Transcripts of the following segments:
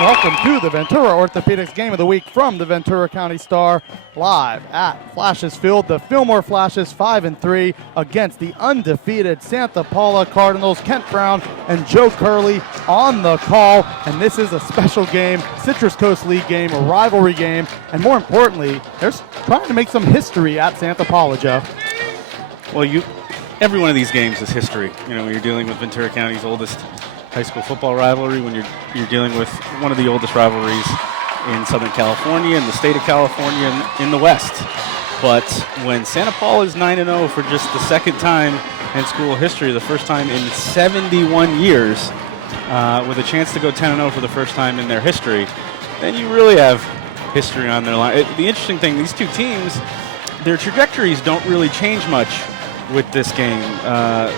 Welcome to the Ventura Orthopedics Game of the Week from the Ventura County Star, live at Flashes Field. The Fillmore Flashes 5-3 against the undefeated Santa Paula Cardinals. Kent Brown and Joe Curley on the call, and this is a special game, Citrus Coast League game, a rivalry game, and more importantly, they're trying to make some history at Santa Paula, Joe. Well, every one of these games is history. You know, when you're dealing with Ventura County's oldest high school football rivalry, when you're dealing with one of the oldest rivalries in Southern California, in the state of California, and in the West. But when Santa Paula is 9-0 for just the second time in school history, the first time in 71 years, with a chance to go 10-0 for the first time in their history, then you really have history on their line. The interesting thing, these two teams, their trajectories don't really change much with this game.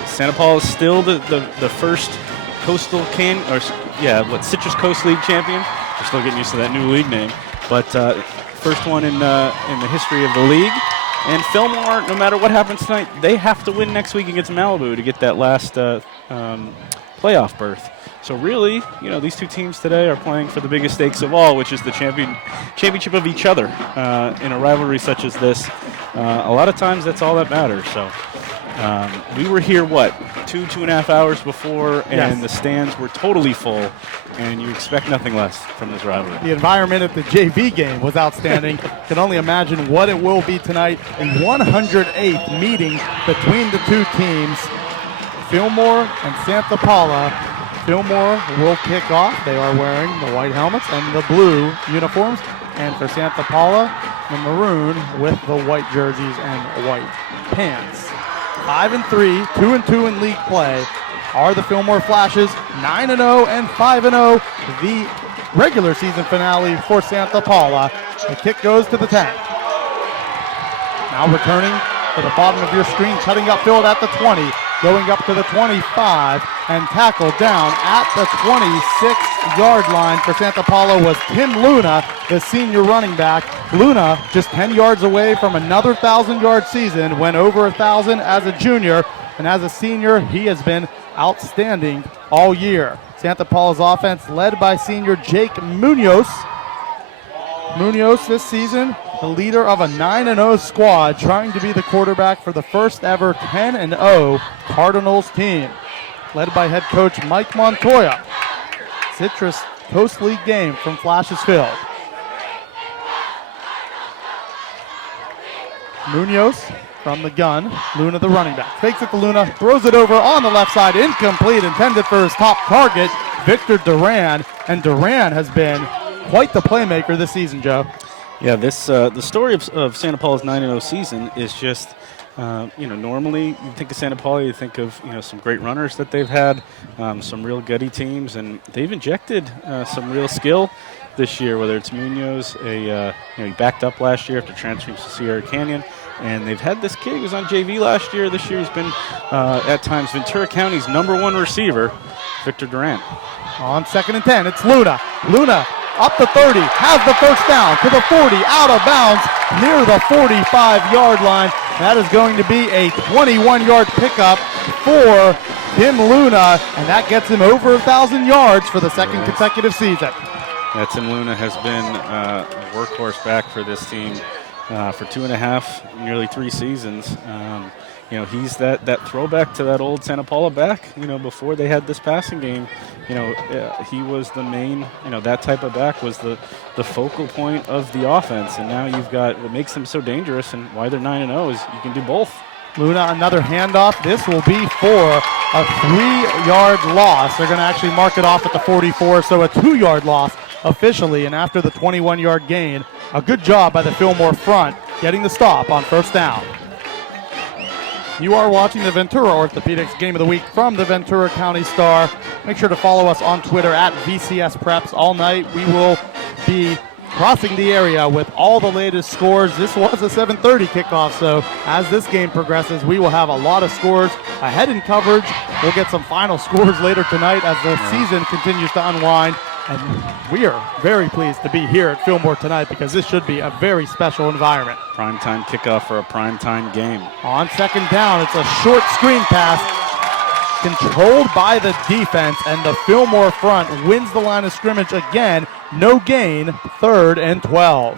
Santa Paula is still the first Citrus Coast League champion. We're still getting used to that new league name, but first one in the history of the league. And Fillmore, no matter what happens tonight, they have to win next week against Malibu to get that last playoff berth. So really, these two teams today are playing for the biggest stakes of all, which is the championship of each other. In a rivalry such as this, a lot of times that's all that matters. So. We were here, 2.5 hours before, and yes, the stands were totally full, and you expect nothing less from this rivalry. The environment at the JV game was outstanding. Can only imagine what it will be tonight in 108th meeting between the two teams, Fillmore and Santa Paula. Fillmore will kick off. They are wearing the white helmets and the blue uniforms, and for Santa Paula, the maroon with the white jerseys and white pants. 5-3, 2-2 in league play are the Fillmore Flashes, 9-0 and 5-0. The regular season finale for Santa Paula. The kick goes to the 10. Now returning to the bottom of your screen, cutting upfield at the 20, going up to the 25, and tackled down at the 26-yard line for Santa Paula was Tim Luna, the senior running back. Luna just 10 yards away from another 1,000-yard season, went over 1,000 as a junior, and as a senior, he has been outstanding all year. Santa Paula's offense led by senior Jake Munoz. Munoz this season, the leader of a 9-0 squad, trying to be the quarterback for the first ever 10-0 Cardinals team, led by head coach Mike Montoya. Citrus Coast League game from Flashes Field. Munoz from the gun, Luna the running back. Fakes it to Luna, throws it over on the left side, incomplete, intended for his top target, Victor Duran, and Duran has been quite the playmaker this season, Joe. Yeah, this the story of Santa Paula's 9-0 season is just, normally you think of Santa Paula, you think of some great runners that they've had, some real gutty teams, and they've injected some real skill this year. Whether it's Munoz, he backed up last year after transferring to Sierra Canyon, and they've had this kid who was on JV last year. This year he's been at times Ventura County's #1 receiver, Victor Duran. On 2nd and 10, it's Luna. Luna up the 30, has the first down to the 40, out of bounds near the 45-yard line. That is going to be a 21-yard pickup for Tim Luna, and that gets him over 1,000 yards for the second consecutive season. Yeah, Tim Luna has been a workhorse back for this team for 2.5, nearly 3 seasons. He's that throwback to that old Santa Paula back, before they had this passing game. He was the main, that type of back was the focal point of the offense. And now you've got what makes them so dangerous and why they're 9-0 is you can do both. Luna, another handoff. This will be for a 3-yard loss. They're going to actually mark it off at the 44, so a 2-yard loss officially. And after the 21-yard gain, a good job by the Fillmore front getting the stop on first down. You are watching the Ventura Orthopedics Game of the Week from the Ventura County Star. Make sure to follow us on Twitter at VCS Preps all night. We will be crossing the area with all the latest scores. This was a 7:30 kickoff, so as this game progresses, we will have a lot of scores ahead in coverage. We'll get some final scores later tonight as the season continues to unwind. And we are very pleased to be here at Fillmore tonight because this should be a very special environment. Primetime kickoff for a primetime game. On second down, it's a short screen pass controlled by the defense, and the Fillmore front wins the line of scrimmage again. No gain, 3rd and 12.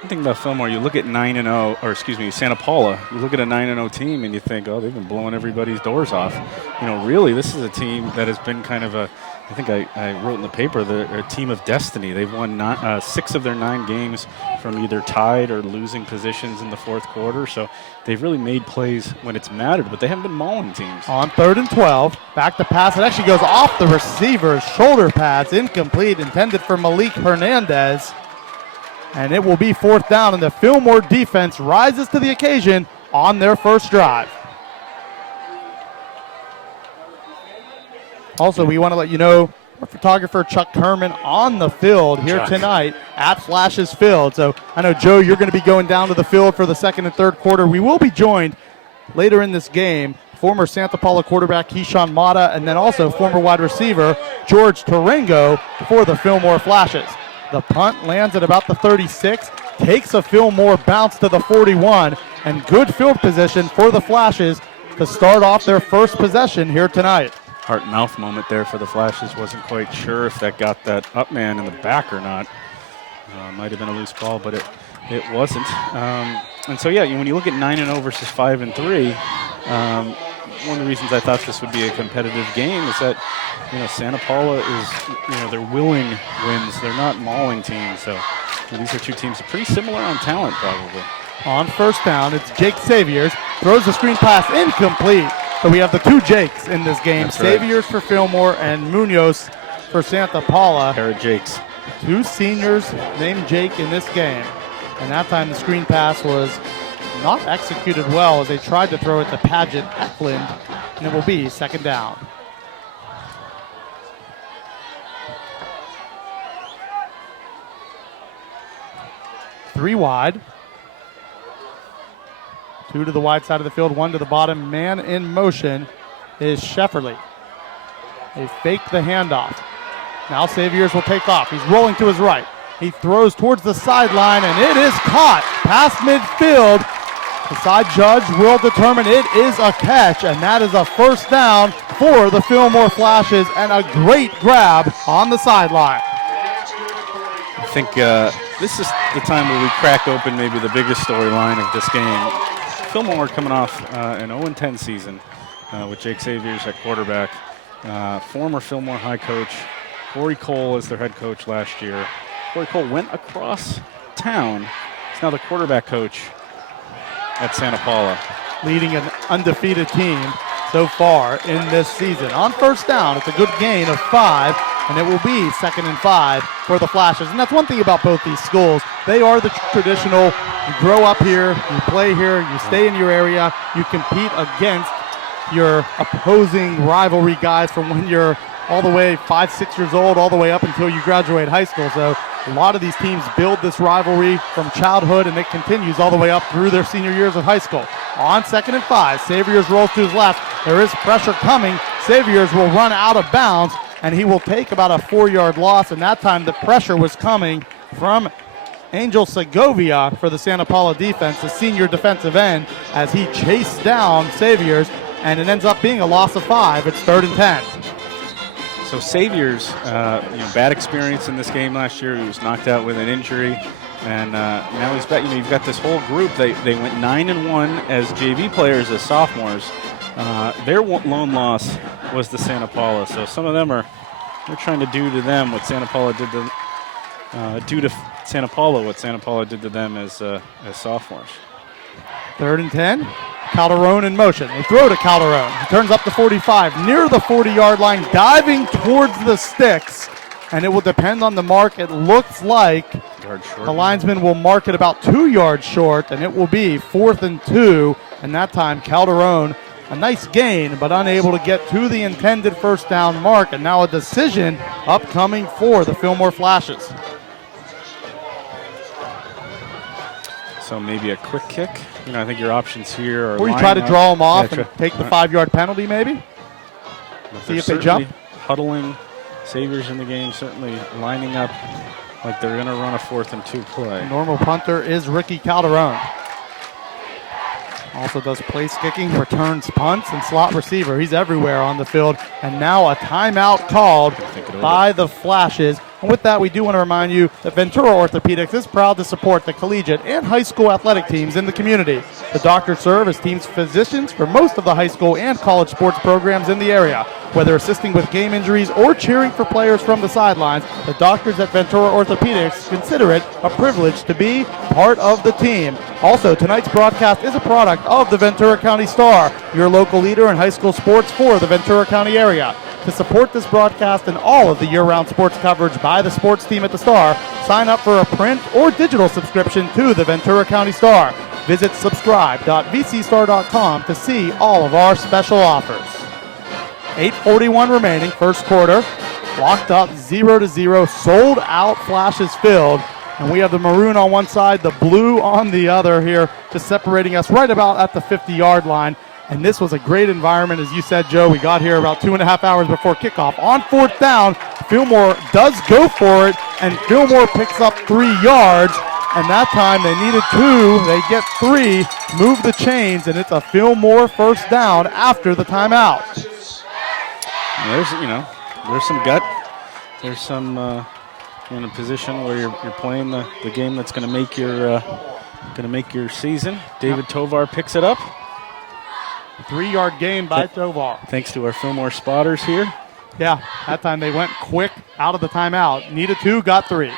One thing about Fillmore, you look at Santa Paula, you look at a 9-0 team and you think, oh, they've been blowing everybody's doors off. Really, this is a team that has been kind of I think I wrote in the paper, they're a team of destiny. They've won 6 of their 9 games from either tied or losing positions in the fourth quarter. So they've really made plays when it's mattered, but they haven't been mauling teams. On 3rd and 12, back to pass. It actually goes off the receiver's shoulder pads, incomplete, intended for Malik Hernandez. And it will be 4th down, and the Fillmore defense rises to the occasion on their first drive. Also, we want to let you know our photographer Chuck Herman on the field here tonight at Flashes Field. So I know, Joe, you're going to be going down to the field for the second and third quarter. We will be joined later in this game, former Santa Paula quarterback Keyshawn Mata, and then also former wide receiver George Tarango for the Fillmore Flashes. The punt lands at about the 36, takes a Fillmore bounce to the 41, and good field position for the Flashes to start off their first possession here tonight. Heart-mouth moment there for the Flashes. Wasn't quite sure if that got that up man in the back or not. Might have been a loose ball, but it wasn't. And so, yeah, when you look at 9-0 versus 5-3, one of the reasons I thought this would be a competitive game is that, Santa Paula is, they're willing wins. They're not mauling teams. So these are two teams that are pretty similar on talent, probably. On first down, it's Jake Saviors. Throws the screen pass incomplete. So we have the two Jakes in this game. That's Saviors right. for Fillmore and Munoz for Santa Paula. Pair of Jakes. Two seniors named Jake in this game. And that time the screen pass was not executed well as they tried to throw it to Paget Eklund. And it will be second down. Three wide. Two to the wide side of the field, one to the bottom. Man in motion is Shefferly. They fake the handoff. Now Saviors will take off. He's rolling to his right. He throws towards the sideline, and it is caught past midfield. The side judge will determine it is a catch, and that is a first down for the Fillmore Flashes, and a great grab on the sideline. I think this is the time where we crack open maybe the biggest storyline of this game. Fillmore coming off an 0-10 season with Jake Saviors at quarterback. Former Fillmore high coach Corey Cole as their head coach last year. Corey Cole went across town. He's now the quarterback coach at Santa Paula. Leading an undefeated team so far in this season. On first down, it's a good gain of 5, and it will be 2nd and 5 for the Flashes. And that's one thing about both these schools. They are the traditional, you grow up here, you play here, you stay in your area, you compete against your opposing rivalry guys from when you're all the way 5, 6 years old, all the way up until you graduate high school. So a lot of these teams build this rivalry from childhood, and it continues all the way up through their senior years of high school. On 2nd and 5, Saviors rolls to his left. There is pressure coming. Saviors will run out of bounds, and he will take about a 4-yard loss, and that time the pressure was coming from Angel Segovia for the Santa Paula defense, the senior defensive end, as he chased down Saviors, and it ends up being a loss of 5. It's 3rd and 10. So Saviors, bad experience in this game last year. He was knocked out with an injury, and now he's back. You've got this whole group. They went 9-1 as JV players as sophomores. Their lone loss was the Santa Paula. So some of them they're trying to do to them what Santa Paula did to Santa Paula what Santa Paula did to them as sophomores. 3rd and 10. Calderon in motion. They throw to Calderon. He turns up to 45, near the 40-yard line, diving towards the sticks. And it will depend on the mark. It looks like the linesman will mark it about 2 yards short, and it will be 4th and 2. And that time Calderon A nice gain, but unable to get to the intended first down mark. And now a decision upcoming for the Fillmore Flashes. So maybe a quick kick. I think your options here are. Or you try to draw them off and take the 5-yard penalty, maybe. See if they jump. Huddling, Saviors in the game, certainly lining up like they're going to run a 4th and 2 play. Normal punter is Ricky Calderon. Also does place kicking, returns punts, and slot receiver. He's everywhere on the field. And now a timeout called by the Flashes. And with that, we do want to remind you that Ventura Orthopedics is proud to support the collegiate and high school athletic teams in the community. The doctors serve as team's physicians for most of the high school and college sports programs in the area. Whether assisting with game injuries or cheering for players from the sidelines, the doctors at Ventura Orthopedics consider it a privilege to be part of the team. Also, tonight's broadcast is a product of the Ventura County Star, your local leader in high school sports for the Ventura County area. To support this broadcast and all of the year-round sports coverage by the sports team at the Star, sign up for a print or digital subscription to the Ventura County Star. Visit subscribe.vcstar.com to see all of our special offers. 8:41 remaining, first quarter. Locked up 0-0, sold out Flashes field. And we have the maroon on one side, the blue on the other here, just separating us right about at the 50-yard line. And this was a great environment. As you said, Joe, we got here about 2.5 hours before kickoff. On 4th down, Fillmore does go for it, and Fillmore picks up 3 yards. And that time they needed 2. They get 3, move the chains, and it's a Fillmore first down after the timeout. There's some gut. There's some in a position where you're playing the game that's going to make your season. David Tovar picks it up. 3-yard gain by Tovar. Thanks to our Fillmore spotters here. Yeah, that time they went quick out of the timeout. Needed 2, got 3.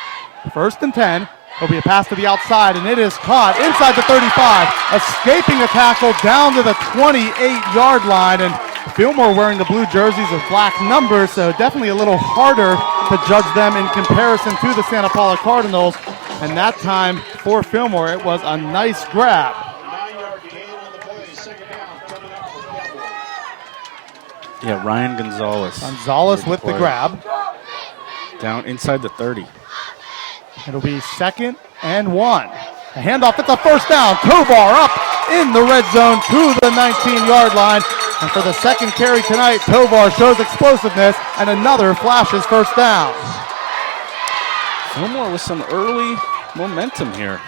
1st and 10. There'll be a pass to the outside, and it is caught inside the 35, escaping a tackle down to the 28-yard line. And Fillmore wearing the blue jerseys with black numbers, so definitely a little harder to judge them in comparison to the Santa Paula Cardinals. And that time for Fillmore, it was a nice grab. Yeah, Ryan Gonzalez. Gonzalez with the grab. Down inside the 30. It'll be 2nd and 1. A handoff, it's a first down. Tovar up in the red zone to the 19-yard line. And for the second carry tonight, Tovar shows explosiveness and another Flashes first down. Fillmore with some early momentum here.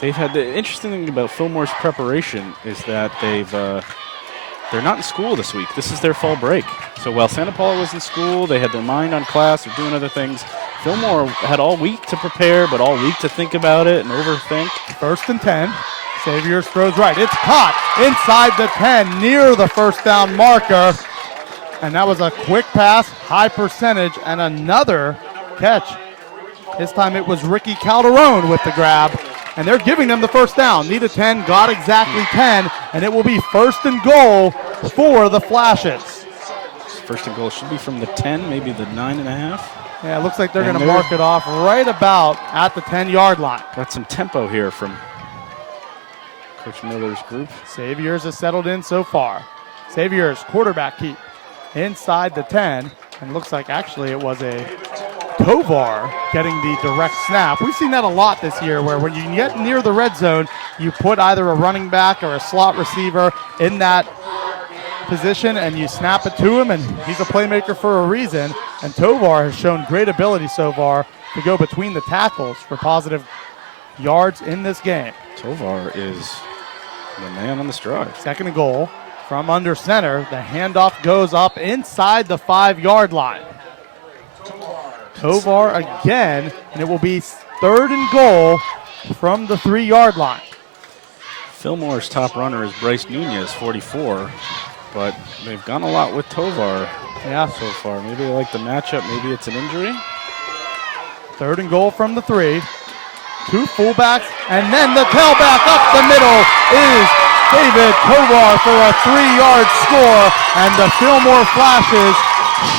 They've had the interesting thing about Fillmore's preparation is that they're not in school this week. This is their fall break. So while Santa Paula was in school, they had their mind on class or doing other things. Fillmore had all week to prepare, but all week to think about it and overthink. 1st and 10. Saviors throws right. It's caught inside the 10, near the first down marker. And that was a quick pass, high percentage, and another catch. This time it was Ricky Calderon with the grab. And they're giving them the first down. Needed 10, got exactly 10, and it will be 1st and goal for the Flashes. 1st and goal should be from the 10, maybe the 9.5. Yeah, it looks like they're going to mark it off right about at the 10-yard line. Got some tempo here from Coach Miller's group. Saviors has settled in so far. Saviors, quarterback keep inside the 10, and looks like actually it was a Tovar getting the direct snap. We've seen that a lot this year where when you get near the red zone, you put either a running back or a slot receiver in that position and you snap it to him, and he's a playmaker for a reason. And Tovar has shown great ability so far to go between the tackles for positive yards in this game. Tovar is the man on the stride. 2nd and goal from under center. The handoff goes up inside the 5-yard line. Tovar again, and it will be 3rd and goal from the 3-yard line. Fillmore's top runner is Bryce Nunez, 44, but they've gone a lot with Tovar so far. Maybe they like the matchup, maybe it's an injury. 3rd and goal from the 3. 2 fullbacks, and then the tailback up the middle is David Tovar for a 3-yard score, and the Fillmore Flashes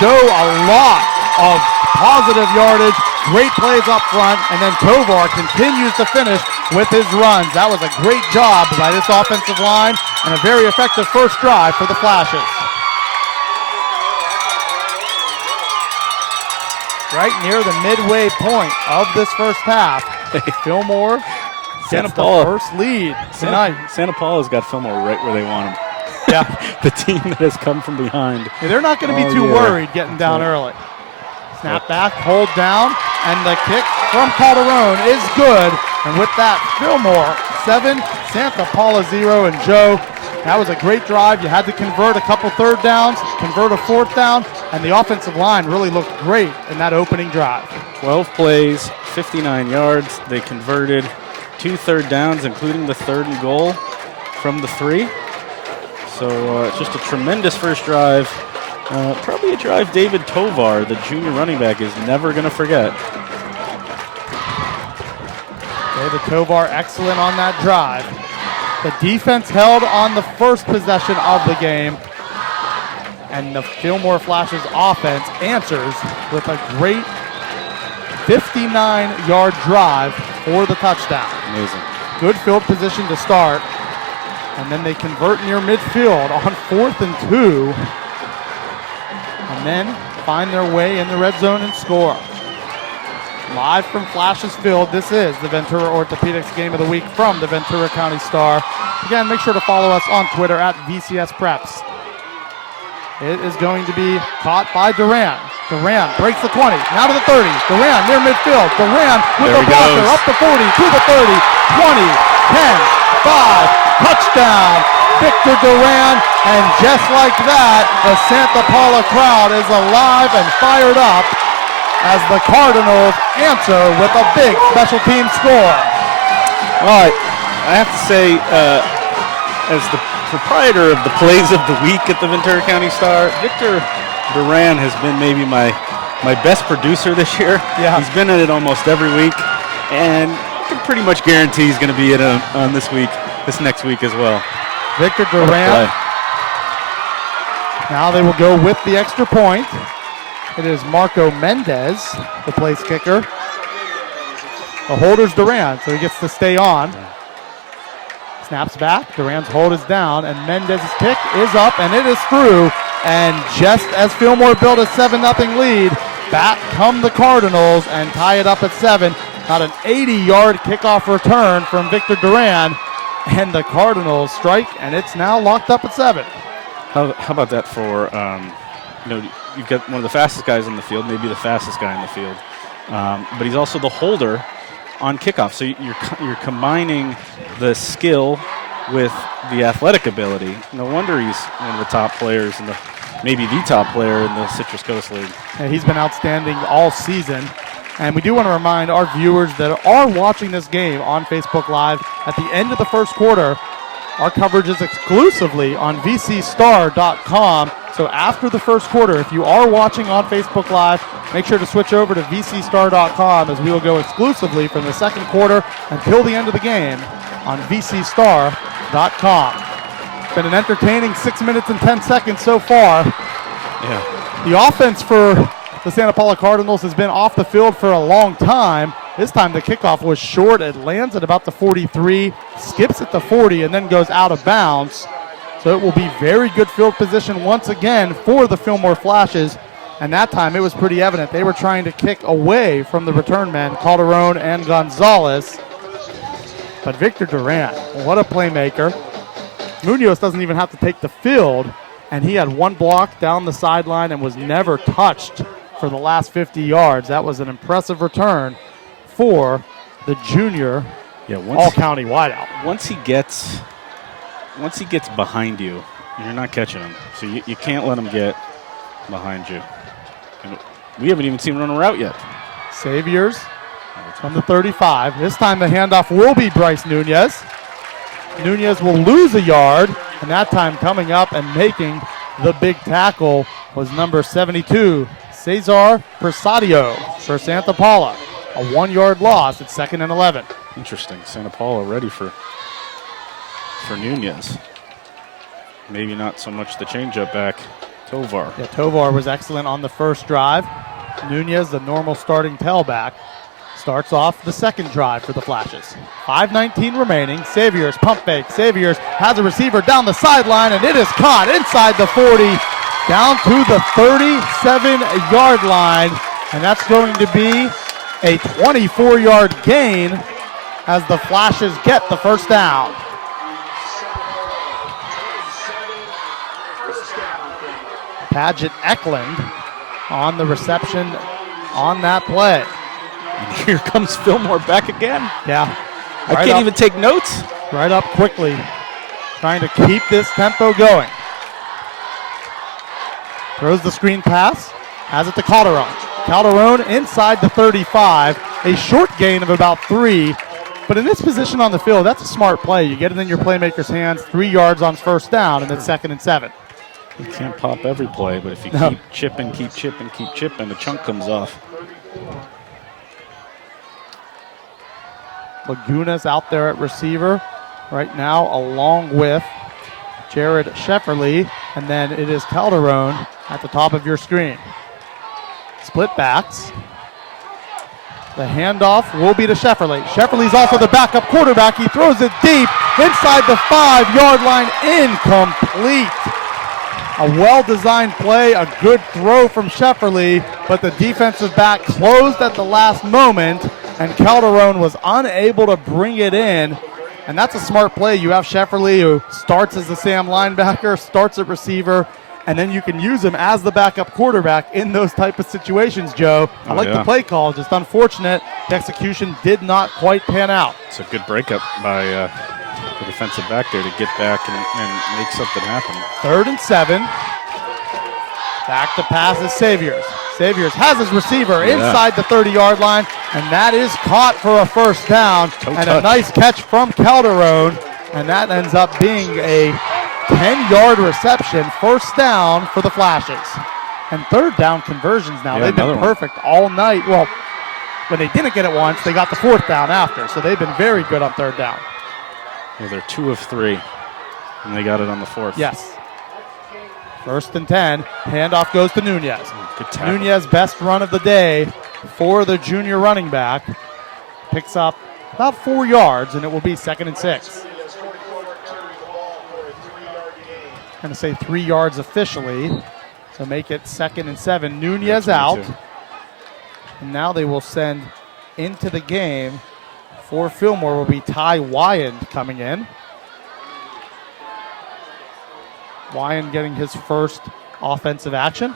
show a lot of positive yardage, great plays up front, and then Tovar continues to finish with his runs. That was a great job by this offensive line and a very effective first drive for the Flashes. Right near the midway point of this first half, Fillmore gets the first lead tonight. Santa Paula's got Fillmore right where they want him. Yeah. The team that has come from behind. Yeah, they're not going to be too worried getting down early. Snap back, hold down, and the kick from Calderon is good. And with that, Fillmore 7, Santa Paula 0. And Joe, that was a great drive. You had to convert a couple third downs, convert a fourth down, and the offensive line really looked great in that opening drive. 12 plays, 59 yards. They converted 2 third downs, including the 3rd and goal from the 3. So it's just a tremendous first drive. Probably a drive David Tovar, the junior running back, is never going to forget. David Tovar excellent on that drive. The defense held on the first possession of the game, and the Fillmore Flashes offense answers with a great 59-yard drive for the touchdown. Amazing. Good field position to start, and then they convert near midfield on 4th and 2, and then find their way in the red zone and score. Live from Flashes Field, this is the Ventura Orthopedics Game of the Week from the Ventura County Star. Again, make sure to follow us on Twitter at VCS Preps. It is going to be caught by Duran. Duran breaks the 20, now to the 30. Duran near midfield. Duran with a blocker up the 40, to the 30, 20, 10, 5, touchdown. Victor Duran, and just like that, the Santa Paula crowd is alive and fired up as the Cardinals answer with a big special team score. All right, I have to say, as the proprietor of the plays of the week at the Ventura County Star, Victor Duran has been maybe my best producer this year. Yeah. He's been in it almost every week, and I can pretty much guarantee he's going to be in it on this next week as well. Victor Duran. Now they will go with the extra point. It is Marco Mendez, the place kicker. The holder's Duran, so he gets to stay on. Snaps back, Duran's hold is down, and Mendez's kick is up, and it is through. And just as Fillmore built a 7-0 lead, back come the Cardinals and tie it up at 7. Got an 80-yard kickoff return from Victor Duran, and the Cardinals strike, and it's now locked up at 7. How about that for, you've got one of the fastest guys on the field, maybe the fastest guy in the field, but he's also the holder on kickoff. So you're combining the skill with the athletic ability. No wonder he's one of the top players, maybe the top player in the Citrus Coast League. Yeah, he's been outstanding all season. And we do want to remind our viewers that are watching this game on Facebook Live, at the end of the first quarter, our coverage is exclusively on vcstar.com. So after the first quarter, if you are watching on Facebook Live, make sure to switch over to vcstar.com, as we will go exclusively from the second quarter until the end of the game on vcstar.com. It's been an entertaining 6 minutes and 10 seconds so far. Yeah. The offense for the Santa Paula Cardinals has been off the field for a long time. This time the kickoff was short. It lands at about the 43, skips at the 40, and then goes out of bounds. So it will be very good field position once again for the Fillmore Flashes. And that time it was pretty evident. They were trying to kick away from the return men, Calderon and Gonzalez. But Victor Duran, what a playmaker. Munoz doesn't even have to take the field, and he had one block down the sideline and was never touched for the last 50 yards. That was an impressive return for the junior all-county wideout. Once he gets behind you, you're not catching him. So you can't let him get behind you. And we haven't even seen him run a route yet. Saviors from the 35. This time the handoff will be Bryce Nunez. Nunez will lose a yard, and that time coming up and making the big tackle was number 72, Cesar Presadio for Santa Paula. A 1-yard loss at 2nd and 11. Interesting. Santa Paula ready for Nunez. Maybe not so much the changeup back. Tovar. Yeah, Tovar was excellent on the first drive. Nunez, the normal starting tailback. starts off the second drive for the Flashes. 5:19 remaining. Saviors pump fake. Saviors has a receiver down the sideline, and it is caught inside the 40, down to the 37-yard line, and that's going to be a 24-yard gain as the Flashes get the first down. Paget Eklund on the reception on that play. And here comes Fillmore back again. Yeah. I can't even take notes. Right up quickly, trying to keep this tempo going. Throws the screen pass, has it to Calderon. Calderon inside the 35, a short gain of about 3. But in this position on the field, that's a smart play. You get it in your playmaker's hands, 3 yards on first down, and then 2nd and 7. You can't pop every play, but if you keep chipping, the chunk comes off. Laguna's out there at receiver right now, along with Jared Shefferly, and then it is Calderon at the top of your screen. Split backs. The handoff will be to Shefferly. Shefferly's also the backup quarterback. He throws it deep inside the 5-yard line, incomplete. A well-designed play, a good throw from Shefferly, but the defensive back closed at the last moment, and Calderon was unable to bring it in. And that's a smart play. You have Shefferly, who starts as a Sam linebacker, starts at receiver, and then you can use him as the backup quarterback in those type of situations, Joe. I like the play call, just unfortunate. The execution did not quite pan out. It's a good breakup by the defensive back there to get back and make something happen. 3rd and 7. Back to pass is Saviors. Saviors has his receiver inside the 30-yard line, and that is caught for a first down. A nice catch from Calderon, and that ends up being a 10-yard reception, first down for the Flashes. And 3rd down conversions now. They've been perfect all night. Well, when they didn't get it once, they got the 4th down after, so they've been very good on 3rd down. Well, they're 2 of 3, and they got it on the 4th. Yes. 1st and 10. Handoff goes to Nunez. Good tackle. Nunez, best run of the day for the junior running back. Picks up about 4 yards, and it will be 2nd and 6. I'm going to say 3 yards officially, so make it 2nd and 7. Nunez out. And now they will send into the game for Fillmore will be Ty Wyand coming in. Wyand getting his first offensive action.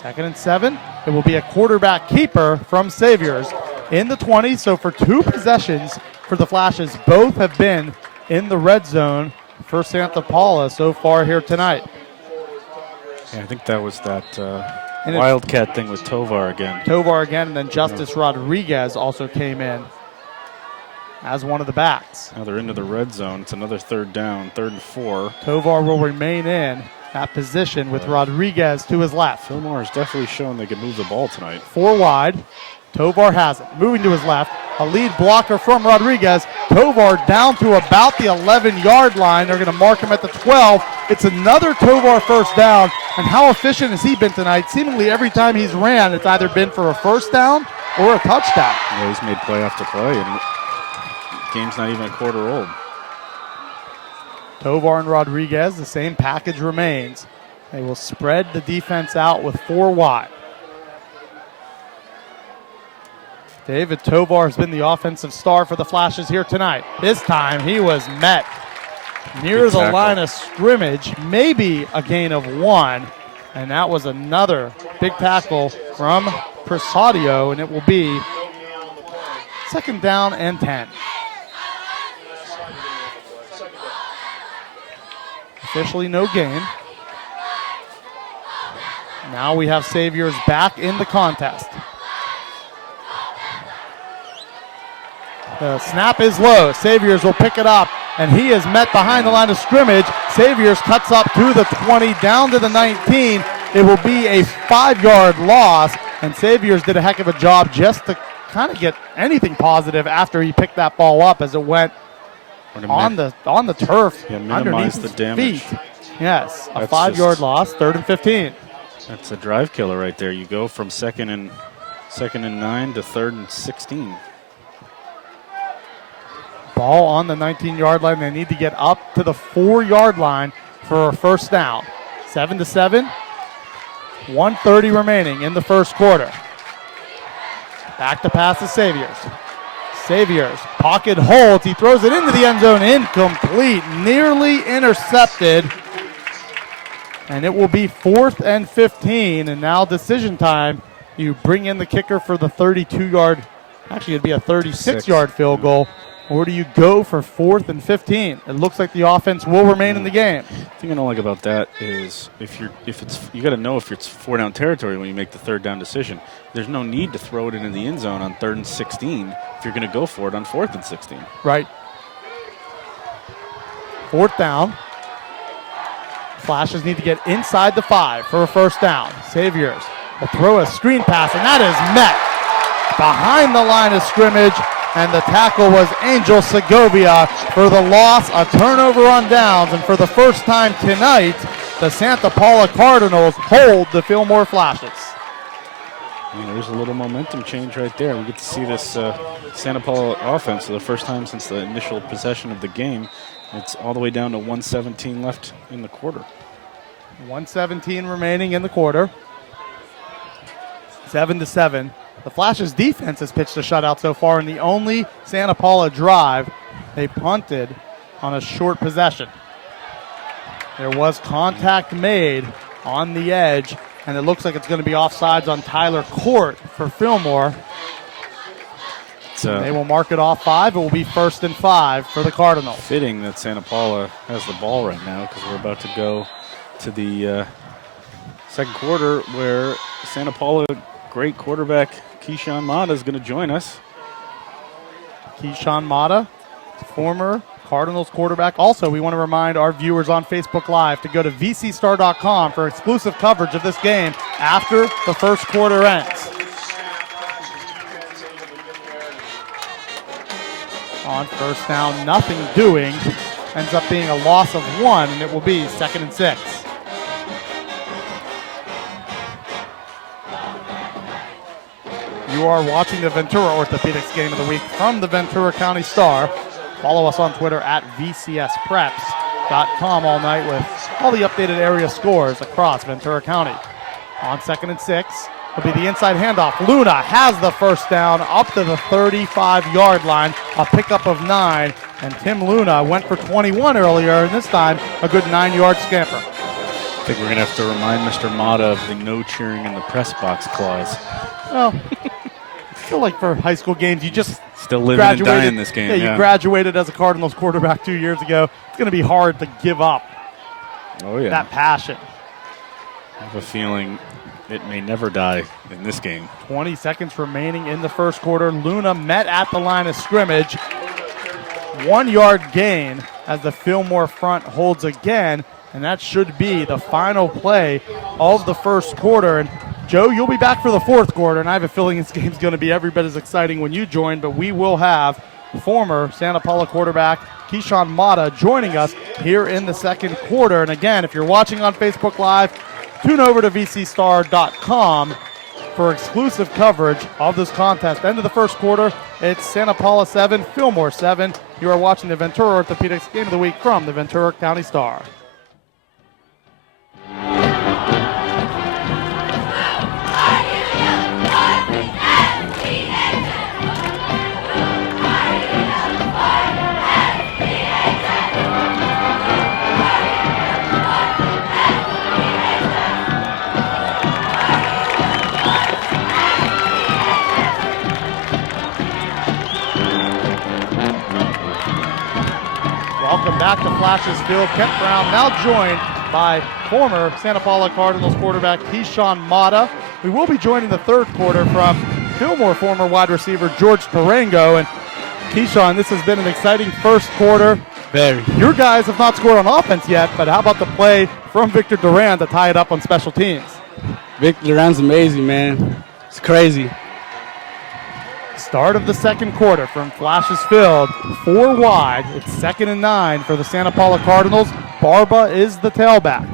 2nd and 7. It will be a quarterback keeper from Saviors in the 20. So for 2 possessions for the Flashes, both have been in the red zone for Santa Paula so far here tonight. Yeah, I think that was that Wildcat thing with Tovar again. And then Justice Rodriguez also came in as one of the backs. Now they're into the red zone. It's another 3rd down, 3rd and 4. Tovar will remain in that position with Rodriguez to his left. Fillmore has definitely shown they can move the ball tonight. 4 wide. Tovar has it. Moving to his left. A lead blocker from Rodriguez. Tovar down to about the 11-yard line. They're going to mark him at the 12. It's another Tovar first down. And how efficient has he been tonight? Seemingly every time he's ran, it's either been for a first down or a touchdown. Yeah, he's made play after play, and game's not even a quarter old. Tovar and Rodriguez, the same package remains. They will spread the defense out with 4 wide. David Tovar has been the offensive star for the Flashes here tonight. This time he was met near the line of scrimmage, maybe a gain of 1. And that was another big tackle from Presadio, and it will be 2nd down and 10. Officially no gain. Now we have Saviors back in the contest. The snap is low. Saviors will pick it up, and he is met behind the line of scrimmage. Saviors cuts up to the 20, down to the 19. It will be a 5-yard loss, and Saviors did a heck of a job just to kind of get anything positive after he picked that ball up as it went on the turf underneath the his damage. feet. Yes, a That's 5-yard loss, 3rd and 15. That's a drive killer right there. You go from 2nd and 2nd and 9 to 3rd and 16. Ball on the 19-yard line. They need to get up to the 4-yard line for a first down. 7-7. 1:30 remaining in the first quarter. Back to pass to Saviors. Saviors, pocket holds. He throws it into the end zone. Incomplete. Nearly intercepted. And it will be 4th and 15. And now decision time. You bring in the kicker for the 32-yard. Actually, it'd be a 36-yard field goal. Or do you go for 4th and 15? It looks like the offense will remain in the game. The thing I don't like about that is you got to know if it's 4-down territory when you make the 3rd down decision. There's no need to throw it into the end zone on 3rd and 16 if you're going to go for it on 4th and 16. Right. 4th down. Flashes need to get inside the 5 for a first down. Saviors will throw a screen pass, and that is met behind the line of scrimmage. And the tackle was Angel Segovia for the loss, a turnover on downs. And for the first time tonight, the Santa Paula Cardinals hold the Fillmore Flashes. There's a little momentum change right there. We get to see this Santa Paula offense for the first time since the initial possession of the game. It's all the way down to 1:17 left in the quarter. 1:17 remaining in the quarter. 7-7. The Flashes defense has pitched a shutout so far, and the only Santa Paula drive, they punted on a short possession. There was contact made on the edge, and it looks like it's going to be offsides on Tyler Court for Fillmore. They will mark it off 5. It will be 1st and 5 for the Cardinals. Fitting that Santa Paula has the ball right now because we're about to go to the second quarter where Santa Paula great quarterback Keyshawn Mata is going to join us. Keyshawn Mata, former Cardinals quarterback. Also, we want to remind our viewers on Facebook Live to go to vcstar.com for exclusive coverage of this game after the first quarter ends. On first down, nothing doing. Ends up being a loss of 1, and it will be 2nd and 6. You are watching the Ventura Orthopedics Game of the Week from the Ventura County Star. Follow us on Twitter at vcspreps.com all night with all the updated area scores across Ventura County. On 2nd and 6 will be the inside handoff. Luna has the first down up to the 35-yard line, a pickup of 9. And Tim Luna went for 21 earlier, and this time a good 9-yard scamper. I think we're going to have to remind Mr. Mata of the no cheering in the press box clause. Well, I feel like for high school games, you just still living and dying in this game. Yeah, you graduated as a Cardinals quarterback 2 years ago. It's going to be hard to give up that passion. I have a feeling it may never die in this game. 20 seconds remaining in the first quarter. Luna met at the line of scrimmage. 1-yard gain as the Fillmore front holds again. And that should be the final play of the first quarter. And Joe, you'll be back for the fourth quarter, and I have a feeling this game's going to be every bit as exciting when you join, but we will have former Santa Paula quarterback Keyshawn Mata joining us here in the second quarter. And again, if you're watching on Facebook Live, tune over to vcstar.com for exclusive coverage of this contest. End of the first quarter, it's Santa Paula 7, Fillmore 7. You are watching the Ventura Orthopedics Game of the Week from the Ventura County Star. Welcome back to Flashes Field. Kent Brown now joined by former Santa Paula Cardinals quarterback Keyshawn Mata. We will be joining the third quarter from Fillmore former wide receiver George Tarango. And Keyshawn, this has been an exciting first quarter. Very. Your guys have not scored on offense yet, but how about the play from Victor Duran to tie it up on special teams? Victor Duran's amazing, man. It's crazy. Start of the second quarter from Flashes Field. 4 wide. It's 2nd and 9 for the Santa Paula Cardinals. Barba is the tailback.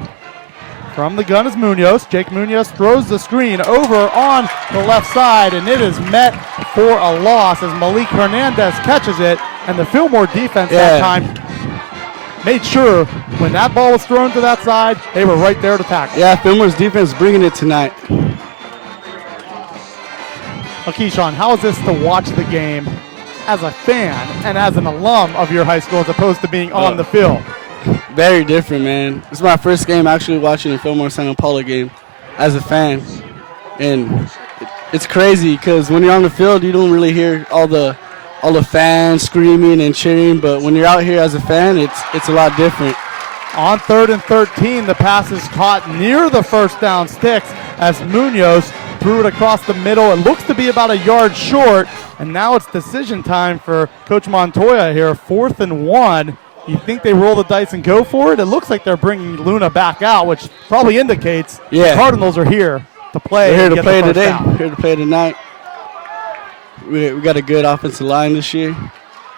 From the gun is Munoz. Jake Munoz throws the screen over on the left side, and it is met for a loss as Malik Hernandez catches it, and the Fillmore defense that time made sure when that ball was thrown to that side, they were right there to tackle. Yeah, Fillmore's defense bringing it tonight. Keyshawn, how is this to watch the game as a fan and as an alum of your high school as opposed to being on the field? Very different, man. This is my first game actually watching a Fillmore Santa Paula game as a fan. And it's crazy because when you're on the field, you don't really hear all the fans screaming and cheering. But when you're out here as a fan, it's a lot different. On 3rd and 13, the pass is caught near the first down sticks as Munoz threw it across the middle. It looks to be about a yard short, and now it's decision time for Coach Montoya here. 4th and 1. You think they roll the dice and go for it? It looks like they're bringing Luna back out, which probably indicates the Cardinals are here to play. They're here to play today. Down. Here to play tonight. We got a good offensive line this year.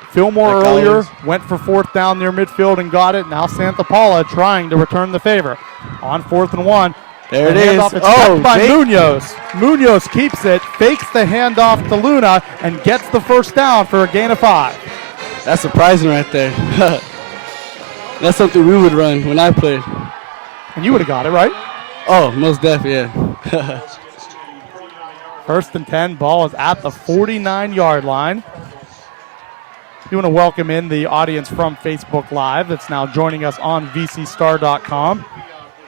Fillmore earlier went for 4th down near midfield and got it. Now Santa Paula trying to return the favor. On 4th and 1. There it is. It's by Munoz. Munoz keeps it, fakes the handoff to Luna, and gets the first down for a gain of 5. That's surprising right there. That's something we would run when I played. And you would have got it, right? Oh, most definitely, yeah. 1st and 10, ball is at the 49-yard line. You want to welcome in the audience from Facebook Live that's now joining us on vcstar.com.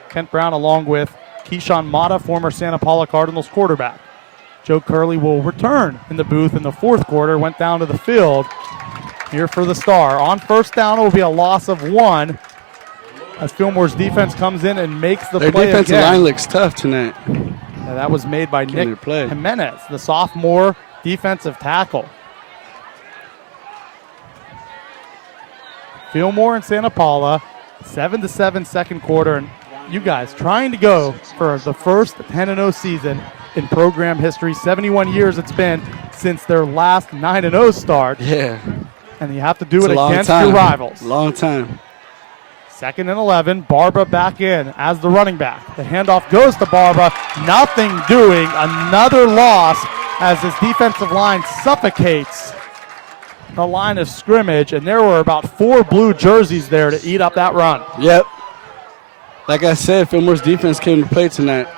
Kent Brown along with Keyshawn Mata, former Santa Paula Cardinals quarterback. Joe Curley will return in the booth in the 4th quarter, went down to the field here for the Star. On 1st down, it will be a loss of 1 as Fillmore's defense comes in and makes the play again. Their defensive line looks tough tonight. Now that was made by Nick Jimenez, the sophomore defensive tackle. Fillmore and Santa Paula, 7-7 second quarter, and you guys trying to go for the first 10-0 season in program history. 71 years it's been since their last 9-0 start. Yeah. And you have to do it against your rivals. Long time. 2nd and 11, Barba back in as the running back. The handoff goes to Barba. Nothing doing. Another loss as his defensive line suffocates the line of scrimmage, and there were about 4 blue jerseys there to eat up that run. Yep. Like I said, Fillmore's defense came to play tonight.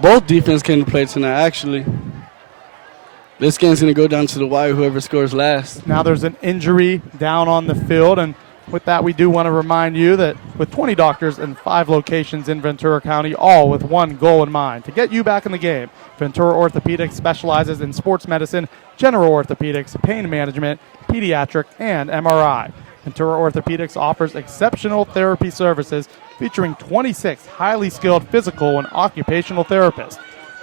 Both defense came to play tonight, actually. This game's going to go down to the wire, whoever scores last. Now there's an injury down on the field, and with that, we do want to remind you that with 20 doctors in 5 locations in Ventura County, all with one goal in mind, to get you back in the game. Ventura Orthopedics specializes in sports medicine, general orthopedics, pain management, pediatric, and MRI. Ventura Orthopedics offers exceptional therapy services featuring 26 highly skilled physical and occupational therapists.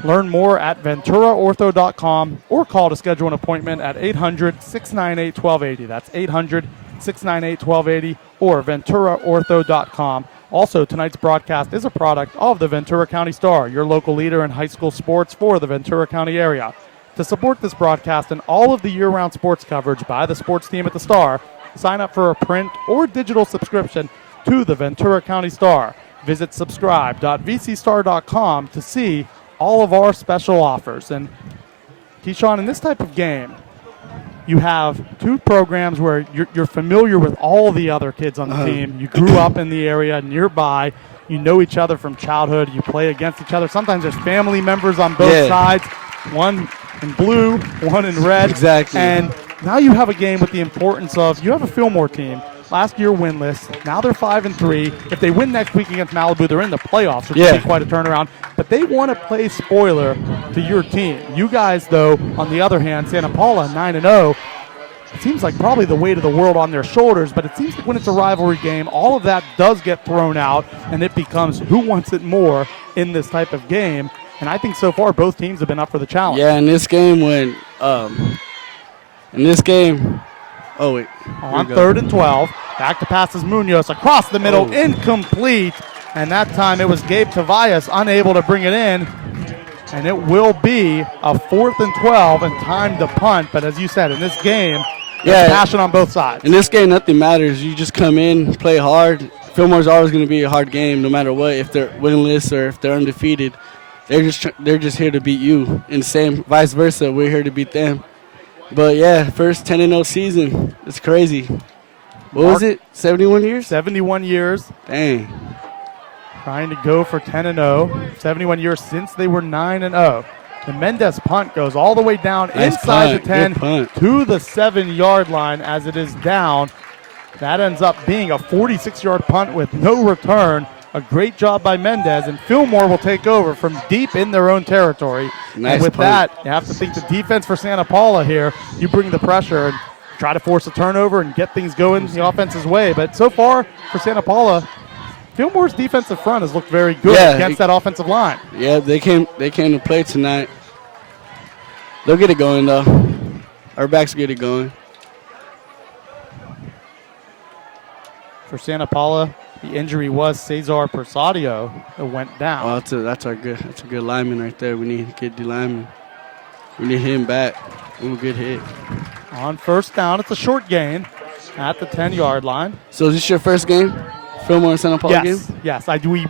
Learn more at venturaortho.com or call to schedule an appointment at 800-698-1280. That's 800-698-1280 or venturaortho.com. Also, tonight's broadcast is a product of the Ventura County Star, your local leader in high school sports for the Ventura County area. To support this broadcast and all of the year-round sports coverage by the sports team at the Star, sign up for a print or digital subscription to the Ventura County Star. Visit subscribe.vcstar.com to see all of our special offers. And Keyshawn, in this type of game, you have 2 programs where you're familiar with all the other kids on the team. You grew up in the area nearby. You know each other from childhood. You play against each other. Sometimes there's family members on both sides, one in blue, one in red. Exactly. And now you have a game with the importance of, you have a Fillmore team. Last year winless. Now they're 5-3. If they win next week against Malibu, they're in the playoffs, which would be quite a turnaround. But they want to play spoiler to your team. You guys, though, on the other hand, Santa Paula 9-0. It seems like probably the weight of the world on their shoulders, but it seems like when it's a rivalry game, all of that does get thrown out, and it becomes who wants it more in this type of game. And I think so far both teams have been up for the challenge. Yeah, in this game on 3rd and 12, back to passes Munoz across the middle, incomplete. And that time it was Gabe Tobias unable to bring it in. And it will be a 4th and 12 and time to punt. But as you said, in this game, there's passion on both sides. In this game, nothing matters. You just come in, play hard, Fillmore's always going to be a hard game, no matter what. If they're winless or if they're undefeated, they're just here to beat you. And same vice versa, we're here to beat them. But yeah, first 10-0 season. It's crazy. What was it? 71 years? 71 years. Dang. Trying to go for 10-0. 71 years since they were 9-0. The Mendez punt goes all the way down inside the 10 to the 7-yard line as it is down. That ends up being a 46-yard punt with no return. A great job by Mendez, and Fillmore will take over from deep in their own territory. Nice and with punt. that, you have to think the defense for Santa Paula here, you bring the pressure and try to force a turnover and get things going the offense's way. But so far for Santa Paula, Fillmore's defensive front has looked very good against that offensive line. Yeah, they came to play tonight. They'll get it going, though. Our backs get it going. For Santa Paula, the injury was Cesar Persadio that went down. Well, that's a good lineman right there. We need to get the lineman. We need him back. Ooh, good hit. On first down, it's a short gain at the 10-yard line. So is this your first game, Fillmore and Santa Paula game? Yes. We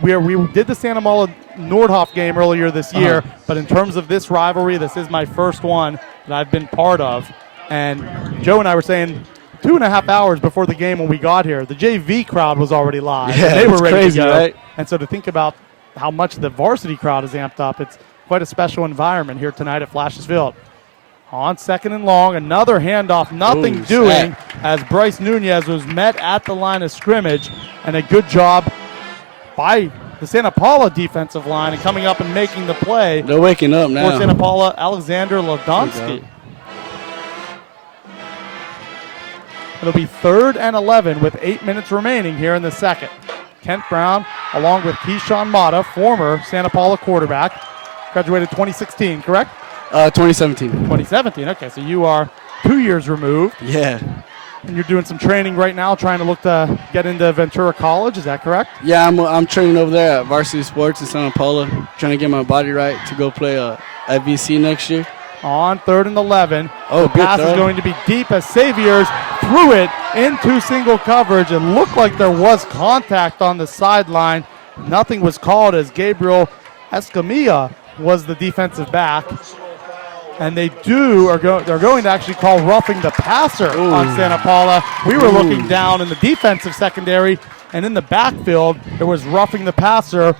did the Santa Paula Nordhoff game earlier this year, but in terms of this rivalry, this is my first one that I've been part of. And Joe and I were saying 2.5 hours before the game when we got here, the JV crowd was already live. Yeah, they were ready crazy, to go. right? And so to think about how much the varsity crowd is amped up, it's quite a special environment here tonight at Flashes Field. On second and long, another handoff, nothing doing as Bryce Nunez was met at the line of scrimmage, and a good job by the Santa Paula defensive line and coming up and making the play. They're waking up now. For Santa Paula, Alexander Ladonsky. It'll be 3rd and 11 with 8 minutes remaining here in the second. Kent Brown, along with Keyshawn Mata, former Santa Paula quarterback, graduated 2016, correct? 2017. 2017, okay, so you are 2 years removed. Yeah. And you're doing some training right now, trying to look to get into Ventura College, is that correct? Yeah, I'm training over there at Varsity Sports in Santa Paula, trying to get my body right to go play at VC next year. On 3rd and 11. The pass is going to be deep as Saviors threw it into single coverage. It looked like there was contact on the sideline. Nothing was called as Gabriel Escamilla was the defensive back. And they're going to actually call roughing the passer on Santa Paula. We were looking down in the defensive secondary, and in the backfield, there was roughing the passer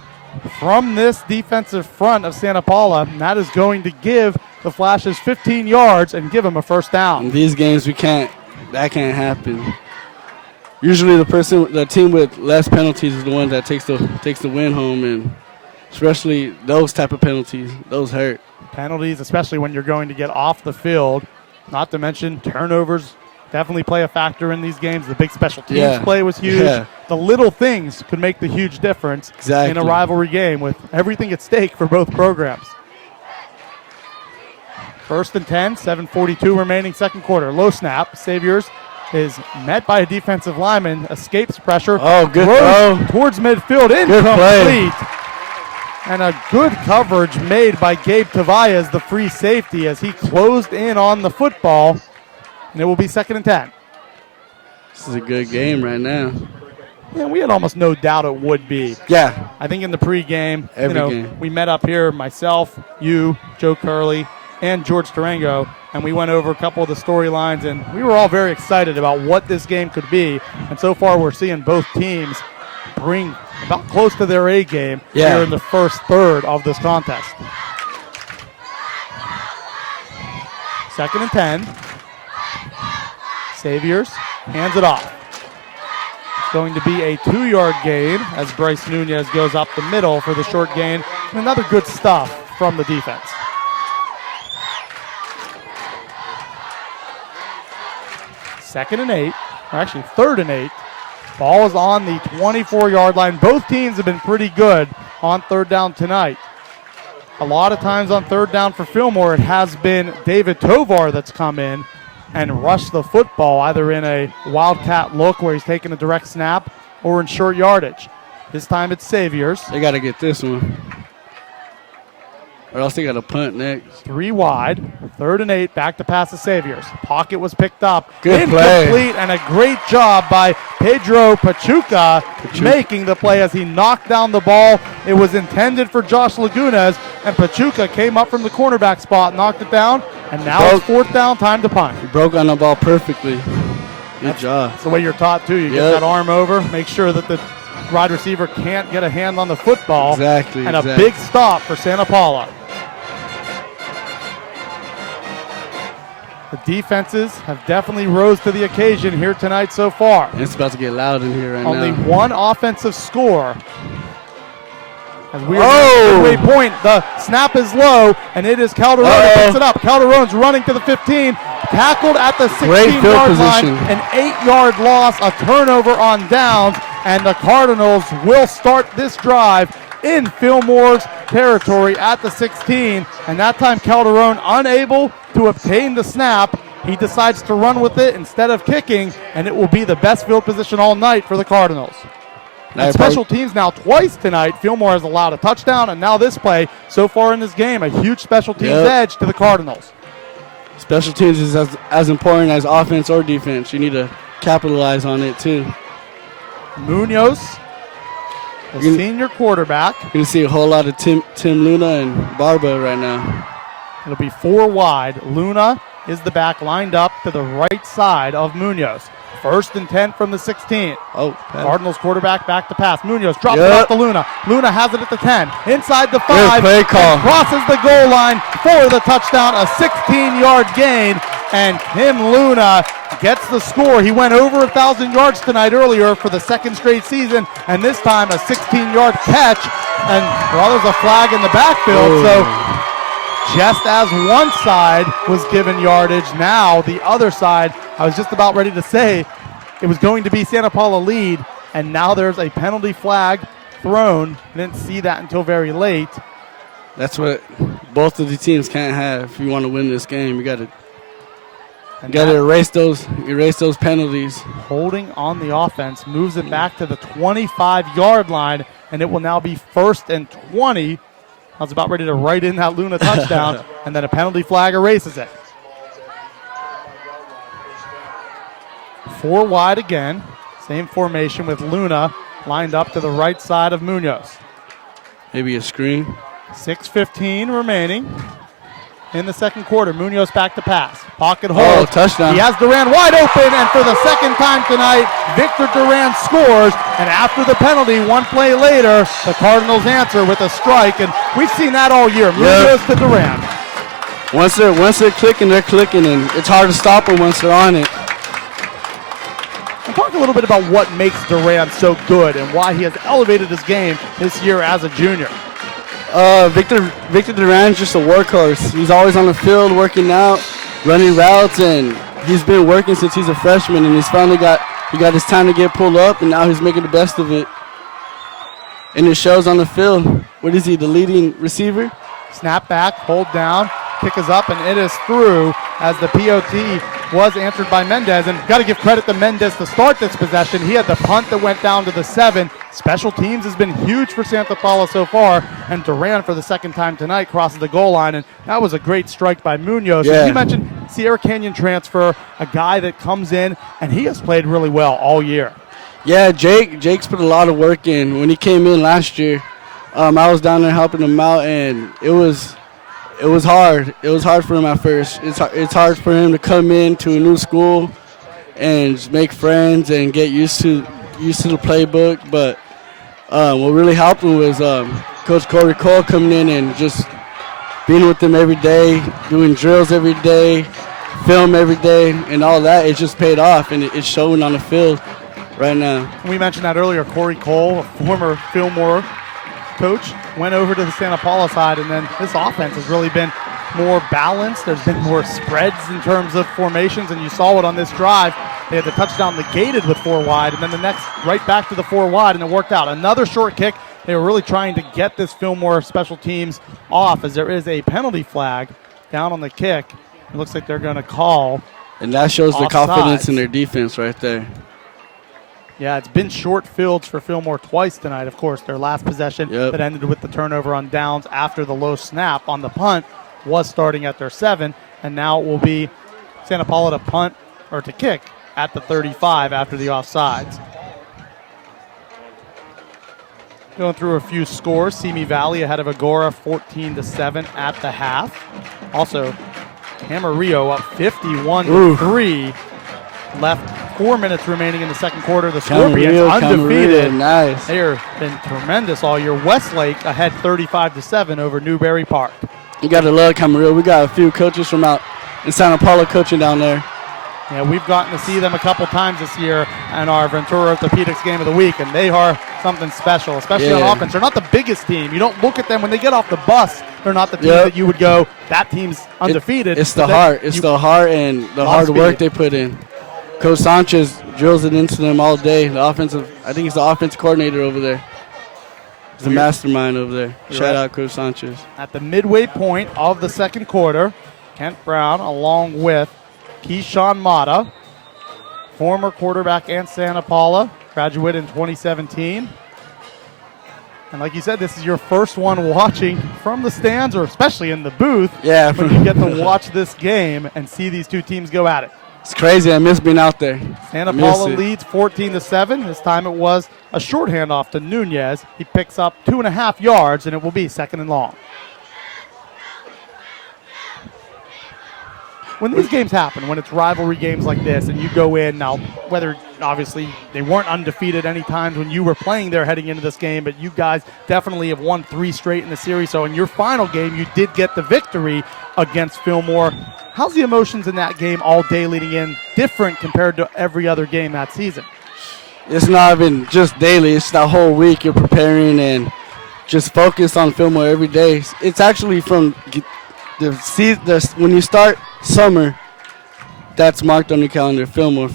from this defensive front of Santa Paula. And that is going to give the Flashes 15 yards and give them a first down. In these games, that can't happen. Usually the team with less penalties is the one that takes the win home, and especially those type of penalties, those hurt. Penalties, especially when you're going to get off the field, not to mention turnovers definitely play a factor in these games. The big special teams play was huge. Yeah. The little things could make the huge difference in a rivalry game with everything at stake for both programs. 1st and 10, 7:42 remaining second quarter. Low snap. Saviors is met by a defensive lineman, escapes pressure. Oh, good throw. Towards midfield, incomplete. And a good coverage made by Gabe Tavares, the free safety, as he closed in on the football. And it will be 2nd and 10. This is a good game right now. Yeah, we had almost no doubt it would be. Yeah. I think in the pregame, game. We met up here, myself, you, Joe Curley, and George Tarango, and we went over a couple of the storylines, and we were all very excited about what this game could be. And so far, we're seeing both teams bring about close to their A game here in the first third of this contest. 2nd and 10. Saviors hands it off. It's going to be a 2-yard gain as Bryce Nunez goes up the middle for the short gain. And another good stuff from the defense. Second and 8, or actually 3rd and 8. Ball is on the 24-yard line. Both teams have been pretty good on 3rd down tonight. A lot of times on 3rd down for Fillmore, it has been David Tovar that's come in and rushed the football, either in a wildcat look where he's taking a direct snap or in short yardage. This time it's Saviors. They got to get this one, or else they got to punt next. 3 wide, 3rd and 8, back to pass to Saviors. Pocket was picked up. Good Incomplete, play. And a great job by Pedro Pachuca making the play as he knocked down the ball. It was intended for Josh Lagunas, and Pachuca came up from the cornerback spot, knocked it down, and now it's 4th down, time to punt. He broke on the ball perfectly. Good job. That's the way you're taught, too. You get that arm over, make sure that the wide receiver can't get a hand on the football. Exactly. And a big stop for Santa Paula. The defenses have definitely rose to the occasion here tonight so far. And it's about to get loud in here right Only now. one offensive score. As we are at the midway point, the snap is low, and it is Calderon who picks it up. Calderon's running to the 15, tackled at the 16-yard line, an 8-yard loss, a turnover on downs, and the Cardinals will start this drive in Fillmore's territory at the 16, and that time Calderon unable to obtain the snap. He decides to run with it instead of kicking, and it will be the best field position all night for the Cardinals. And special teams now twice tonight. Fillmore has allowed a touchdown, and now this play so far in this game, a huge special teams edge to the Cardinals. Special teams is as important as offense or defense. You need to capitalize on it too. Munoz, the senior quarterback. You're going to see a whole lot of Tim Luna and Barba right now. It'll be 4 wide. Luna is the back lined up to the right side of Munoz. 1st and 10 from the 16. Cardinals quarterback back to pass. Munoz drops it off to Luna. Luna has it at the 10. Inside the 5. Play call. Crosses the goal line for the touchdown. A 16-yard gain. And Tim Luna gets the score. He went over 1,000 yards tonight earlier for the 2nd straight season. And this time a 16-yard catch. And there's a flag in the backfield. So just as one side was given yardage, now the other side, I was just about ready to say it was going to be Santa Paula lead, and now there's a penalty flag thrown. I didn't see that until very late. That's what both of the teams can't have. If you want to win this game, you got to erase those penalties. Holding on the offense moves it back to the 25-yard line, and it will now be 1st and 20. I was about ready to write in that Luna touchdown, and then a penalty flag erases it. 4 wide again. Same formation with Luna lined up to the right side of Munoz. Maybe a screen. 6:15 remaining in the 2nd quarter. Munoz back to pass. Pocket hold. Touchdown. He has Duran wide open, and for the 2nd time tonight, Victor Duran scores. And after the penalty, 1 play later, the Cardinals answer with a strike, and we've seen that all year. Munoz to Duran. Once they're clicking, and it's hard to stop them once they're on it. And talk a little bit about what makes Duran so good and why he has elevated his game this year as a junior. Victor Duran's just a workhorse. He's always on the field working out, running routes, and he's been working since he's a freshman, and he's finally got his time to get pulled up, and now he's making the best of it. And it shows on the field. What is he, the leading receiver? Snap back, hold down, kick is up, and it is through as the POT was answered by Mendez. And got to give credit to Mendez to start this possession. He had the punt that went down to the 7. Special teams has been huge for Santa Paula so far, and Duran for the 2nd time tonight crosses the goal line, and that was a great strike by Munoz. Yeah. You mentioned Sierra Canyon transfer, a guy that comes in, and he has played really well all year. Yeah, Jake's put a lot of work in. When he came in last year, I was down there helping him out, and it was hard. It was hard for him at first. It's hard for him to come in to a new school and make friends and get used to the playbook. But what really helped him was Coach Corey Cole coming in and just being with them every day, doing drills every day, film every day, and all that. It just paid off, and it's showing on the field right now. We mentioned that earlier. Corey Cole, a former Fillmore coach, went over to the Santa Paula side, and then this offense has really been more balanced. There's been more spreads in terms of formations, and you saw it on this drive. They had the touchdown negated with 4 wide, and then the next right back to the 4 wide, and it worked out. Another short kick. They were really trying to get this Fillmore special teams off, as there is a penalty flag down on the kick. It looks like they're going to call. And that shows the offsides. confidence in their defense right there. Yeah, it's been short fields for Fillmore twice tonight. Of course, their last possession that ended with the turnover on downs after the low snap on the punt was starting at their 7, and now it will be Santa Paula to punt or to kick at the 35 after the offsides. Going through a few scores. Simi Valley ahead of Agora 14-7 at the half. Also, Camarillo up 51-3. Left 4 minutes remaining in the second quarter. The Scorpions undefeated. Nice. They have been tremendous all year. Westlake ahead 35-7 over Newberry Park. You got to love Camarillo. We got a few coaches from out in Santa Paula coaching down there. Yeah, we've gotten to see them a couple times this year in our Ventura Orthopedics game of the week, and they are something special, especially on offense. They're not the biggest team. You don't look at them when they get off the bus. They're not the team that you would go, that team's undefeated. It's the heart. It's the heart and the hard work they put in. Coach Sanchez drills it into them all day. I think he's the offensive coordinator over there. He's a mastermind over there. Shout out Coach Sanchez. At the midway point of the second quarter, Kent Brown along with Keyshawn Mata, former quarterback and Santa Paula, graduated in 2017. And like you said, this is your first one watching from the stands, or especially in the booth, when you get to watch this game and see these two teams go at it. It's crazy. I miss being out there. Santa Paula leads 14-7. This time it was a short handoff to Nunez. He picks up 2.5 yards, and it will be 2nd and long. When these games happen, when it's rivalry games like this, and you go in now, whether obviously they weren't undefeated any times when you were playing there heading into this game, but you guys definitely have won 3 straight in the series. So in your final game, you did get the victory against Fillmore. How's the emotions in that game all day leading in different compared to every other game that season? It's not even just daily. It's that whole week you're preparing and just focus on Fillmore every day. It's actually from when you start summer, that's marked on your calendar, Fillmore,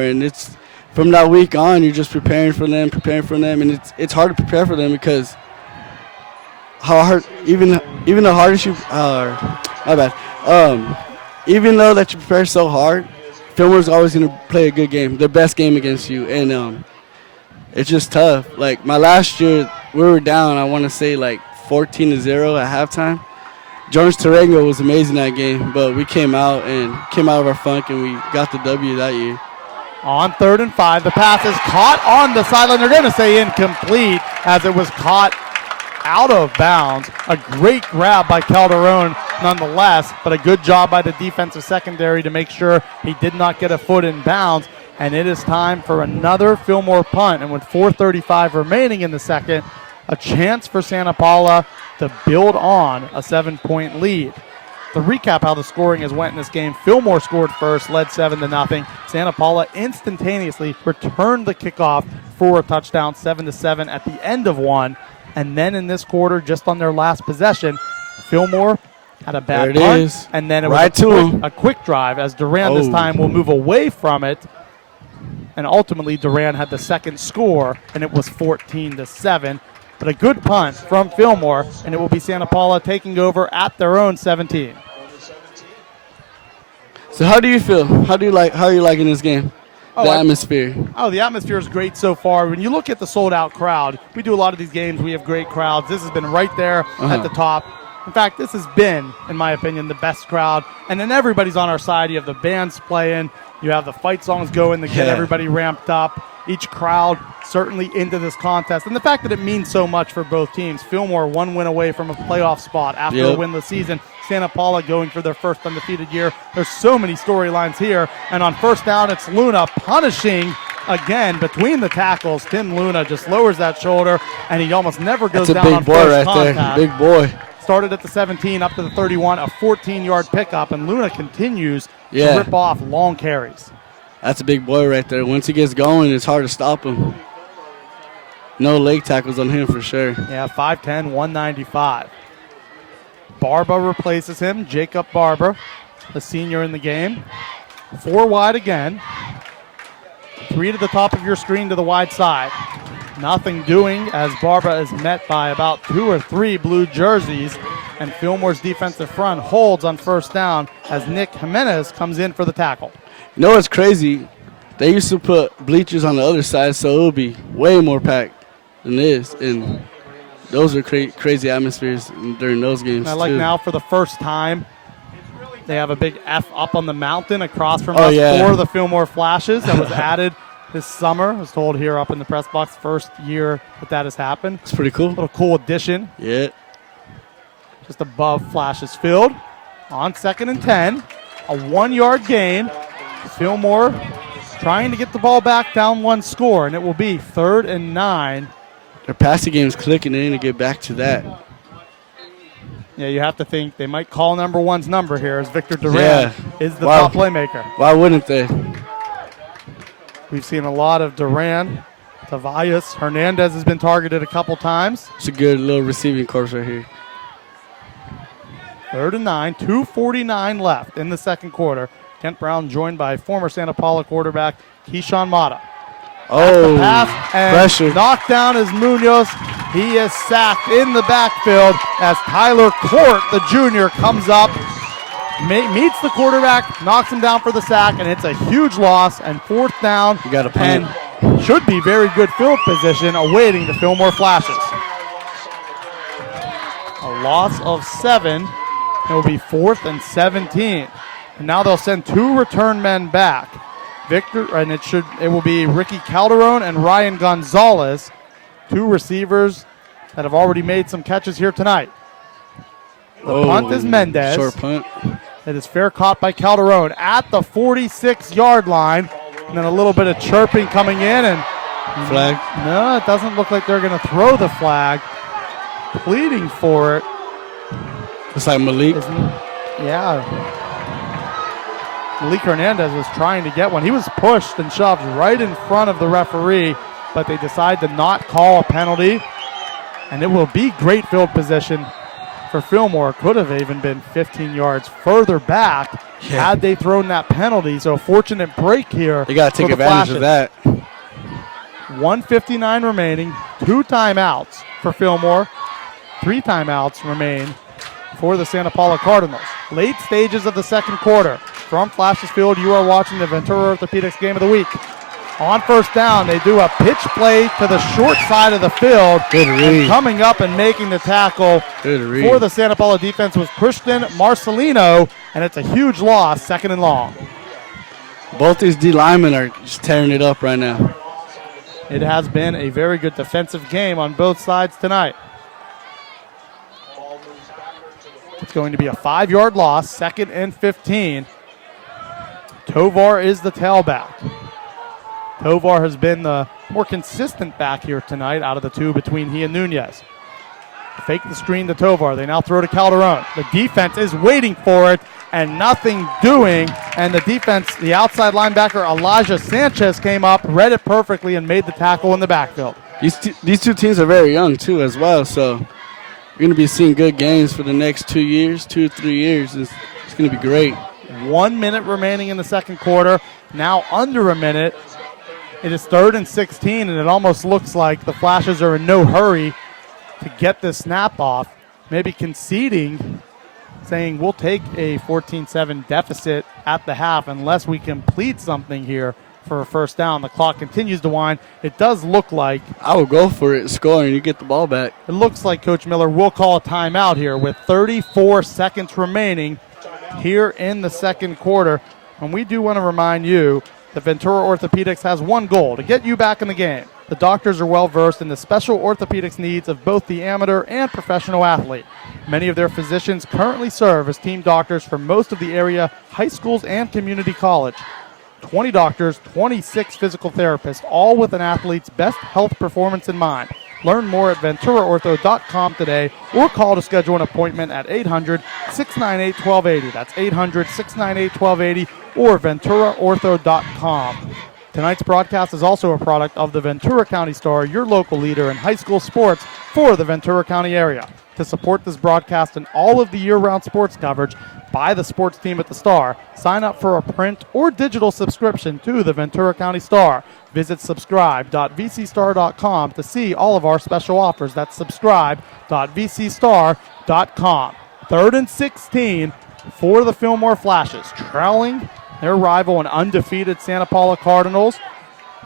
and it's from that week on, you're just preparing for them, and it's hard to prepare for them because how hard, even the hardest you even though that you prepare so hard, Fillmore's always going to play a good game, their best game against you, and it's just tough. Like my last year, we were down, I want to say like 14-0 at halftime. Jones Tarango was amazing that game, but we came out of our funk and we got the W that year. On 3rd and 5, the pass is caught on the sideline. They're going to say incomplete as it was caught out of bounds. A great grab by Calderon nonetheless, but a good job by the defensive secondary to make sure he did not get a foot in bounds. And it is time for another Fillmore punt. And with 4:35 remaining in the second, a chance for Santa Paula to build on a 7-point lead. To recap how the scoring has went in this game, Fillmore scored first, led 7-0. Santa Paula instantaneously returned the kickoff for a touchdown, 7-7 at the end of one. And then in this quarter, just on their last possession, Fillmore had a bad punt, and then it was a quick drive as Duran this time will move away from it. And ultimately, Duran had the second score, and it was 14-7. But a good punt from Fillmore, and it will be Santa Paula taking over at their own 17. So how do you feel? How are you liking this game? The atmosphere. The atmosphere is great so far. When you look at the sold-out crowd, we do a lot of these games. We have great crowds. This has been right there at the top. In fact, this has been, in my opinion, the best crowd. And then everybody's on our side. You have the bands playing. You have the fight songs going that get everybody ramped up. Each crowd certainly into this contest. And the fact that it means so much for both teams. Fillmore 1 win away from a playoff spot after a winless season. Santa Paula going for their first undefeated year. There's so many storylines here. And on first down, it's Luna punishing again between the tackles. Tim Luna just lowers that shoulder, and he almost never goes down on first contact. Big boy. Started at the 17, up to the 31, a 14-yard pickup, and Luna continues to rip off long carries. That's a big boy right there. Once he gets going, it's hard to stop him. No leg tackles on him for sure. Yeah, 5'10", 195. Barba replaces him, Jacob Barba, the senior in the game. 4 wide again. 3 to the top of your screen to the wide side. Nothing doing as Barba is met by about 2 or 3 blue jerseys, and Fillmore's defensive front holds on first down as Nick Jimenez comes in for the tackle. You know what's crazy? They used to put bleachers on the other side, so it would be way more packed than this, and those are crazy atmospheres during those games. I like now for the first time, they have a big F up on the mountain across from us for the Fillmore Flashes that was added this summer. I was told here up in the press box, first year that has happened. It's pretty cool. Little cool addition. Yeah. Just above Flashes field. On 2nd and 10. A 1-yard gain. Fillmore trying to get the ball back down 1 score, and it will be 3rd and 9. Their passing game's clicking. They need to get back to that. Yeah, you have to think they might call number 1's number here as Victor Duran is the top playmaker. Why wouldn't they? We've seen a lot of Duran. Tavias Hernandez has been targeted a couple times. It's a good little receiving corps right here. 3rd and 9, 2:49 left in the second quarter. Kent Brown joined by former Santa Paula quarterback Keyshawn Mata. Oh, Pass and pressure. knocked down is Munoz. He is sacked in the backfield as Tyler Court, the junior, comes up, meets the quarterback, knocks him down for the sack, and it's a huge loss and 4th down. You got to punt. And should be very good field position awaiting the Fillmore Flashes. A loss of 7. It will be 4th and 17. And now they'll send 2 return men back. Victor, and it will be Ricky Calderon and Ryan Gonzalez, 2 receivers that have already made some catches here tonight. The punt is Mendez. Short punt. It is fair caught by Calderon at the 46-yard line. And then a little bit of chirping coming in. And Flag. No, it doesn't look like they're going to throw the flag. Pleading for it. It's like Malik. Yeah. Malik Hernandez was trying to get one. He was pushed and shoved right in front of the referee, but they decide to not call a penalty. And it will be great field position for Fillmore. Could have even been 15 yards further back had they thrown that penalty. So a fortunate break here. They got to take advantage of that. 1:59 remaining. 2 timeouts for Fillmore. 3 timeouts remain for the Santa Paula Cardinals. Late stages of the second quarter. From Flashes Field, you are watching the Ventura Orthopedics Game of the Week. On 1st down, they do a pitch play to the short side of the field. Good read. Coming up and making the tackle for the Santa Paula defense was Christian Marcelino, and it's a huge loss, 2nd and long. Both these D linemen are just tearing it up right now. It has been a very good defensive game on both sides tonight. It's going to be a 5-yard loss, 2nd and 15. Tovar is the tailback. Tovar has been the more consistent back here tonight out of the 2 between he and Nunez. Fake the screen to Tovar. They now throw to Calderon. The defense is waiting for it and nothing doing. And the defense, the outside linebacker Elijah Sanchez came up, read it perfectly, and made the tackle in the backfield. These 2 teams are very young too as well, so you're going to be seeing good games for the next 2 years, 2 or 3 years. It's going to be great. 1 minute remaining in the second quarter. Now under a minute. It is 3rd and 16, and it almost looks like the Flashes are in no hurry to get this snap off. Maybe conceding, saying we'll take a 14-7 deficit at the half unless we complete something here for a 1st down. The clock continues to wind. It does look like I would go for it, score, and you get the ball back. It looks like Coach Miller will call a timeout here with 34 seconds remaining here in the second quarter. And we do want to remind you that Ventura Orthopedics has one goal: to get you back in the game. The doctors are well versed in the special orthopedics needs of both the amateur and professional athlete. Many of their physicians currently serve as team doctors for most of the area high schools and community college. 20 doctors, 26 physical therapists, all with an athlete's best health performance in mind. Learn more at VenturaOrtho.com today or call to schedule an appointment at 800-698-1280. That's 800-698-1280 or VenturaOrtho.com. Tonight's broadcast is also a product of the Ventura County Star, your local leader in high school sports for the Ventura County area. To support this broadcast and all of the year-round sports coverage by the sports team at the Star, sign up for a print or digital subscription to the Ventura County Star. Visit subscribe.vcstar.com to see all of our special offers. That's subscribe.vcstar.com. 3rd and 16 for the Fillmore Flashes, trailing their rival and undefeated Santa Paula Cardinals,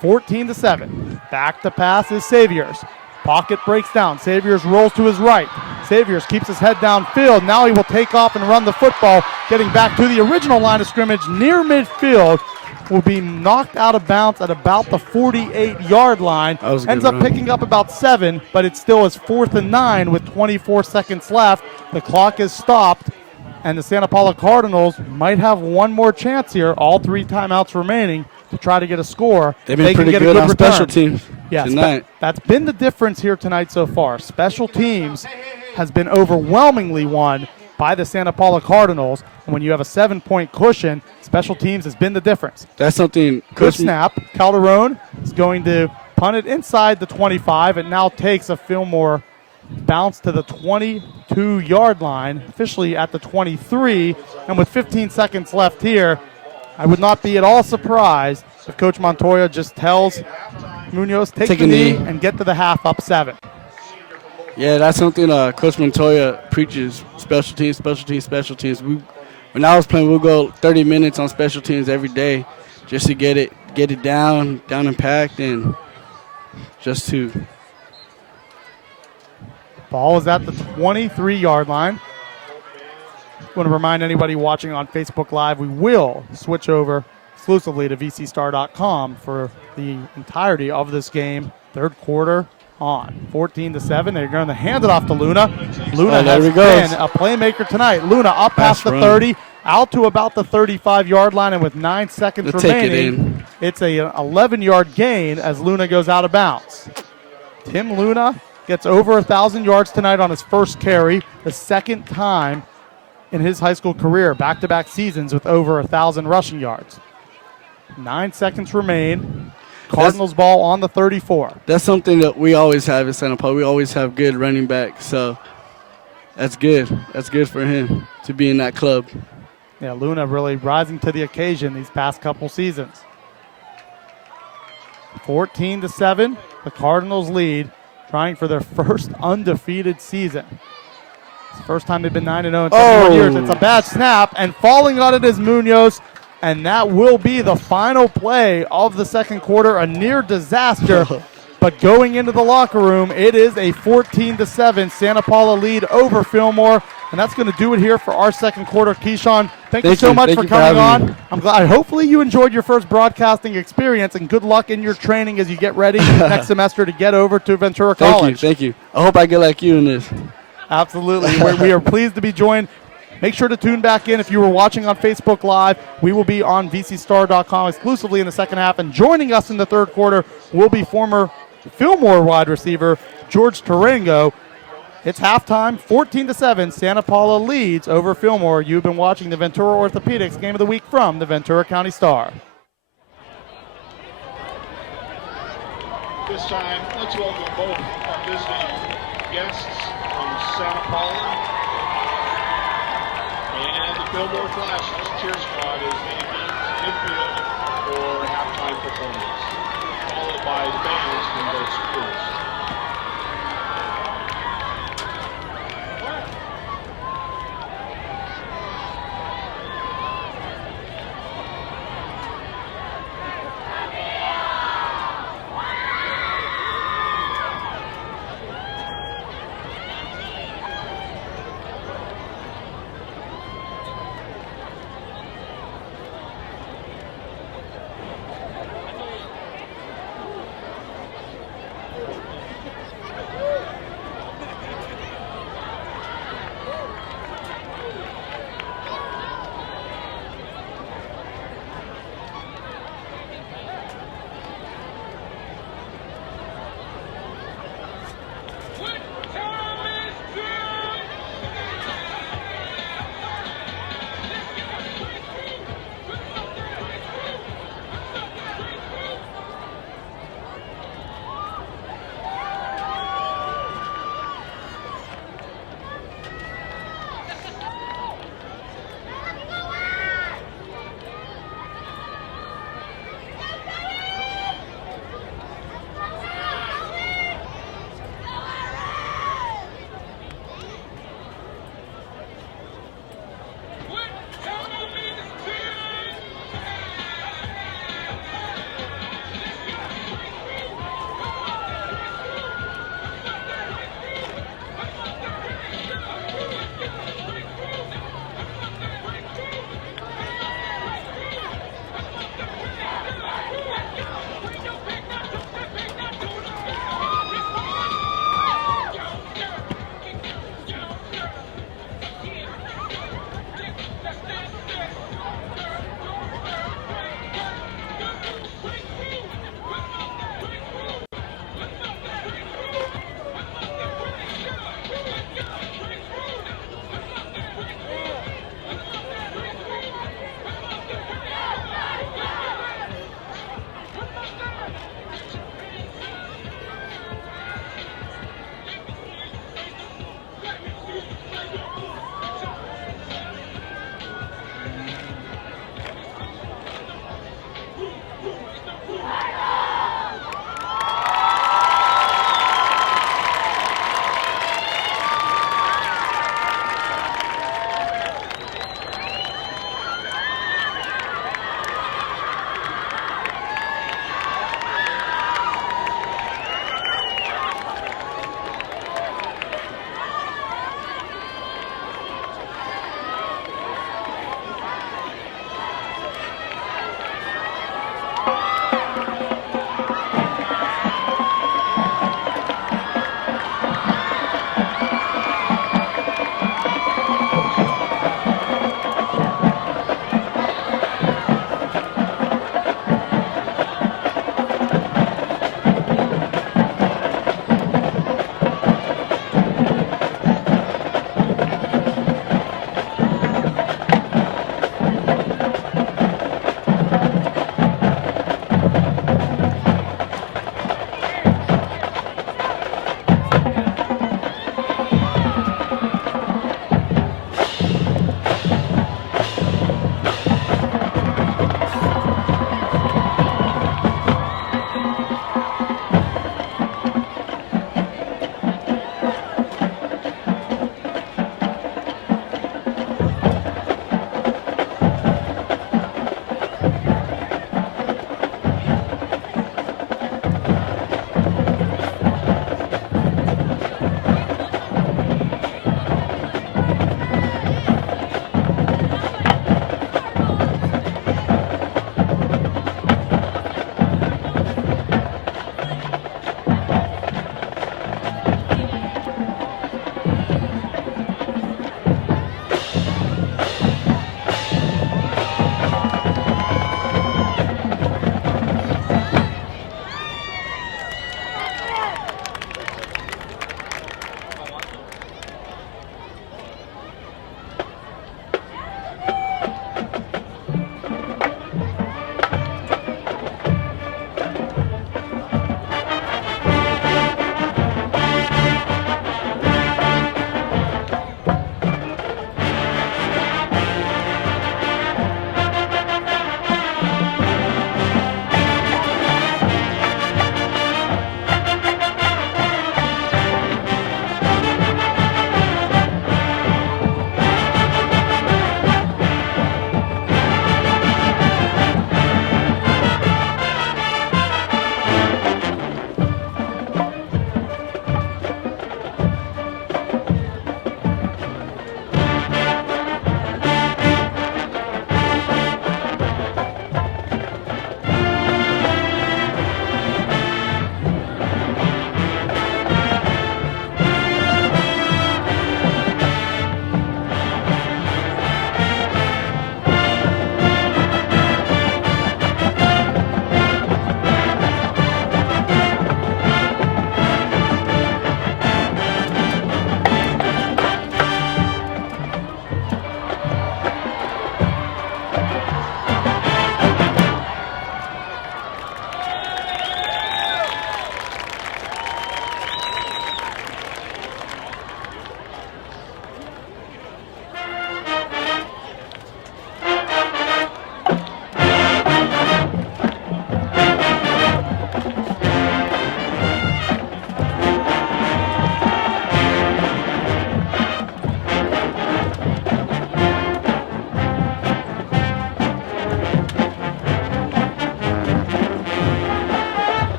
14-7. Back to pass is Saviors. Pocket breaks down. Saviors rolls to his right. Saviors keeps his head downfield. Now he will take off and run the football, getting back to the original line of scrimmage near midfield will be knocked out of bounds at about the 48-yard line. Ends up picking up about 7, but it still is 4th and 9 with 24 seconds left. The clock is stopped, and the Santa Paula Cardinals might have one more chance here, all 3 timeouts remaining, to try to get a score. They've been pretty good on special teams tonight. That's been the difference here tonight so far. Special teams has been overwhelmingly won by the Santa Paula Cardinals. And when you have a 7-point cushion, special teams has been the difference. That's something. Good snap. Calderon is going to punt it inside the 25. It now takes a Fillmore bounce to the 22-yard line, officially at the 23. And with 15 seconds left here, I would not be at all surprised if Coach Montoya just tells Munoz, take the knee and get to the half up 7. Yeah, that's something Coach Montoya preaches, special teams, special teams, special teams. When I was playing, we'll go 30 minutes on special teams every day just to get it down and packed, and just to. Ball is at the 23-yard line. I want to remind anybody watching on Facebook Live, we will switch over exclusively to vcstar.com for the entirety of this game. Third quarter on. 14-7. They're going to hand it off to Luna. Luna has been a playmaker tonight. Luna up past the 30, out to about the 35-yard line, and with 9 seconds remaining, it's a 11-yard gain as Luna goes out of bounds. Tim Luna gets over 1,000 yards tonight on his first carry, the second time in his high school career, back-to-back seasons with over 1,000 rushing yards. 9 seconds remain. Cardinals ball on the 34. That's something that we always have at Santa Paula. We always have good running backs, so that's good. That's good for him to be in that club. Yeah, Luna really rising to the occasion these past couple seasons. 14-7, the Cardinals lead, trying for their first undefeated season. It's the first time they've been 9-0 in 71 years. It's a bad snap, and falling on it is Munoz, and that will be the final play of the second quarter, a near disaster. But going into the locker room, it is a 14-7 Santa Paula lead over Fillmore, and that's going to do it here for our second quarter. Keyshawn, thank you so much for coming on. I'm glad. Hopefully you enjoyed your first broadcasting experience, and good luck in your training as you get ready next semester to get over to Ventura College. Thank you. I hope I get like you in this. Absolutely. We are pleased to be joined. Make sure to tune back in if you were watching on Facebook Live. We will be on vcstar.com exclusively in the second half, and joining us in the third quarter will be former Fillmore wide receiver George Tarango. It's halftime, 14-7. Santa Paula leads over Fillmore. You've been watching the Ventura Orthopedics Game of the Week from the Ventura County Star. This time, let's welcome both our visiting guests from Santa Paula and the Fillmore Flashes cheer squad is in midfield for halftime performance, followed by the bands from both schools.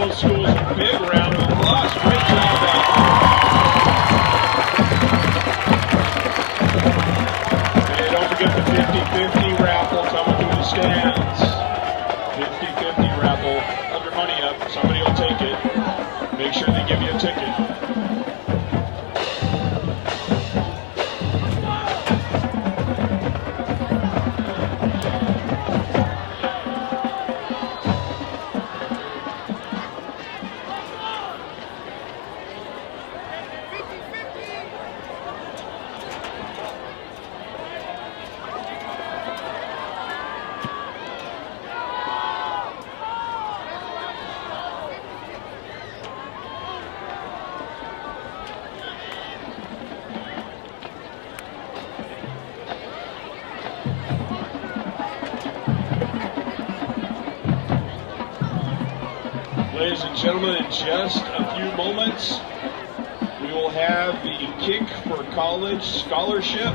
both schools a big round of applause. Great job out there. Hey, don't forget the 50-50 raffle coming through the stands. 50-50 raffle. Put your money up. Somebody will take it. Make sure they give you a ticket. Ladies and gentlemen, in just a few moments, we will have the Kick for College Scholarship,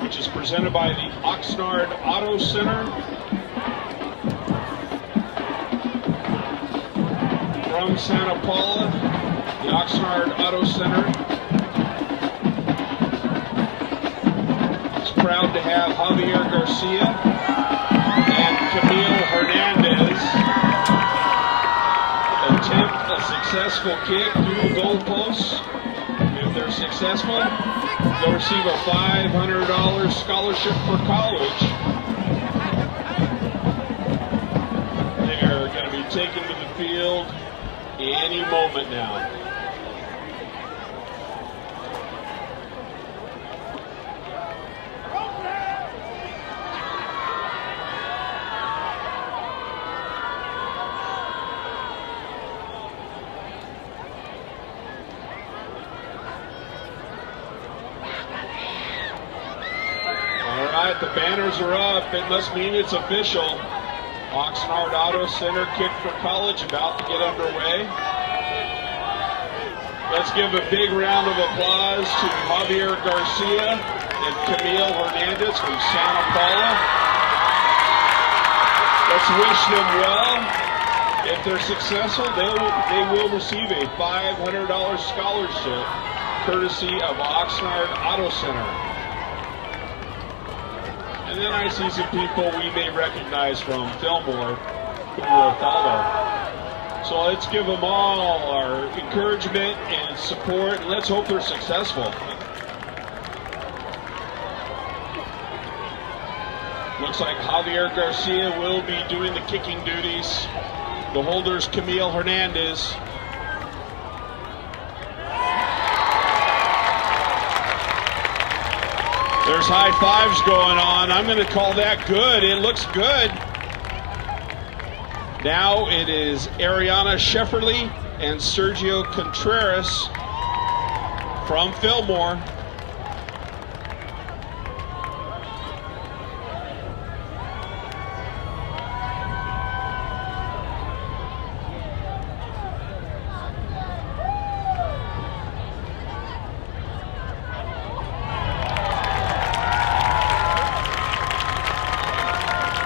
which is presented by the Oxnard Auto Center. From Santa Paula, the Oxnard Auto Center is proud to have Javier Garcia and Camille Hernandez attempt a successful kick through the goalposts. If they're successful, they'll receive a $500 scholarship for college. They're going to be taken to the field any moment now. The banners are up. It must mean it's official. Oxnard Auto Center Kick for College about to get underway. Let's give a big round of applause to Javier Garcia and Camille Hernandez from Santa Paula. Let's wish them well. If they're successful, they will receive a $500 scholarship courtesy of Oxnard Auto Center. And then I see some people we may recognize from Fillmore who will follow. So let's give them all our encouragement and support, and let's hope they're successful. Looks like Javier Garcia will be doing the kicking duties. The holder's Camille Hernandez. There's high fives going on. I'm going to call that good. It looks good. Now it is Ariana Shefferly and Sergio Contreras from Fillmore.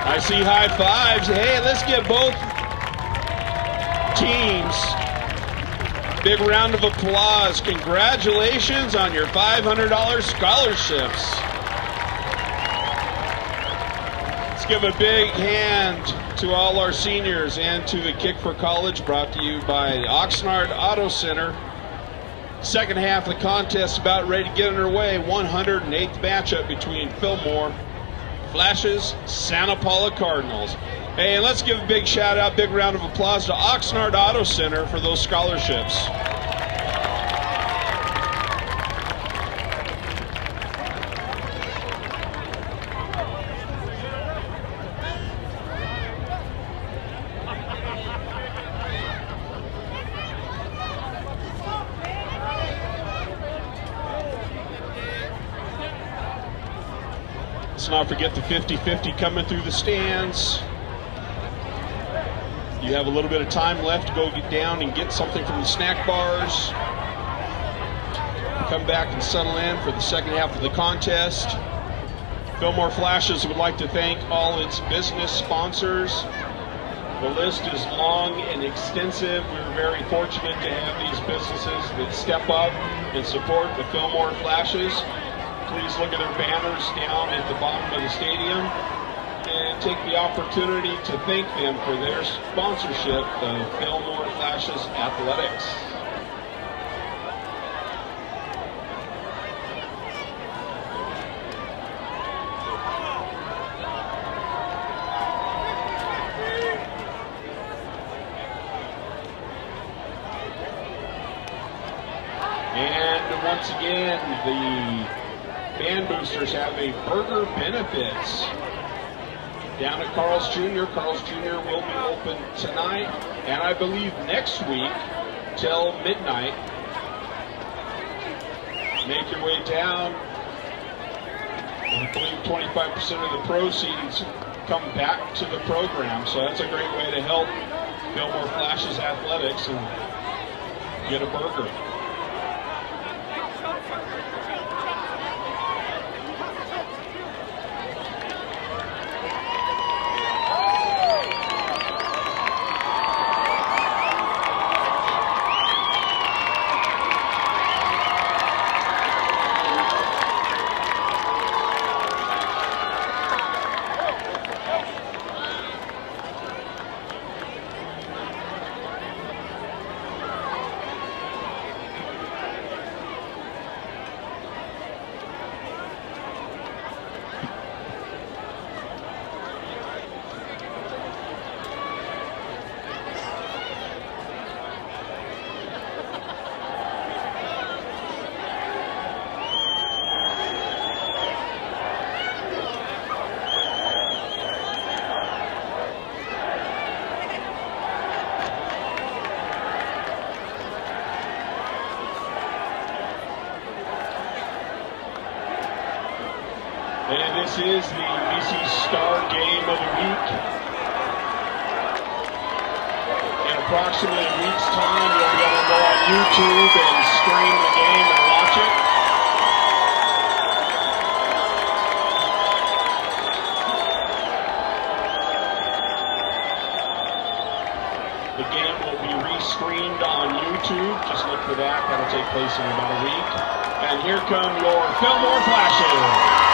I see high fives. Hey, let's give both teams a big round of applause. Congratulations on your $500 scholarships. Let's give a big hand to all our seniors and to the Kick for College, brought to you by Oxnard Auto Center. Second half of the contest about ready to get underway. 108th matchup between Fillmore Flashes, Santa Paula Cardinals. Hey, and let's give a big shout out, big round of applause to Oxnard Auto Center for those scholarships. Let's not forget the 50-50 coming through the stands. You have a little bit of time left to go get down and get something from the snack bars. Come back and settle in for the second half of the contest. Fillmore Flashes would like to thank all its business sponsors. The list is long and extensive. We're very fortunate to have these businesses that step up and support the Fillmore Flashes. Please look at their banners down at the bottom of the stadium and take the opportunity to thank them for their sponsorship of Fillmore Flashes Athletics. And once again, the band boosters have a burger benefits down at Carl's Jr. Carl's Jr. will be open tonight, and I believe next week till midnight. Make your way down. I believe 25% of the proceeds come back to the program, so that's a great way to help Fillmore Flashes Athletics and get a burger. And this is the BC Star Game of the Week. In approximately a week's time, you'll be able to go on YouTube and stream the game and watch it. The game will be re-streamed on YouTube. Just look for that. That'll take place in about a week. And here come your Fillmore Flashes.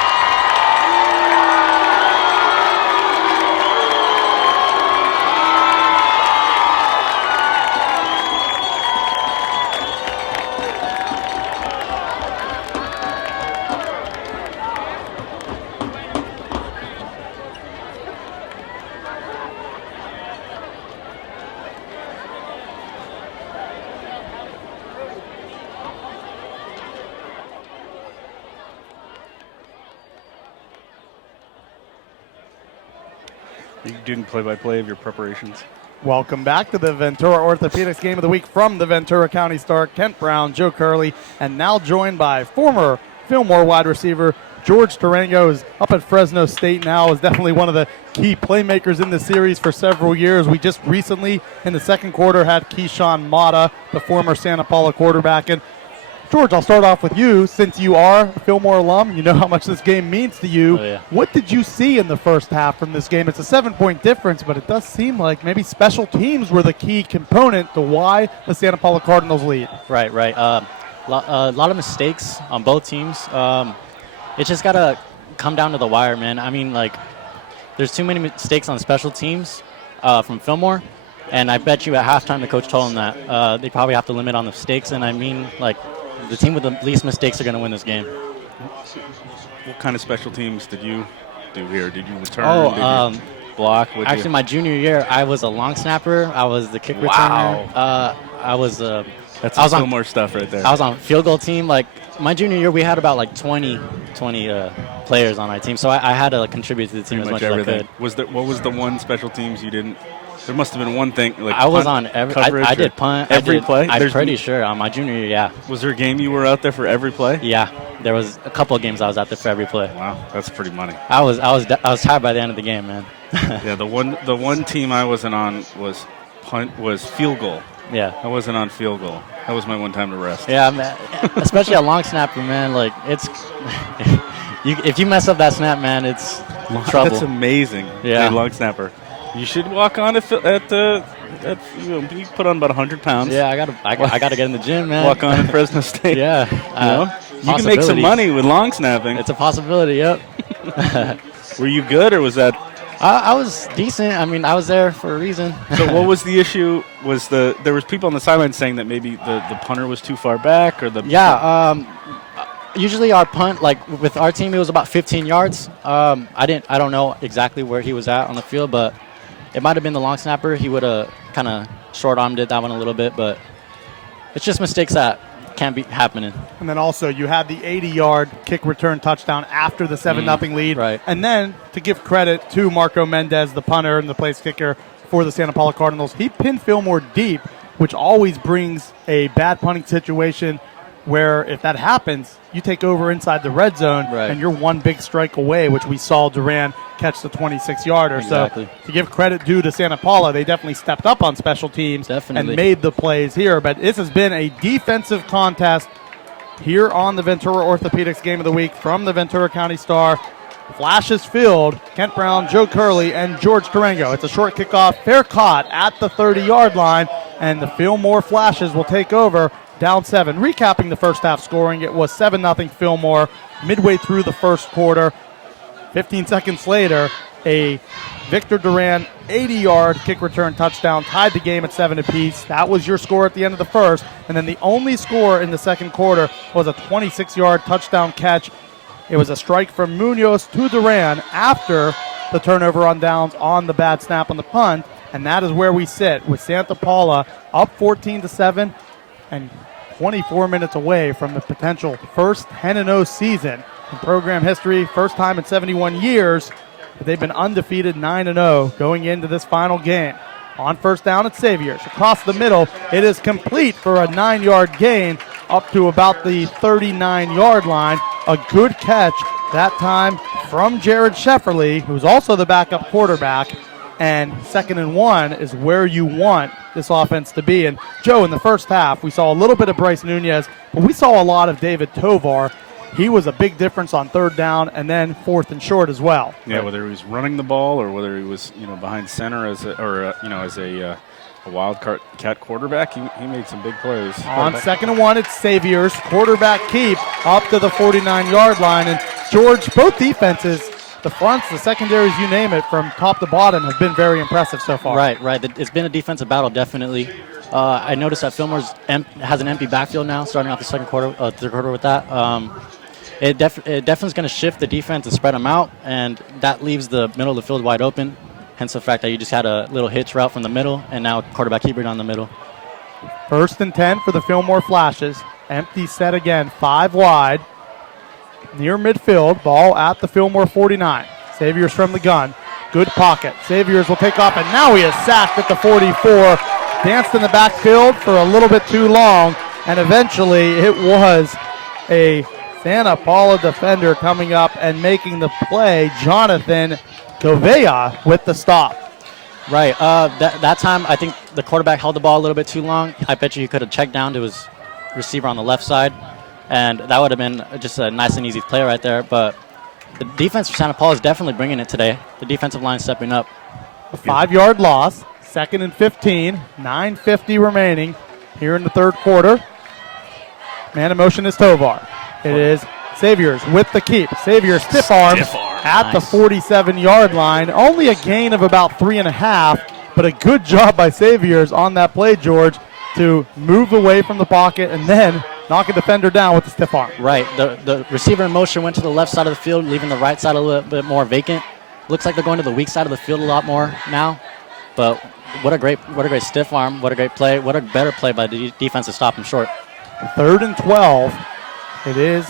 You doing play-by-play of your preparations? Welcome back to the Ventura Orthopedics Game of the Week from the Ventura County Star, Kent Brown, Joe Curley, and now joined by former Fillmore wide receiver George Tarango, is up at Fresno State now, is definitely one of the key playmakers in the series for several years. We just recently, in the second quarter, had Keyshawn Mata, the former Santa Paula quarterback. And George, I'll start off with you. Since you are a Fillmore alum, you know how much this game means to you. Oh, yeah. What did you see in the first half from this game? It's a 7-point difference, but it does seem like maybe special teams were the key component to why the Santa Paula Cardinals lead. Right. A lot of mistakes on both teams. It's just got to come down to the wire, man. I mean, like, there's too many mistakes on special teams from Fillmore, and I bet you at halftime the coach told them that they probably have to limit on the mistakes, and I mean, like, the team with the least mistakes are going to win this game. What kind of special teams did you do here? Did you return? Did you block? Actually, my junior year, I was a long snapper. I was the kick returner. I was That's I was still more stuff right there. I was on field goal team. Like, my junior year, we had about like 20 players on our team, so I had to like, contribute to the team Pretty as much everything. as I could. What was the one special teams you didn't? There must have been one thing. Like I was punt, on every. coverage, I did punt. every play. I'm pretty sure on my junior year. Yeah. Was there a game you were out there for every play? Yeah. There was a couple of games I was out there for every play. Wow, that's pretty money. I was tired by the end of the game, man. Yeah, the one team I wasn't on was field goal. Yeah. I wasn't on field goal. That was my one time to rest. Yeah, man. Especially a long snapper, man. Like, it's if you mess up that snap, man, it's trouble. That's amazing. Yeah. Hey, long snapper. You should walk on you put on about 100 pounds. Yeah, I gotta get in the gym, man. Walk on in Fresno State. Yeah. You can make some money with long snapping. It's a possibility, yep. Were you good, or was that? I was decent. I mean, I was there for a reason. So what was the issue? There was people on the sideline saying that maybe the punter was too far back, or the usually our punt, like with our team, it was about 15 yards. I don't know exactly where he was at on the field, but it might have been the long snapper. He would have kind of short-armed it that one a little bit, but it's just mistakes that can't be happening. And then also you had the 80-yard kick return touchdown after the 7-0 lead. Right. And then to give credit to Marco Mendez, the punter and the place kicker for the Santa Paula Cardinals, he pinned Fillmore deep, which always brings a bad punting situation where if that happens, you take over inside the red zone, right, and you're one big strike away, which we saw Duran catch the 26-yarder. Exactly. So to give credit due to Santa Paula, they definitely stepped up on special teams and made the plays here. But this has been a defensive contest here on the Ventura Orthopedics Game of the Week from the Ventura County Star. Flashes Field, Kent Brown, Joe Curley, and George Tarango. It's a short kickoff, fair caught at the 30-yard line, and the Fillmore Flashes will take over down 7. Recapping the first half scoring, it was 7-0 Fillmore midway through the first quarter. 15 seconds later, a Victor Duran 80-yard kick return touchdown tied the game at 7 apiece. That was your score at the end of the first. And then the only score in the second quarter was a 26-yard touchdown catch. It was a strike from Munoz to Duran after the turnover on downs on the bad snap on the punt. And that is where we sit with Santa Paula up 14-7 and 24 minutes away from the potential first 10-0 season in program history. First time in 71 years that they've been undefeated 9-0 going into this final game. On first down at Saviors. Across the middle, it is complete for a 9-yard gain up to about the 39-yard line. A good catch that time from Jared Shefferly, who's also the backup quarterback. And 2nd and 1 is where you want this offense to be. And Joe, in the first half, we saw a little bit of Bryce Nunez, but we saw a lot of David Tovar. He was a big difference on 3rd down and then 4th and short as well. Yeah, whether he was running the ball or whether he was, behind center as a wildcat quarterback, he made some big plays. On 2nd and 1, it's Saviors, quarterback keep up to the 49-yard line. And George, both defenses, the fronts, the secondaries, you name it, from top to bottom, have been very impressive so far. Right. It's been a defensive battle, definitely. I noticed that Fillmore's has an empty backfield now, starting off the third quarter with that. It definitely is going to shift the defense and spread them out, and that leaves the middle of the field wide open. Hence the fact that you just had a little hitch route from the middle, and now quarterback keeper down the middle. 1st and 10 for the Fillmore Flashes. Empty set again, 5 wide. Near midfield, ball at the Fillmore 49. Saviors from the gun. Good pocket. Saviors will take off, and now he is sacked at the 44. Danced in the backfield for a little bit too long, and eventually it was a Santa Paula defender coming up and making the play. Jonathan Govea with the stop. Right. That time, I think the quarterback held the ball a little bit too long. I bet you he could have checked down to his receiver on the left side, and that would have been just a nice and easy play right there. But the defense for Santa Paula is definitely bringing it today. The defensive line stepping up. A 5-yard loss. 2nd and 15. 9:50 remaining here in the third quarter. Man in motion is Tovar. It is Saviors with the keep. Saviors stiff arm at the 47-yard line. Only a gain of about 3.5, but a good job by Saviors on that play, George, to move away from the pocket and then knock a defender down with the stiff arm. Right. The receiver in motion went to the left side of the field, leaving the right side a little bit more vacant. Looks like they're going to the weak side of the field a lot more now. But what a great stiff arm. What a great play. What a better play by the defense to stop him short. 3rd and 12. It is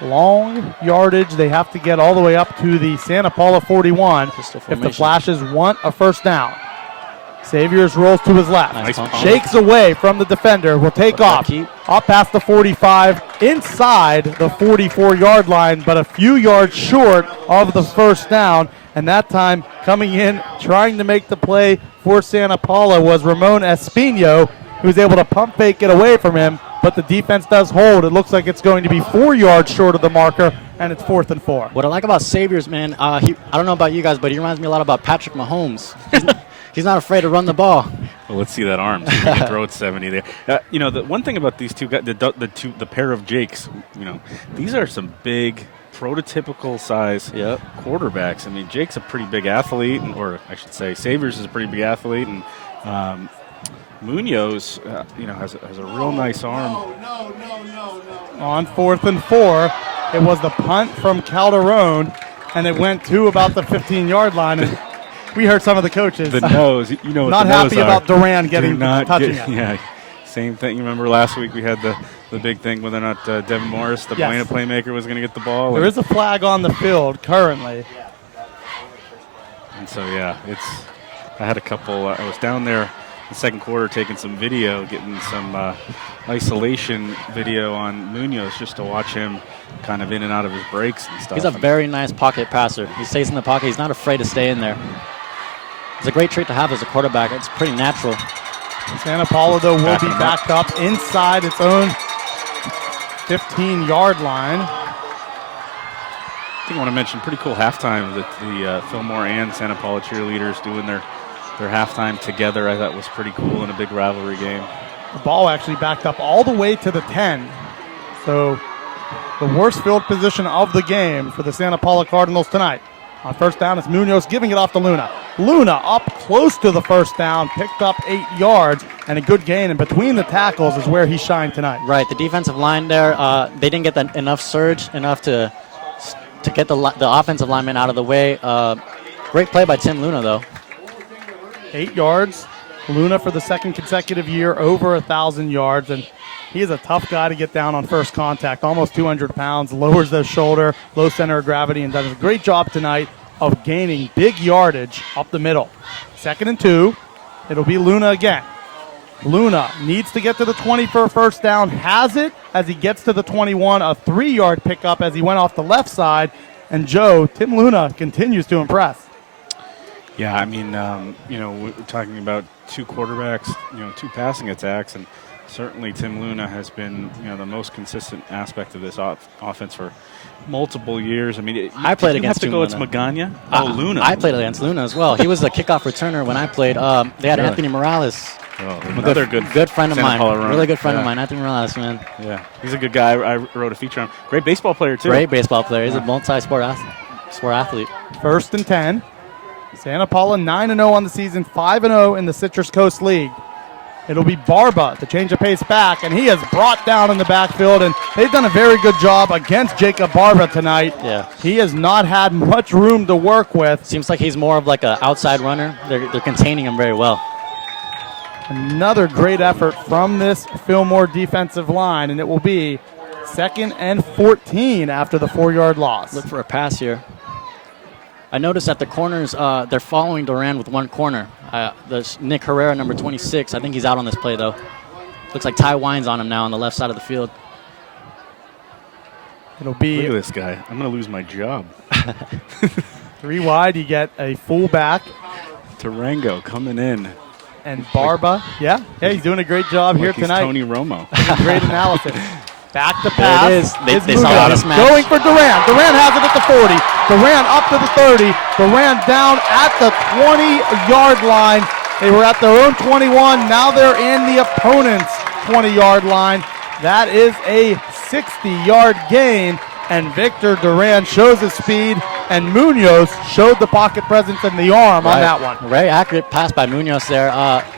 long yardage. They have to get all the way up to the Santa Paula 41 if the Flashes want a first down. Saviors rolls to his left. Nice. Shakes away from the defender. Will take off. Up past the 45, inside the 44-yard line, but a few yards short of the first down. And that time, coming in, trying to make the play for Santa Paula was Ramon Espino, who was able to pump fake it away from him. But the defense does hold. It looks like it's going to be 4 yards short of the marker and it's 4th and 4. What I like about Saviors, man, I don't know about you guys, but he reminds me a lot about Patrick Mahomes. He's not afraid to run the ball. Well, let's see that arm. See if he can throw it 70 there. The one thing about these two guys, the pair of Jakes, these are some big, prototypical size quarterbacks. I mean, Jake's a pretty big athlete, or I should say, Saviors is a pretty big athlete, and Munoz, has a real nice arm. On 4th and 4, it was the punt from Calderon, and it went to about the 15-yard line. And we heard some of the coaches The nose, what not the nose happy are. about Duran touching it. Yeah, same thing. You remember last week we had the big thing whether or not Devin Morris, the Buena playmaker, was going to get the ball. There is a flag on the field currently. And so, I had a couple. I was down there the second quarter taking some video, getting some isolation video on Munoz just to watch him kind of in and out of his breaks and stuff. He's a very nice pocket passer. He stays in the pocket. He's not afraid to stay in there. It's a great trait to have as a quarterback. It's pretty natural. Santa Paula, though, will be backed up inside its own 15-yard line. I think I want to mention pretty cool halftime that the Fillmore and Santa Paula cheerleaders doing their halftime together. I thought was pretty cool in a big rivalry game. The ball actually backed up all the way to the 10. So the worst field position of the game for the Santa Paula Cardinals tonight. On first down, it's Munoz giving it off to Luna. Luna up close to the first down, picked up 8 yards, and a good gain. And between the tackles is where he shined tonight. Right, the defensive line there, they didn't get enough surge, enough to get the offensive lineman out of the way. Great play by Tim Luna, though. 8 yards. Luna for the second consecutive year, over 1,000 yards. And he is a tough guy to get down on first contact, almost 200 pounds, lowers the shoulder, low center of gravity, and does a great job tonight of gaining big yardage up the middle. 2nd and 2, it'll be Luna again. Luna needs to get to the 20 for a first down, has it as he gets to the 21, a 3-yard pickup as he went off the left side, and Tim Luna continues to impress. Yeah, I mean, we're talking about two quarterbacks, two passing attacks, and certainly Tim Luna has been, the most consistent aspect of this offense for multiple years. I mean, I played against Tim Luna. It's Magana? Luna. I played against Luna as well. He was the kickoff returner when I played. They had Anthony Morales. Oh, another good friend of mine. Runner. Really good friend of mine, Anthony Morales, man. Yeah, he's a good guy. I wrote a feature on him. Great baseball player, too. Great baseball player. He's a multi-sport athlete. 1st and 10. Santa Paula 9-0 on the season, 5-0 in the Citrus Coast League. It'll be Barba to change the pace back, and he is brought down in the backfield, and they've done a very good job against Jacob Barba tonight. Yeah. He has not had much room to work with. Seems like he's more of like an outside runner. They're containing him very well. Another great effort from this Fillmore defensive line, and it will be 2nd and 14 after the 4-yard loss. Look for a pass here. I noticed that the corners, they're following Duran with one corner. There's Nick Herrera, number 26. I think he's out on this play, though. Looks like Ty Wine's on him now on the left side of the field. It'll be... Look at this guy. I'm going to lose my job. 3 wide, you get a fullback. Tarango coming in. And Barba, he's doing a great job here tonight. Tony Romo. Great analysis. Back to pass. There it is. They saw Munoz this match. going for Duran. Duran has it at the 40. Duran up to the 30. Duran down at the 20-yard line. They were at their own 21. Now they're in the opponent's 20-yard line. That is a 60-yard gain. And Victor Duran shows his speed. And Munoz showed the pocket presence and the arm on that one. Very accurate pass by Munoz there.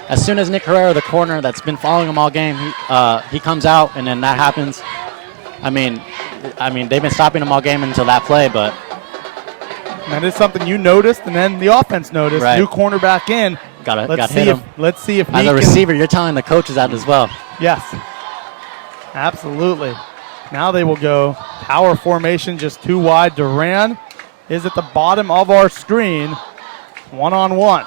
As soon as Nick Herrera, the corner that's been following him all game, he comes out, and then that happens. I mean, they've been stopping him all game until that play, but that is something you noticed, and then the offense noticed. Right. New cornerback in. Got hit him. Let's see if as a receiver, you're telling the coaches that as well. Yes, absolutely. Now they will go power formation, just 2 wide. Duran is at the bottom of our screen, 1-on-1.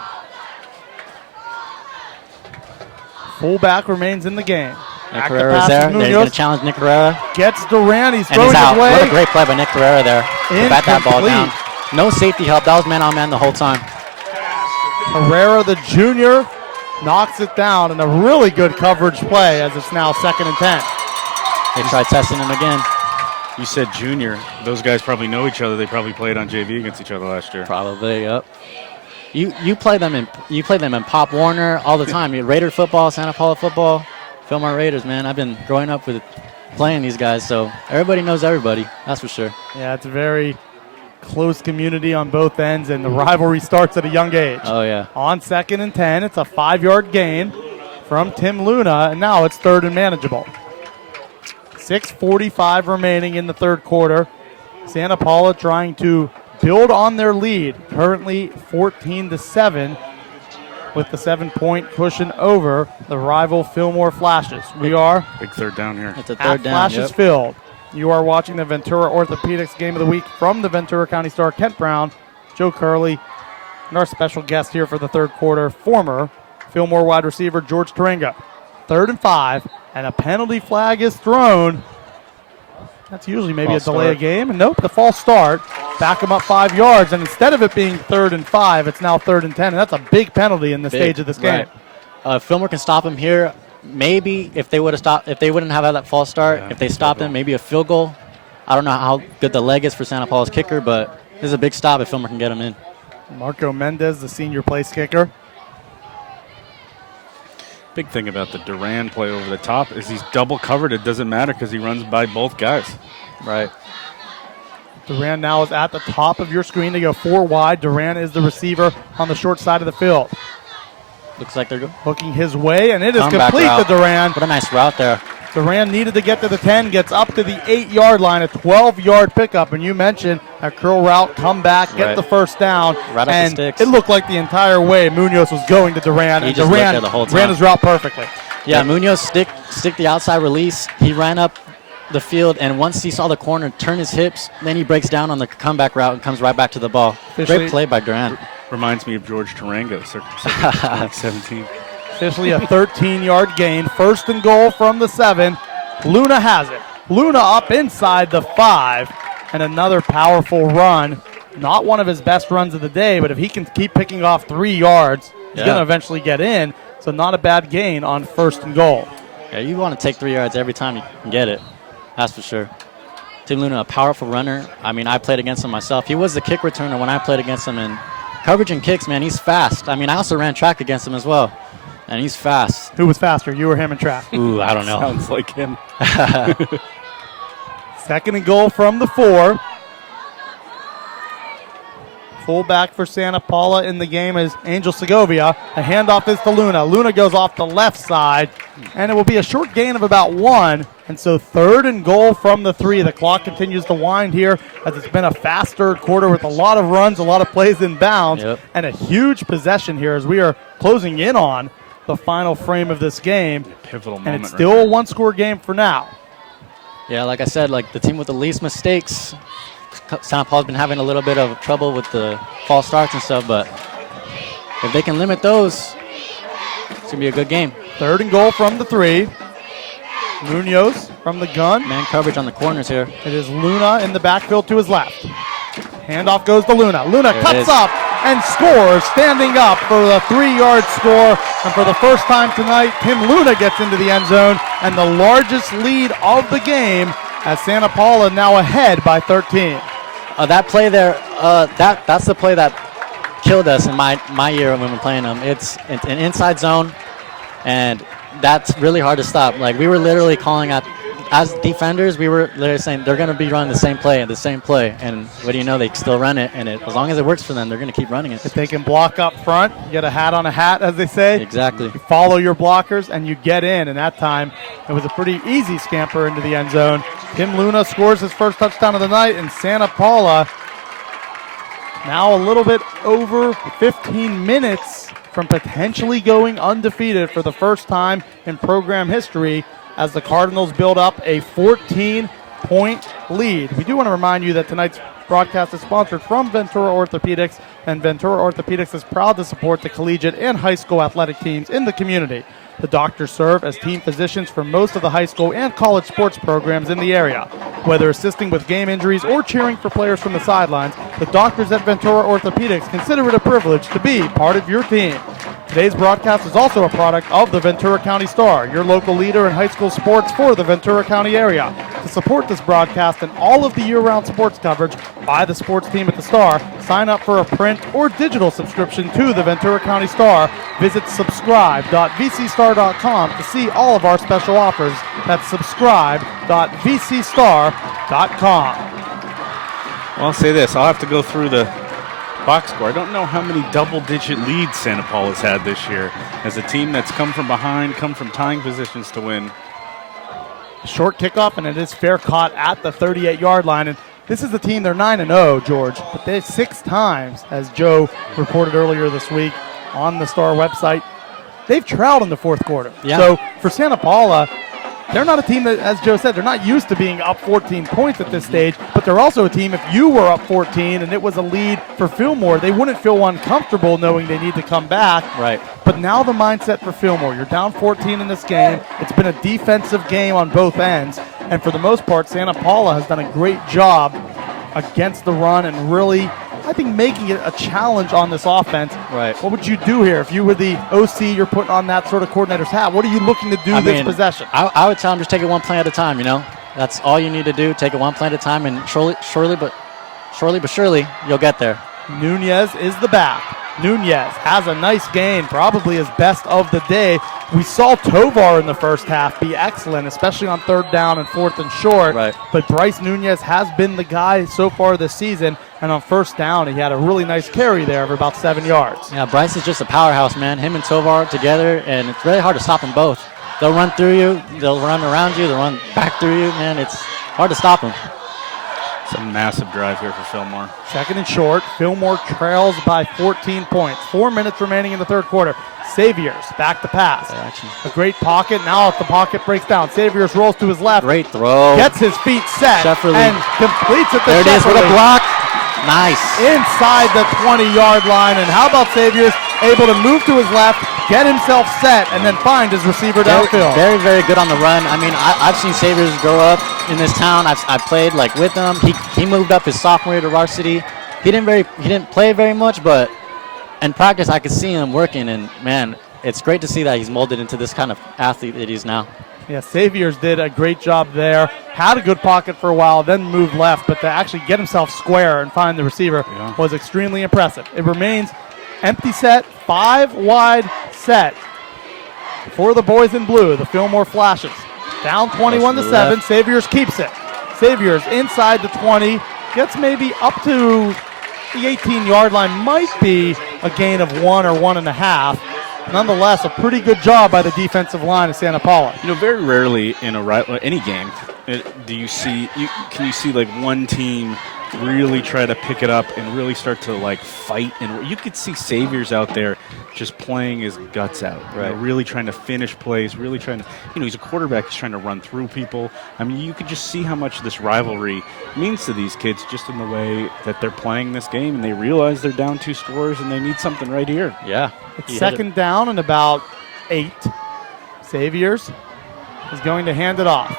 Fullback remains in the game. Nick Herrera's there. He's going to challenge Nick Herrera. Gets Duran. He's and throwing he's out. his way. What a great play by Nick Herrera there. To bat that ball down. No safety help. That was man-on-man the whole time. Herrera, the junior, knocks it down, and a really good coverage play as it's now 2nd and 10. They try testing him again. You said junior. Those guys probably know each other. They probably played on JV against each other last year. Probably, yep. You play them in Pop Warner all the time. Raider football, Santa Paula football, Fillmore Raiders, man. I've been growing up with playing these guys, so everybody knows everybody. That's for sure. Yeah, it's a very close community on both ends, and the rivalry starts at a young age. Oh, yeah. On 2nd and 10, it's a 5-yard gain from Tim Luna, and now it's 3rd and manageable. 6:45 remaining in the third quarter. Santa Paula trying to build on their lead, currently 14-7, with the 7-point cushion over the rival Fillmore Flashes. We are Big third down here. It's a at third down. Flashes Yep. Field. You are watching the Ventura Orthopedics Game of the Week from the Ventura County Star, Kent Brown, Joe Curley, and our special guest here for the third quarter, former Fillmore wide receiver George Tarenga. 3rd and 5, and a penalty flag is thrown. That's usually maybe False a delay start. of game. And nope, the false start. Back them up 5 yards, and instead of it being 3rd and 5, it's now 3rd and 10, and that's a big penalty in the stage of this game. Right. Fillmore can stop him here. Maybe if they would have stopped, if they wouldn't have had that false start, if they stopped him, maybe a field goal. I don't know how good the leg is for Santa Paula's kicker, but this is a big stop if Fillmore can get him in. Marco Mendez, the senior place kicker. Big thing about the Duran play over the top is he's double covered. It doesn't matter because he runs by both guys. Right. Duran now is at the top of your screen. They go 4 wide. Duran is the receiver on the short side of the field. Looks like they're good. Looking his way, and it is Comeback complete route. to Duran. What a nice route there. Duran needed to get to the 10, gets up to the 8-yard line, a 12-yard pickup. And you mentioned a curl route, come back, get Right. the first down. Right off the and sticks. it looked like the entire way Munoz was going to Duran. He And just looked Duran there the whole time. ran his route perfectly. Yeah, Munoz stick the outside release. He ran up the field, and once he saw the corner, turn his hips, then he breaks down on the comeback route and comes right back to the ball. Officially- Great play by Duran. Reminds me of George Tarango, circa 2017. Officially a 13-yard gain. 1st and goal from the 7. Luna has it. Luna up inside the 5. And another powerful run. Not one of his best runs of the day, but if he can keep picking off 3 yards, he's going to eventually get in. So not a bad gain on 1st and goal. Yeah, you want to take 3 yards every time you can get it. That's for sure. Tim Luna, a powerful runner. I mean, I played against him myself. He was the kick returner when I played against him. And coverage and kicks, man, he's fast. I mean, I also ran track against him as well. And he's fast. Who was faster, you or him in track? Ooh, I don't know. Sounds like him. 2nd and goal from the 4. Fullback for Santa Paula in the game is Angel Segovia. A handoff is to Luna. Luna goes off the left side, and it will be a short gain of about 1. And so 3rd and goal from the 3. The clock continues to wind here as it's been a fast third quarter with a lot of runs, a lot of plays in bounds, and a huge possession here as we are closing in on the final frame of this game. Pivotal And moment. it's still a 1-score game for now. Yeah, like I said, like the team with the least mistakes. Santa Paula's been having a little bit of trouble with the false starts and stuff, but if they can limit those, it's going to be a good game. 3rd and goal from the 3. Munoz from the gun. Man coverage on the corners here. It is Luna in the backfield to his left. Handoff goes to Luna. Luna There it cuts is. up and scores, standing up for the 3-yard score. And for the first time tonight, Tim Luna gets into the end zone and the largest lead of the game as Santa Paula now ahead by 13. That play there, that's the play that killed us in my year when we were playing them. It's an inside zone, and that's really hard to stop. Like, we were literally calling out, as defenders, we were literally saying they're going to be running the same play. And what do you know, they still run it, and as long as it works for them, they're going to keep running it. If they can block up front, you get a hat on a hat, as they say. Exactly. You follow your blockers, and you get in. And that time, it was a pretty easy scamper into the end zone. Tim Luna scores his first touchdown of the night, and Santa Paula now a little bit over 15 minutes from potentially going undefeated for the first time in program history as the Cardinals build up a 14-point lead. We do want to remind you that tonight's broadcast is sponsored from Ventura Orthopedics, and Ventura Orthopedics is proud to support the collegiate and high school athletic teams in the community. The doctors serve as team physicians for most of the high school and college sports programs in the area. Whether assisting with game injuries or cheering for players from the sidelines, the doctors at Ventura Orthopedics consider it a privilege to be part of your team. Today's broadcast is also a product of the Ventura County Star, your local leader in high school sports for the Ventura County area. To support this broadcast and all of the year-round sports coverage by the sports team at the Star, sign up for a print or digital subscription to the Ventura County Star. Visit subscribe.vcstar.com to see all of our special offers. That's subscribe.vcstar.com. Well, I'll say this. I'll have to go through the box score. I don't know how many double-digit leads Santa Paula's had this year as a team that's come from behind, come from tying positions to win. Short kickoff, and it is fair caught at the 38-yard line. And this is the team, they're 9-0, George, but they 6 times, as Joe reported earlier this week on the Star website, they've trailed in the fourth quarter. Yeah. So for Santa Paula, they're not a team that, as Joe said, they're not used to being up 14 points at this stage, but they're also a team, if you were up 14 and it was a lead for Fillmore, they wouldn't feel uncomfortable knowing they need to come back. Right. But now the mindset for Fillmore, you're down 14 in this game. It's been a defensive game on both ends, and for the most part, Santa Paula has done a great job against the run and really, I think, making it a challenge on this offense. Right. What would you do here if you were the OC, you're putting on that sort of coordinator's hat? What are you looking to do this possession? I would tell him just take it one play at a time, you know. That's all you need to do. Take it one play at a time, and surely but surely, you'll get there. Nunez is the back. Nunez has a nice game, probably his best of the day. We saw Tovar in the first half be excellent, especially on third down and fourth and short. Right. But Bryce Nunez has been the guy so far this season, and on first down, he had a really nice carry there of about 7 yards. Yeah, Bryce is just a powerhouse, man. Him and Tovar together, and it's really hard to stop them both. They'll run through you, they'll run around you, they'll run back through you, man. It's hard to stop them. It's a massive drive here for Fillmore. Second and short, Fillmore trails by 14 points. 4 minutes remaining in the third quarter. Saviors back to pass. A great pocket. Now if the pocket breaks down, Saviors rolls to his left. Great throw. Gets his feet set Shefferly. and completes it to There it is with a Shefferly. block. Nice. Inside the 20-yard line. And how about Saviors able to move to his left, get himself set, and then find his receiver downfield. Very, very good on the run. I mean, I've seen Saviors grow up in this town. I've played like with him. He moved up his sophomore year to varsity. He didn't play very much, but in practice I could see him working. And man, it's great to see that he's molded into this kind of athlete that he's now. Yeah, Saviors did a great job there. Had a good pocket for a while, then moved left, but to actually get himself square and find the receiver was extremely impressive. It remains empty set, 5 wide set for the boys in blue, the Fillmore Flashes. Down 21-7, Saviors keeps it. Saviors inside the 20, gets maybe up to the 18-yard line, might be a gain of 1 or 1.5. Nonetheless, a pretty good job by the defensive line of Santa Paula. You know, very rarely in any game can you see like one team really try to pick it up and really start to like fight. And you could see Saviors out there just playing his guts out, right? You know, really trying to finish plays, really trying to, he's a quarterback. He's trying to run through people. I mean, you could just see how much this rivalry means to these kids just in the way that they're playing this game, and they realize they're down 2 scores and they need something right here. Yeah. It's second down and about 8. Saviors is going to hand it off.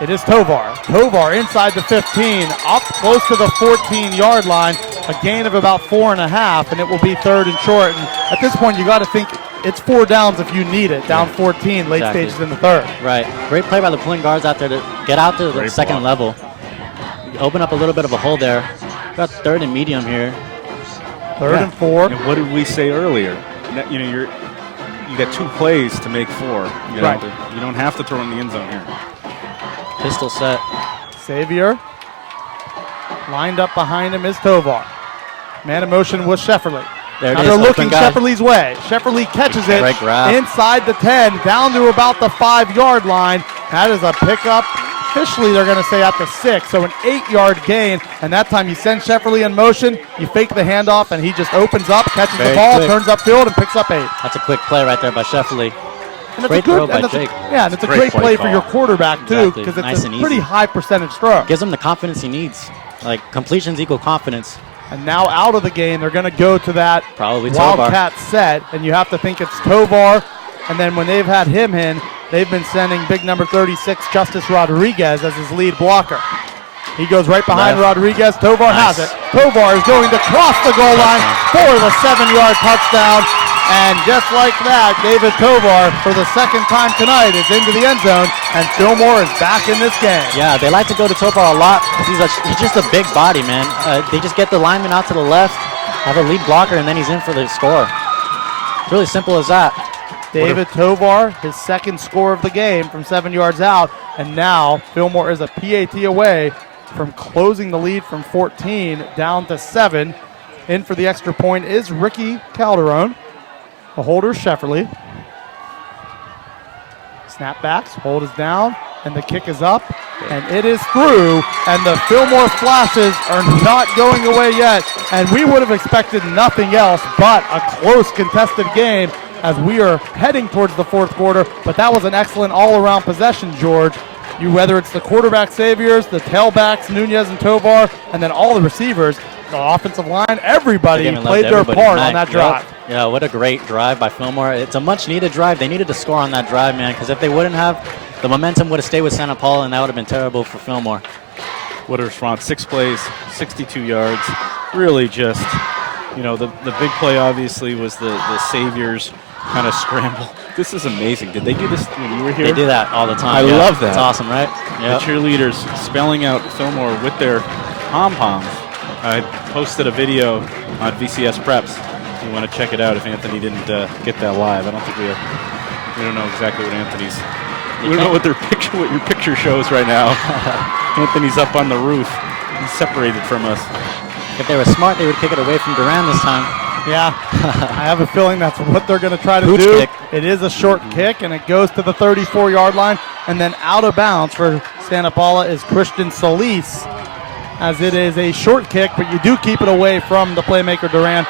It is Tovar. Tovar inside the 15, up close to the 14-yard line, a gain of about 4.5, and it will be third and short. And at this point, you got to think it's 4 downs if you need it. Down 14, late stages in the third. Right. Great play by the pulling guards out there to get out to the second level. Open up a little bit of a hole there. Got third and medium here. Third and 4. And what did we say earlier? You got 2 plays to make 4. You don't have to throw in the end zone here. Pistol set. Savior. Lined up behind him is Tovar. Man in motion was Shefferly. There it now is. they're looking guy. Shefferly's way. Shefferly catches it inside the 10, down to about the 5-yard line. That is a pickup. Officially, they're going to say at the 6, so an 8-yard gain. And that time you send Shefferly in motion, you fake the handoff, and he just opens up, catches the ball, turns upfield, and picks up 8. That's a quick play right there by Shefferly. And great throw by Jake. And it's a great play for your quarterback, too, because it's a pretty high percentage throw. Gives him the confidence he needs. Like, completions equal confidence. And now out of the game, they're going to go to that Wildcat set, and you have to think it's Tovar. And then when they've had him in, they've been sending big number 36, Justice Rodriguez, as his lead blocker. He goes right behind Rodriguez. Tovar has it. Tovar is going to cross the goal line for the 7-yard touchdown. And just like that, David Tovar, for the second time tonight, is into the end zone, and Fillmore is back in this game. Yeah, they like to go to Tovar a lot because he's just a big body, man. They just get the lineman out to the left, have a lead blocker, and then he's in for the score. Really simple as that. David Tovar, his second score of the game from 7 yards out, and now Fillmore is a PAT away from closing the lead from 14 down to 7. In for the extra point is Ricky Calderon. The holder, Shefferly. Snapbacks, hold is down, and the kick is up, and it is through, and the Fillmore Flashes are not going away yet, and we would have expected nothing else but a close contested game as we are heading towards the fourth quarter, but that was an excellent all-around possession, George. Whether it's the quarterback saviors, the tailbacks, Nunez and Tovar, and then all the receivers, the offensive line, everybody played their part on that drive. Yeah, what a great drive by Fillmore. It's a much-needed drive. They needed to score on that drive, man, because if they wouldn't have, the momentum would have stayed with Santa Paula, and that would have been terrible for Fillmore. What a response. 6 plays, 62 yards. Really just, the big play obviously was the Saviors kind of scramble. This is amazing. Did they do this when you were here? They do that all the time. I love that. It's awesome, right? Yep. The cheerleaders spelling out Fillmore with their pom-poms. I posted a video on VCS Preps. If you want to check it out, if Anthony didn't get that live. I don't think we don't know exactly what Anthony's. We don't know what your picture shows right now. Anthony's up on the roof. He's separated from us. If they were smart, they would kick it away from Duran this time. Yeah, I have a feeling that's what they're going to try to Pooch do. kick. It is a short kick, and it goes to the 34-yard line, and then out of bounds for Santa Paula is Christian Solis, as it is a short kick, but you do keep it away from the playmaker Duran.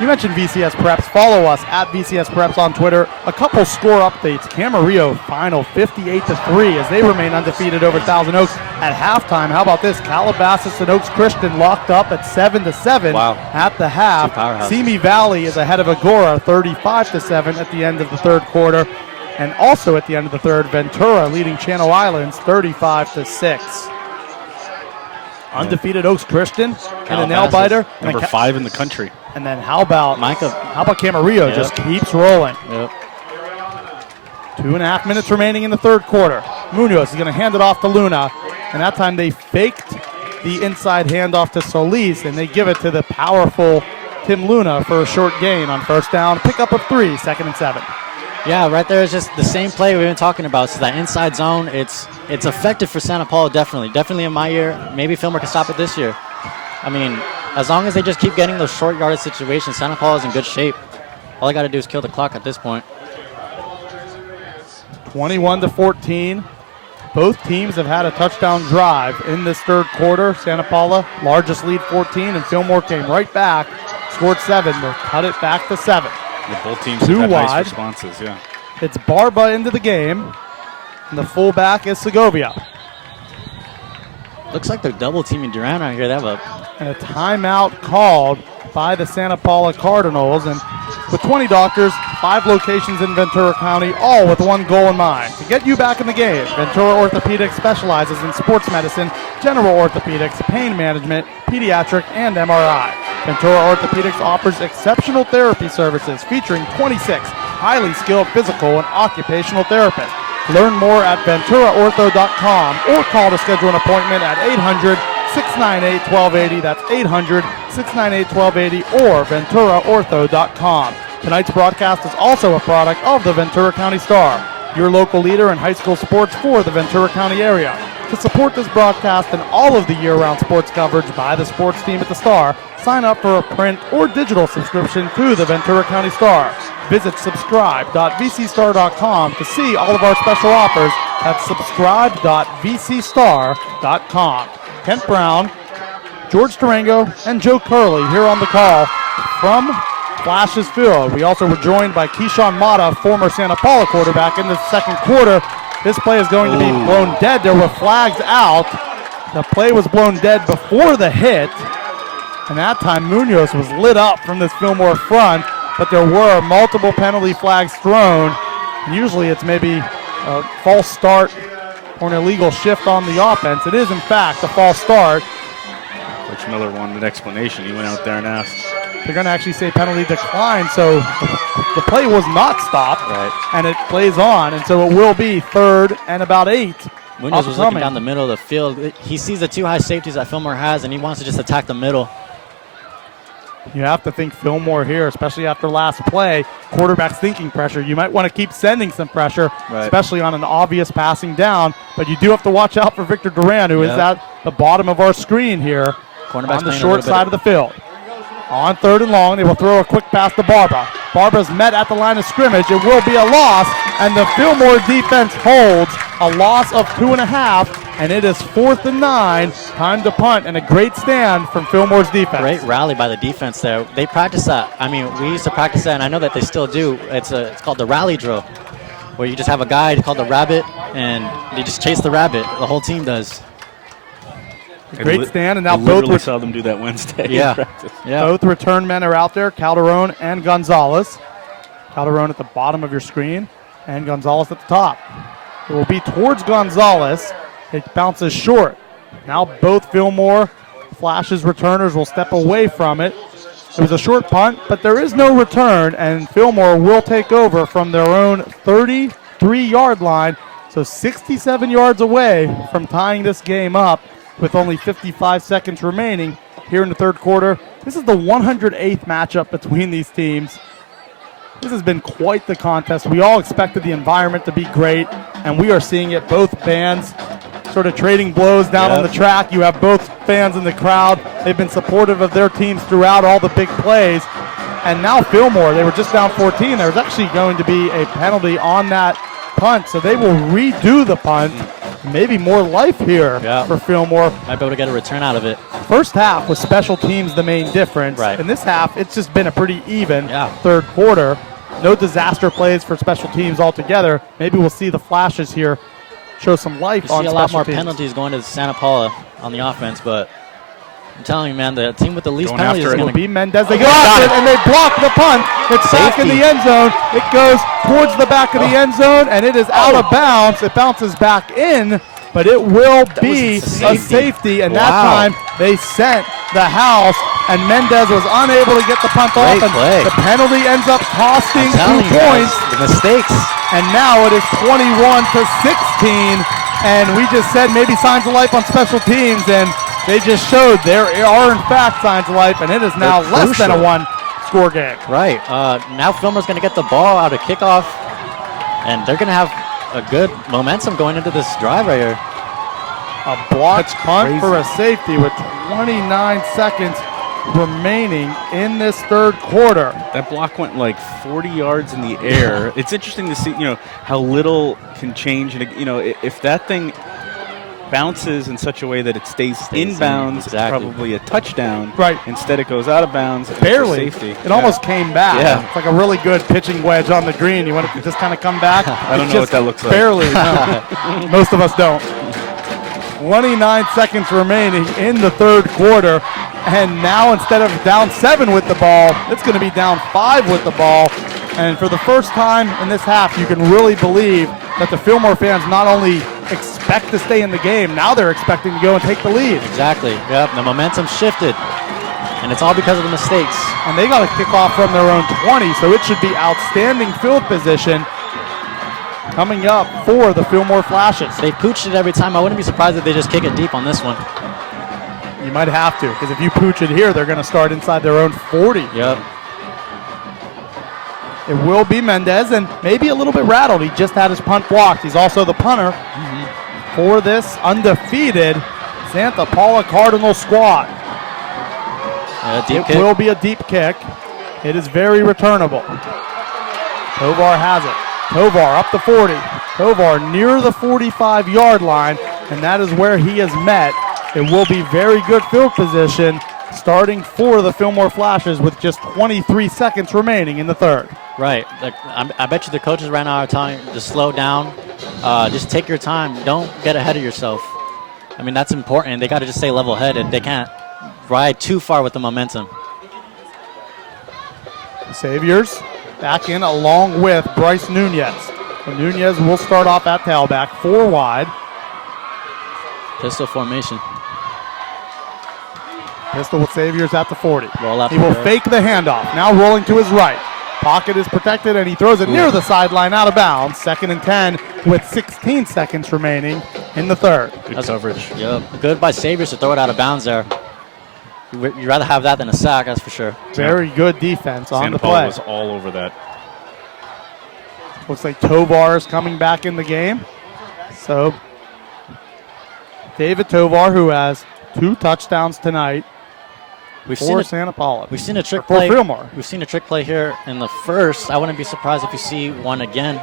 You mentioned VCS Preps. Follow us at VCS Preps on Twitter. A couple score updates. Camarillo final 58-3 as they remain undefeated over Thousand Oaks at halftime. How about this? Calabasas and Oaks Christian locked up at 7-7 at the half. Simi Valley is ahead of Agora 35-7 at the end of the third quarter. And also at the end of the third, Ventura leading Channel Islands 35-6. Undefeated Oaks Christian and a nail biter. Number 5 in the country. And then how about Camarillo just keeps rolling. Yep. 2.5 minutes remaining in the third quarter. Munoz is going to hand it off to Luna. And that time they faked the inside handoff to Solis, and they give it to the powerful Tim Luna for a short gain on first down. Pickup of 3, 2nd and 7. Yeah, right there is just the same play we've been talking about. So that inside zone, it's effective for Santa Paula, definitely. Definitely in my year. Maybe Fillmore can stop it this year. I mean, as long as they just keep getting those short yardage situations, Santa Paula is in good shape. All I got to do is kill the clock at this point. 21-14. Both teams have had a touchdown drive in this third quarter. Santa Paula, largest lead 14, and Fillmore came right back, scored 7 to cut it back to 7. Yeah, both teams have had nice responses, yeah. It's Barba into the game, and the fullback is Segovia. Looks like they're double teaming Duran out here. They have And a timeout called by the Santa Paula Cardinals. And with 20 doctors, 5 locations in Ventura County, all with one goal in mind: to get you back in the game. Ventura Orthopedics specializes in sports medicine, general orthopedics, pain management, pediatric, and MRI. Ventura Orthopedics offers exceptional therapy services featuring 26 highly skilled physical and occupational therapists. Learn more at venturaortho.com or call to schedule an appointment at 800-698-1280. That's 800-698-1280 or venturaortho.com. Tonight's broadcast is also a product of the Ventura County Star, your local leader in high school sports for the Ventura County area. To support this broadcast and all of the year-round sports coverage by the sports team at the Star, sign up for a print or digital subscription to the Ventura County Star. Visit subscribe.vcstar.com to see all of our special offers at subscribe.vcstar.com. Kent Brown, George Durango, and Joe Curley here on the call from Flashes Field. We also were joined by Keyshawn Mata, former Santa Paula quarterback, in the second quarter. This play is going to be blown dead. There were flags out. The play was blown dead before the hit. And that time Munoz was lit up from this Fillmore front. But there were multiple penalty flags thrown. Usually it's maybe a false start or an illegal shift on the offense. It is, in fact, a false start. Coach Miller wanted an explanation. He went out there and asked. they're going to actually say penalty decline. So the play was not stopped, and it plays on. And so it will be 3rd and about 8. Munoz was looking down the middle of the field. He sees the 2 high safeties that Fillmore has, and he wants to just attack the middle. You have to think Fillmore here, especially after last play. Quarterback's thinking pressure. You might want to keep sending some pressure, especially on an obvious passing down. But you do have to watch out for Victor Duran, who is at the bottom of our screen here on the short side of the field. On 3rd and long, they will throw a quick pass to Barba. Barba's met at the line of scrimmage. It will be a loss, and the Fillmore defense holds a loss of 2.5, and it is 4th and 9. Time to punt, and a great stand from Fillmore's defense. Great rally by the defense there. They practice that. I mean, we used to practice that, and I know that they still do. It's called the rally drill, where you just have a guy called the rabbit, and they just chase the rabbit. The whole team does. Great stand, and now both saw them do that Wednesday. Yeah. Both return men are out there, Calderon and Gonzalez. Calderon at the bottom of your screen, and Gonzalez at the top. It will be towards Gonzalez. It bounces short. Now both Fillmore Flashes returners will step away from it. It was a short punt, but there is no return, and Fillmore will take over from their own 33-yard line, so 67 yards away from tying this game up with only 55 seconds remaining here in the 3rd quarter. This is the 108th matchup between these teams. This has been quite the contest. We all expected the environment to be great, and we are seeing it. Both bands sort of trading blows down on the track. You have both fans in the crowd. They've been supportive of their teams throughout all the big plays. And now Fillmore, they were just down 14. There's actually going to be a penalty on that punt, so they will redo the punt. Maybe more life here for Fillmore. Might be able to get a return out of it. First half was special teams the main difference. In this half, it's just been a pretty even 3rd quarter. No disaster plays for special teams altogether. Maybe we'll see the Flashes here show some life on special teams. You see a lot more penalties going to Santa Paula on the offense, but I'm telling you, man, the team with the least penalties is going to be Mendez. They go after it, and they block the punt. It's back in the end zone. It goes towards the back of the end zone, and it is out of bounds. It bounces back in, but it will be a safety. And that time they sent the house, and Mendez was unable to get the punt off. And the penalty ends up costing 2 points. The mistakes. And now it is 21-16. And we just said maybe signs of life on special teams, and they just showed there are, in fact, signs of life, and it is now less than a 1-score game. Right. Now Fillmore's going to get the ball out of kickoff, and they're going to have a good momentum going into this drive right here. A blocked punt for a safety with 29 seconds remaining in this 3rd quarter. That block went like 40 yards in the air. It's interesting to see, how little can change. And, if that thing bounces in such a way that it stays inbounds, it's probably a touchdown. Instead, it goes out of bounds. Barely. Safety. It almost came back. It's like a really good pitching wedge on the green. You want it to just kind of come back? I don't know what that looks like. Barely, no. Most of us don't. 29 seconds remaining in the 3rd quarter. And now instead of down 7 with the ball, it's going to be down 5 with the ball. And for the first time in this half, you can really believe that the Fillmore fans not only expect to stay in the game, now they're expecting to go and take the lead. Exactly. Yep, the momentum shifted. And it's all because of the mistakes. And they got to kick off from their own 20, so it should be outstanding field position coming up for the Fillmore Flashes. They pooched it every time. I wouldn't be surprised if they just kick it deep on this one. You might have to, because if you pooch it here, they're going to start inside their own 40. Yep. It will be Mendez, and maybe a little bit rattled. He just had his punt blocked. He's also the punter for this undefeated Santa Paula Cardinals squad. It will be a deep kick. It is very returnable. Tovar has it. Tovar up the 40. Tovar near the 45-yard line, and that is where he is met. It will be very good field position starting for the Fillmore Flashes with just 23 seconds remaining in the 3rd. Right. I bet you the coaches right now are telling you to slow down. Just take your time. Don't get ahead of yourself. I mean, that's important. They got to just stay level-headed. They can't ride too far with the momentum. Saviors back in along with Bryce Nunez. And Nunez will start off at tailback, 4 wide. Pistol formation. Pistol with Saviors at the 40. Roll out He to will the- fake the handoff. Now rolling to his right. Pocket is protected, and he throws it near the sideline out of bounds. 2nd and 10 with 16 seconds remaining in the third. Good coverage. Yep. Good by Saviors to throw it out of bounds there. You'd rather have that than a sack, that's for sure. Very good defense on Santa the Paula play. was all over that. Looks like Tovar is coming back in the game. So David Tovar, who has 2 touchdowns tonight We've for Santa Paula. We've seen a trick For play. Fillmore. We've seen a trick play here in the first. I wouldn't be surprised if you see one again.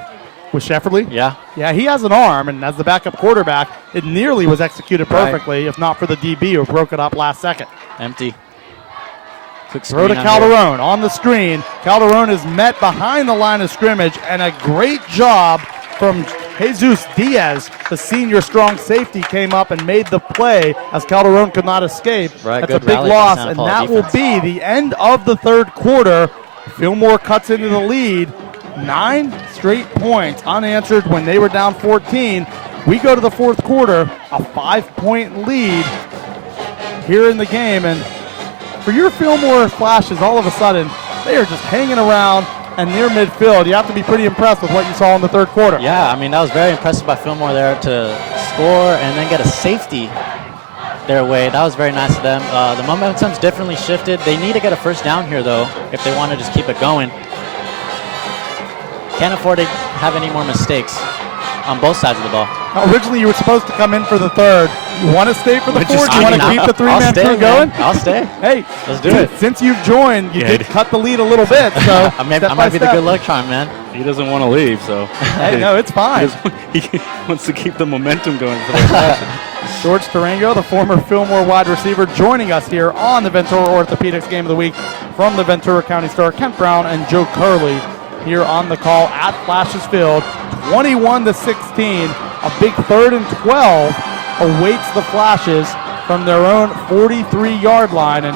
With Shefferly? Yeah. Yeah, he has an arm, and as the backup quarterback, it nearly was executed perfectly, if not for the DB who broke it up last second. Empty. Quick Throw to screen out here. Calderon on the screen. Calderon is met behind the line of scrimmage, and a great job from Jesus Diaz, the senior strong safety, came up and made the play as Calderon could not escape. Right, That's a good big rally by loss, Santa and Paula that will defense. be the end of the third quarter. Fillmore cuts into the lead. 9 straight points unanswered when they were down 14. We go to the fourth quarter, a 5-point lead here in the game, and for your Fillmore Flashes, all of a sudden, they are just hanging around and near midfield. You have to be pretty impressed with what you saw in the third quarter. Yeah, I mean, that was very impressive by Fillmore there to score and then get a safety their way. That was very nice of them. The momentum's definitely shifted. They need to get a first down here, though, if they want to just keep it going. Can't afford to have any more mistakes on both sides of the ball. Now, originally, you were supposed to come in for the third. You want to stay for the Which fourth? is You want to I mean, keep the I'll three-man stay, crew man. going? I'll stay. Hey, Let's do it. Since you've joined, you Yeah, did cut the lead a little bit. So I might step by be the step. good luck charm, man. He doesn't want to leave, so. Hey, no, it's fine. He wants to keep the momentum going for the Flashes. George Tarango, the former Fillmore wide receiver, joining us here on the Ventura Orthopedics Game of the Week from the Ventura County Star. Kent Brown and Joe Curley here on the call at Flashes Field. 21-16, a big 3rd and 12 awaits the Flashes from their own 43-yard line, and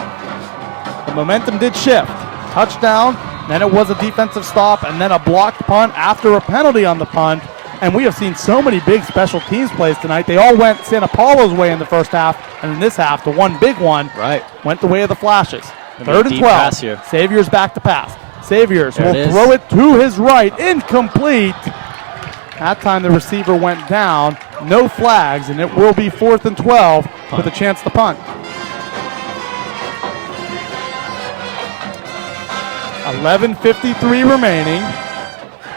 the momentum did shift. Touchdown, then it was a defensive stop, and then a blocked punt after a penalty on the punt. And we have seen so many big special teams plays tonight. They all went Santa Paula's way in the first half, and in this half, the one big one went the way of the Flashes. Gonna be a 3rd and deep 12. pass here. Saviors back to pass. Saviors There will it is. throw it to his right. Incomplete. That time the receiver went down. No flags, and it will be 4th and 12 with a chance to punt. 11:53 remaining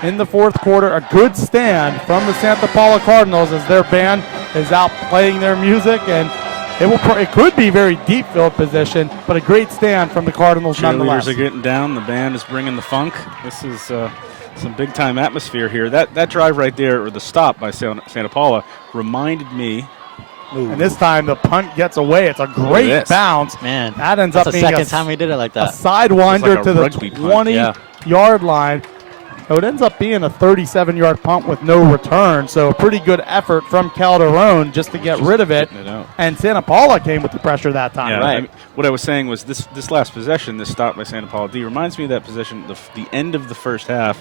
in the fourth quarter. A good stand from the Santa Paula Cardinals as their band is out playing their music, and it could be very deep field position, but a great stand from the Cardinals nonetheless. Cheerleaders are getting down. The band is bringing the funk. This is some big-time atmosphere here. That drive right there, or the stop by Santa Paula, reminded me. And this time the punt gets away. It's a great this. bounce. Man, That ends that's up the being second time we did it like a that. sidewinder like a to the rugby punt, yeah. 20-yard line. So it ends up being a 37-yard punt with no return. So a pretty good effort from Calderon just to get rid of it. Getting it out. And Santa Paula came with the pressure that time. Yeah, Right. I mean, what I was saying was this last possession, this stop by Santa Paula D, reminds me of that possession, the end of the first half,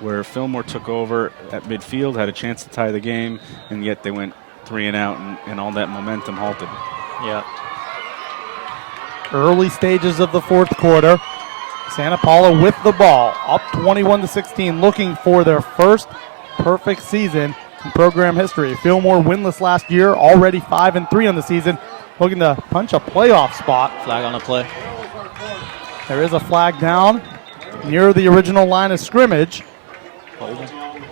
where Fillmore took over at midfield, had a chance to tie the game, and yet they went 3 and out, and all that momentum halted. Yeah. Early stages of the fourth quarter. Santa Paula with the ball, up 21-16, looking for their first perfect season in program history. Fillmore winless last year, already 5-3 on the season, looking to punch a playoff spot. Flag on the play. There is a flag down near the original line of scrimmage,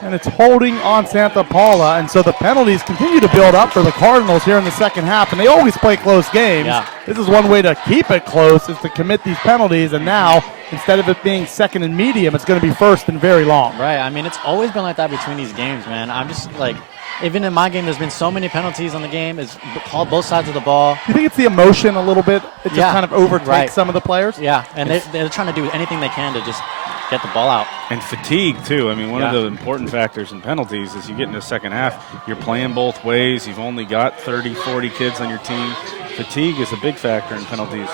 and it's holding on Santa Paula, and so the penalties continue to build up for the Cardinals here in the second half, and they always play close games. Yeah. This is one way to keep it close, is to commit these penalties, and now, instead of it being 2nd and medium, it's going to be 1st and very long. Right. I mean, it's always been like that between these games, man. I'm just like, even in my game, there's been so many penalties on the game. It's called both sides of the ball. You think it's the emotion a little bit? It just Yeah, kind of overtakes right. some of the players? Yeah, and they're trying to do anything they can to just get the ball out. And fatigue, too. I mean, one of Yeah. the important factors in penalties is you get into the second half, you're playing both ways, you've only got 30, 40 kids on your team. Fatigue is a big factor in penalties.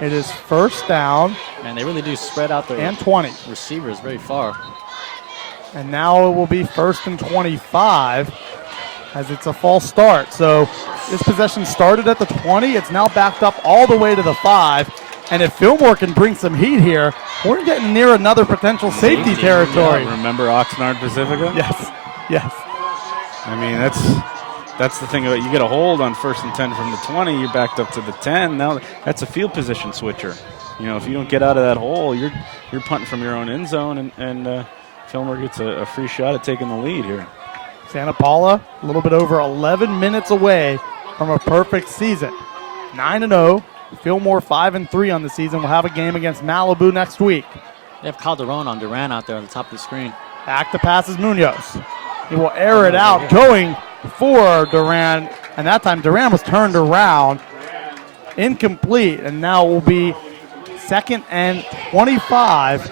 It is 1st down Man, they really do spread out the and 20. receivers very far. And now it will be 1st and 25. as it's a false start. So this possession started at the 20. It's now backed up all the way to the 5. And if Fillmore can bring some heat here, we're getting near another potential safety territory. Yeah, remember Oxnard Pacifica? Yes, yes. I mean, that's the thing about you get a hold on 1st and 10 from the 20, you're backed up to the 10. Now that's a field position switcher. You know, if you don't get out of that hole, you're punting from your own end zone, and Fillmore gets a free shot at taking the lead here. Santa Paula, a little bit over 11 minutes away from a perfect season. 9-0. Fillmore 5-3 on the season. We'll have a game against Malibu next week. They have Calderon on Duran out there on the top of the screen. Back to passes Munoz. He will air it out, going for Duran, and that time Duran was turned around. Incomplete, and now it will be 2nd and 25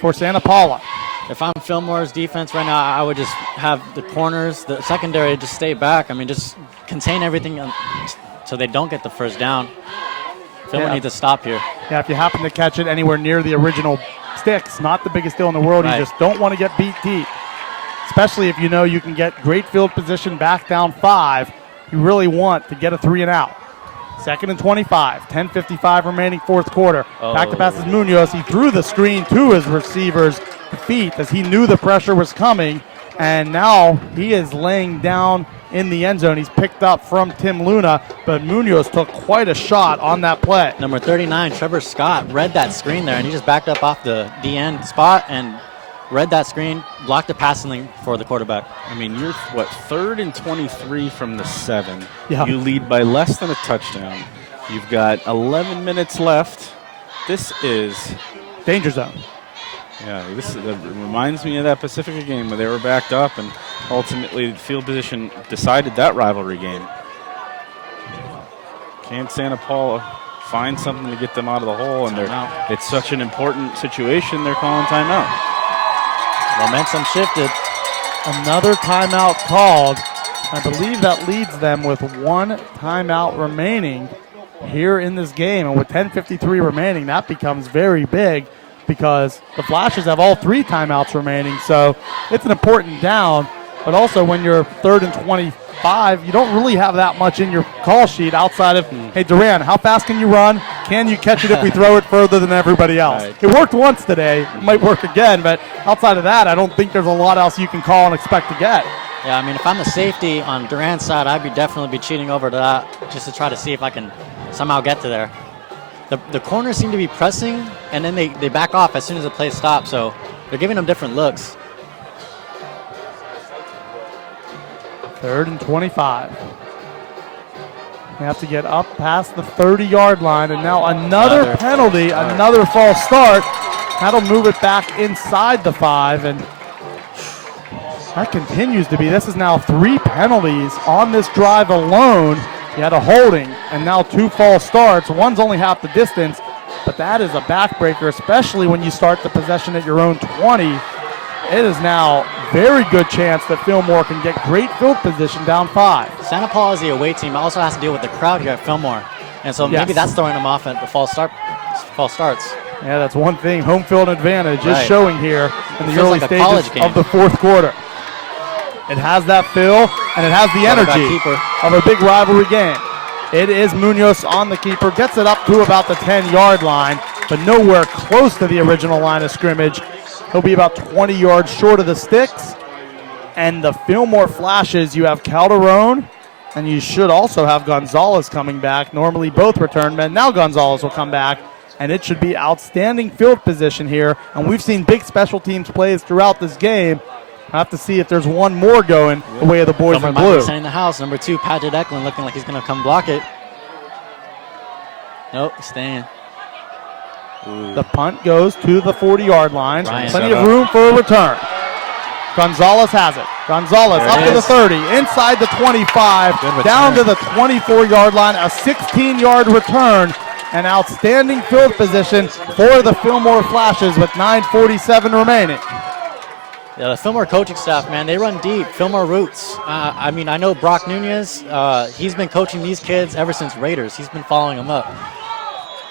for Santa Paula. If I'm Fillmore's defense right now, I would just have the corners, the secondary, just stay back. I mean, just contain everything so they don't get the first down. Fillmore needs to stop here. Yeah, if you happen to catch it anywhere near the original sticks, not the biggest deal in the world. Right. You just don't want to get beat deep, especially if you know you can get great field position back down 5. You really want to get a 3 and out. 2nd and 25, 10:55 remaining 4th quarter. Back to passes Munoz. He threw the screen to his receiver's feet as he knew the pressure was coming, and now he is laying down in the end zone. He's picked up from Tim Luna, but Munoz took quite a shot on that play. Number 39, Trevor Scott, read that screen there, and he just backed up off the end spot and read that screen, blocked the passing lane for the quarterback. I mean, you're, 3rd and 23 from the 7. Yeah. You lead by less than a touchdown. You've got 11 minutes left. This is, Danger zone. yeah, this reminds me of that Pacifica game where they were backed up, and ultimately the field position decided that rivalry game. Can Santa Paula find something to get them out of the hole? And it's such an important situation, they're calling timeout. Momentum shifted. Another timeout called. I believe that leads them with 1 timeout remaining here in this game. And with 10:53 remaining, that becomes very big because the Flashes have all 3 timeouts remaining. So it's an important down. But also when you're 3rd and 25, you don't really have that much in your call sheet outside of, hey, Duran, how fast can you run? Can you catch it if we throw it further than everybody else? Right. It worked once today. It might work again. But outside of that, I don't think there's a lot else you can call and expect to get. Yeah, I mean, if I'm the safety on Duran's side, I'd definitely be cheating over to that just to try to see if I can somehow get to there. The corners seem to be pressing, and then they back off as soon as the play stops, so they're giving them different looks. 3rd and 25. They have to get up past the 30-yard line, and now another penalty, another false start. That'll move it back inside the 5, and that continues to be. This is now 3 penalties on this drive alone. You had a holding, and now 2 false starts. One's only half the distance, but that is a backbreaker, especially when you start the possession at your own 20. It is now very good chance that Fillmore can get great field position down 5. Santa Paula is the away team. Also has to deal with the crowd here at Fillmore, and so maybe that's throwing them off at the false starts. Yeah, that's one thing. Home field advantage is showing here in the Feels early like a college stages game. of the 4th quarter. It has that feel, and it has the energy keeper. of a big rivalry game. It is Munoz on the keeper, gets it up to about the 10-yard line, but nowhere close to the original line of scrimmage. He'll be about 20 yards short of the sticks. And the Fillmore Flashes, you have Calderon, and you should also have Gonzalez coming back. Normally both return men. Now Gonzalez will come back, and it should be outstanding field position here. And we've seen big special teams plays throughout this game. I'll have to see if there's one more going the way of the boys in blue. Might be in the house. Number 2, Patrick Eklund, looking like he's going to come block it. Nope, staying. The punt goes to the 40-yard line. Ryan. Plenty of room for a return. Gonzalez has it. Gonzalez There up it to the is. 30, inside the 25, Good down to return. the 24-yard line, a 16-yard return. An outstanding field position for the Fillmore Flashes with 9:47 remaining. Yeah, the Fillmore coaching staff, man, they run deep. Fillmore roots. I mean, I know Brock Nunez. He's been coaching these kids ever since Raiders. He's been following them up.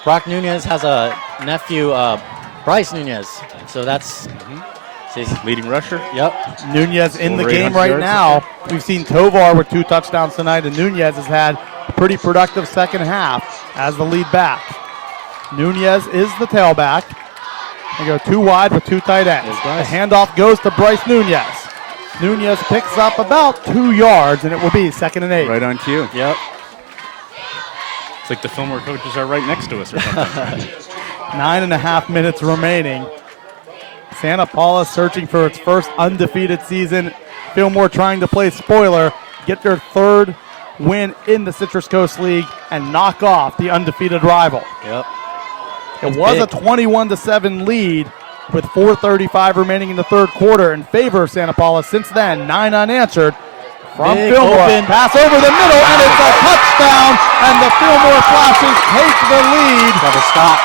Brock Nunez has a nephew, Bryce Nunez. So that's leading rusher. Yep. Nunez in the Over game 800 right yards. now. We've seen Tovar with 2 touchdowns tonight, and Nunez has had a pretty productive second half as the lead back. Nunez is the tailback. They go 2 wide with 2 tight ends. The handoff goes to Bryce Nunez. Nunez picks up about 2 yards, and it will be 2nd and 8. Right on cue. Yep. It's like the Fillmore coaches are right next to us or something. 9.5 minutes remaining. Santa Paula searching for its first undefeated season. Fillmore trying to play spoiler, get their 3rd win in the Citrus Coast League, and knock off the undefeated rival. Yep. It was a 21-7 lead with 4:35 remaining in the 3rd quarter in favor of Santa Paula. Since then, 9 unanswered from Big Fillmore. open. Pass over the middle, and it's a touchdown, and the Fillmore Flashes take the lead. Trevor Scott.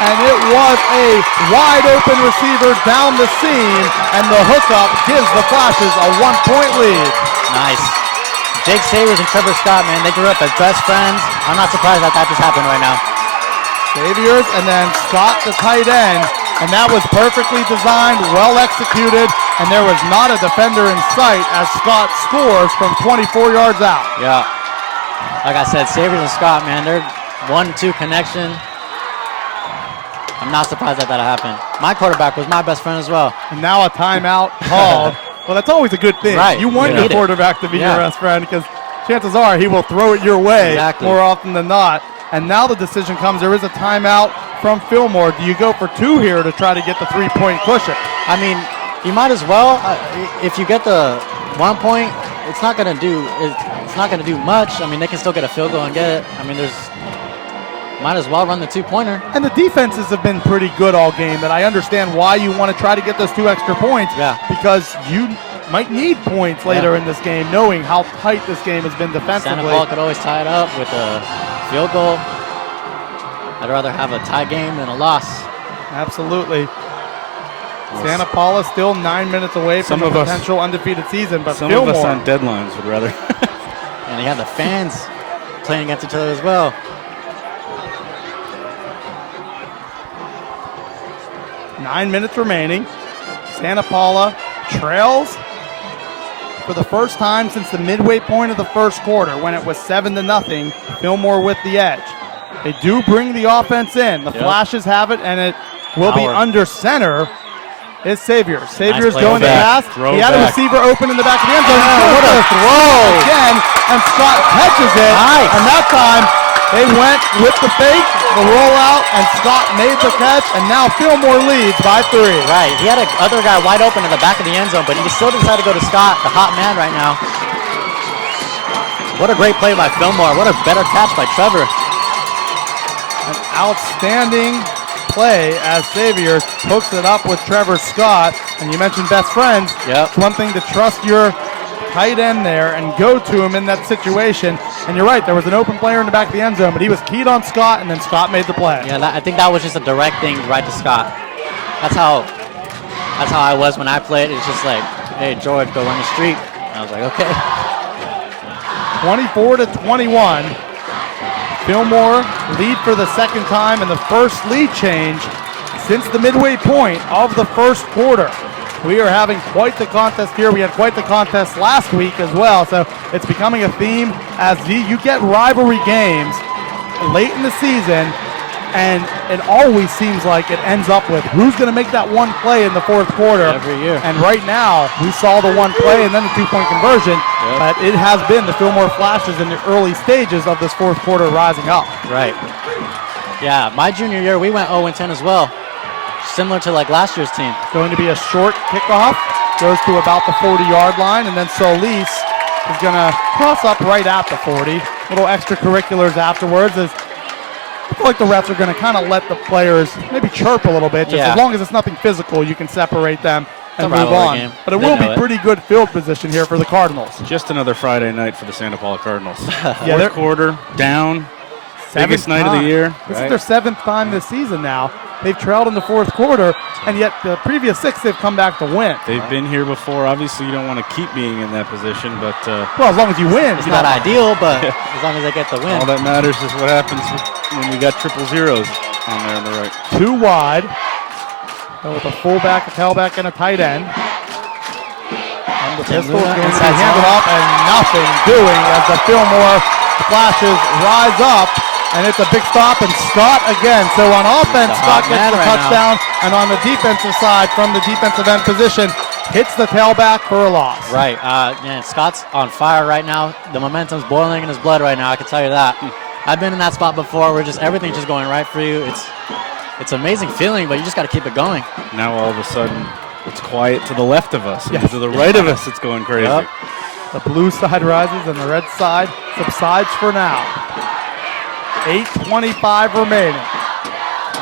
And it was a wide open receiver down the seam, and the hookup gives the Flashes a 1-point lead. Nice. Jake Savers and Trevor Scott, man, they grew up as best friends. I'm not surprised that just happened right now. Saviors and then Scott the tight end, and that was perfectly designed, well executed, and there was not a defender in sight as Scott scores from 24 yards out. Yeah. Like I said, Savers and Scott, man, they're 1-2 connection. I'm not surprised that happened. My quarterback was my best friend as well. And now a timeout called. Well, that's always a good thing. Right. You want your need it. quarterback to be Yeah. your best friend because chances are he will throw it your way Exactly. more often than not. And now the decision comes. There is a timeout from Fillmore. Do you go for 2 here to try to get the 3-point cushion? I mean, you might as well. If you get the 1 point, it's not gonna do much. I mean, they can still get a field goal and get it. I mean, might as well run the 2-pointer. And the defenses have been pretty good all game, but I understand why you want to try to get those 2 extra points. Yeah. Because you might need points later in this game, knowing how tight this game has been defensively. Santa Paula could always tie it up with a field goal. I'd rather have a tie game than a loss. Absolutely. Santa Paula still 9 minutes away from Some a of us- potential undefeated season, but Some Fillmore. of us on deadlines would rather. And you have the fans playing against each other as well. 9 minutes remaining. Santa Paula trails for the first time since the midway point of the first quarter when it was 7-0. Fillmore with the edge. They do bring the offense in. The Flashes have it, and it will be Power. under center. Is Saviors. Saviors play. going to Throwback. pass. He had a receiver open in the back of the end zone. What a throw! Again, and Scott catches it. Nice. And that time, they went with the fake, the rollout, and Scott made the catch, and now Fillmore leads by 3. Right. He had a other guy wide open in the back of the end zone, but he still decided to go to Scott, the hot man right now. What a great play by Fillmore. What a better catch by Trevor. An outstanding play as Saviors hooks it up with Trevor Scott. And you mentioned best friends. Yep. It's one thing to trust your tight end there and go to him in that situation. And you're right, there was an open player in the back of the end zone, but he was keyed on Scott, and then Scott made the play. Yeah, I think that was just a direct thing right to Scott. That's how I was when I played. It's just like, hey, George, go run the street. And I was like, okay. 24-21. Fillmore lead for the second time and the first lead change since the midway point of the first quarter. We are having quite the contest here. We had quite the contest last week as well, so it's becoming a theme as you get rivalry games late in the season, and it always seems like it ends up with who's going to make that one play in the fourth quarter. Every year. And right now, we saw the one play and then the 2-point conversion, but it has been the Fillmore Flashes in the early stages of this fourth quarter rising up. Right. Yeah, my junior year, we went 0-10 as well. Similar to like last year's team. Going to be a short kickoff, goes to about the 40-yard line, and then Solis is going to cross up right at the 40. Little extracurriculars afterwards. I feel like the refs are going to kind of let the players maybe chirp a little bit. Just as long as it's nothing physical, you can separate them and move on. Game. But it They will know be it. pretty good field position here for the Cardinals. Just another Friday night for the Santa Paula Cardinals. they're- Fourth quarter, down, biggest night of the year. This is their 7th time this season now. They've trailed in the fourth quarter, and yet the previous 6 they've come back to win. They've been here before. Obviously, you don't want to keep being in that position, but Well, as long as you win. It's you not don't- ideal, but as long as they get the win. all that matters is what happens when we got triple zeros on there on the right. 2 wide. So with a fullback, a tailback, and a tight end. And the pistol is going to be handed off and nothing doing as the Fillmore Flashes rise up. And it's a big stop, and Scott again. So on offense, Scott gets the touchdown, and on the defensive side, from the defensive end position, hits the tailback for a loss. Right, man, Scott's on fire right now. The momentum's boiling in his blood right now, I can tell you that. I've been in that spot before where everything's just going right for you. It's an amazing feeling, but you just got to keep it going. Now all of a sudden, it's quiet to the left of us. Yes. And to the right of us, it's going crazy. Yep. The blue side rises and the red side subsides for now. 8:25 remaining.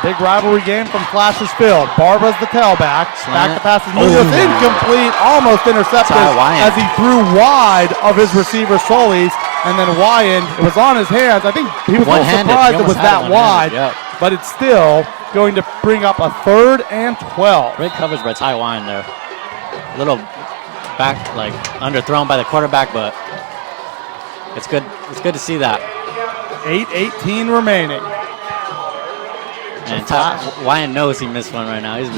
Big rivalry game from Flashes Field. Barba's the tailback. Back to pass is Munoz, incomplete, almost intercepted as he threw wide of his receiver Solis. And then Wyan, it was on his hands. I think he was a little surprised it was that wide, but it's still going to bring up a 3rd and 12. Great coverage by Ty Wyan there. A little back, like underthrown by the quarterback, but it's good. It's good to see that. 8:18 remaining. And Wyan knows he missed one right now. He's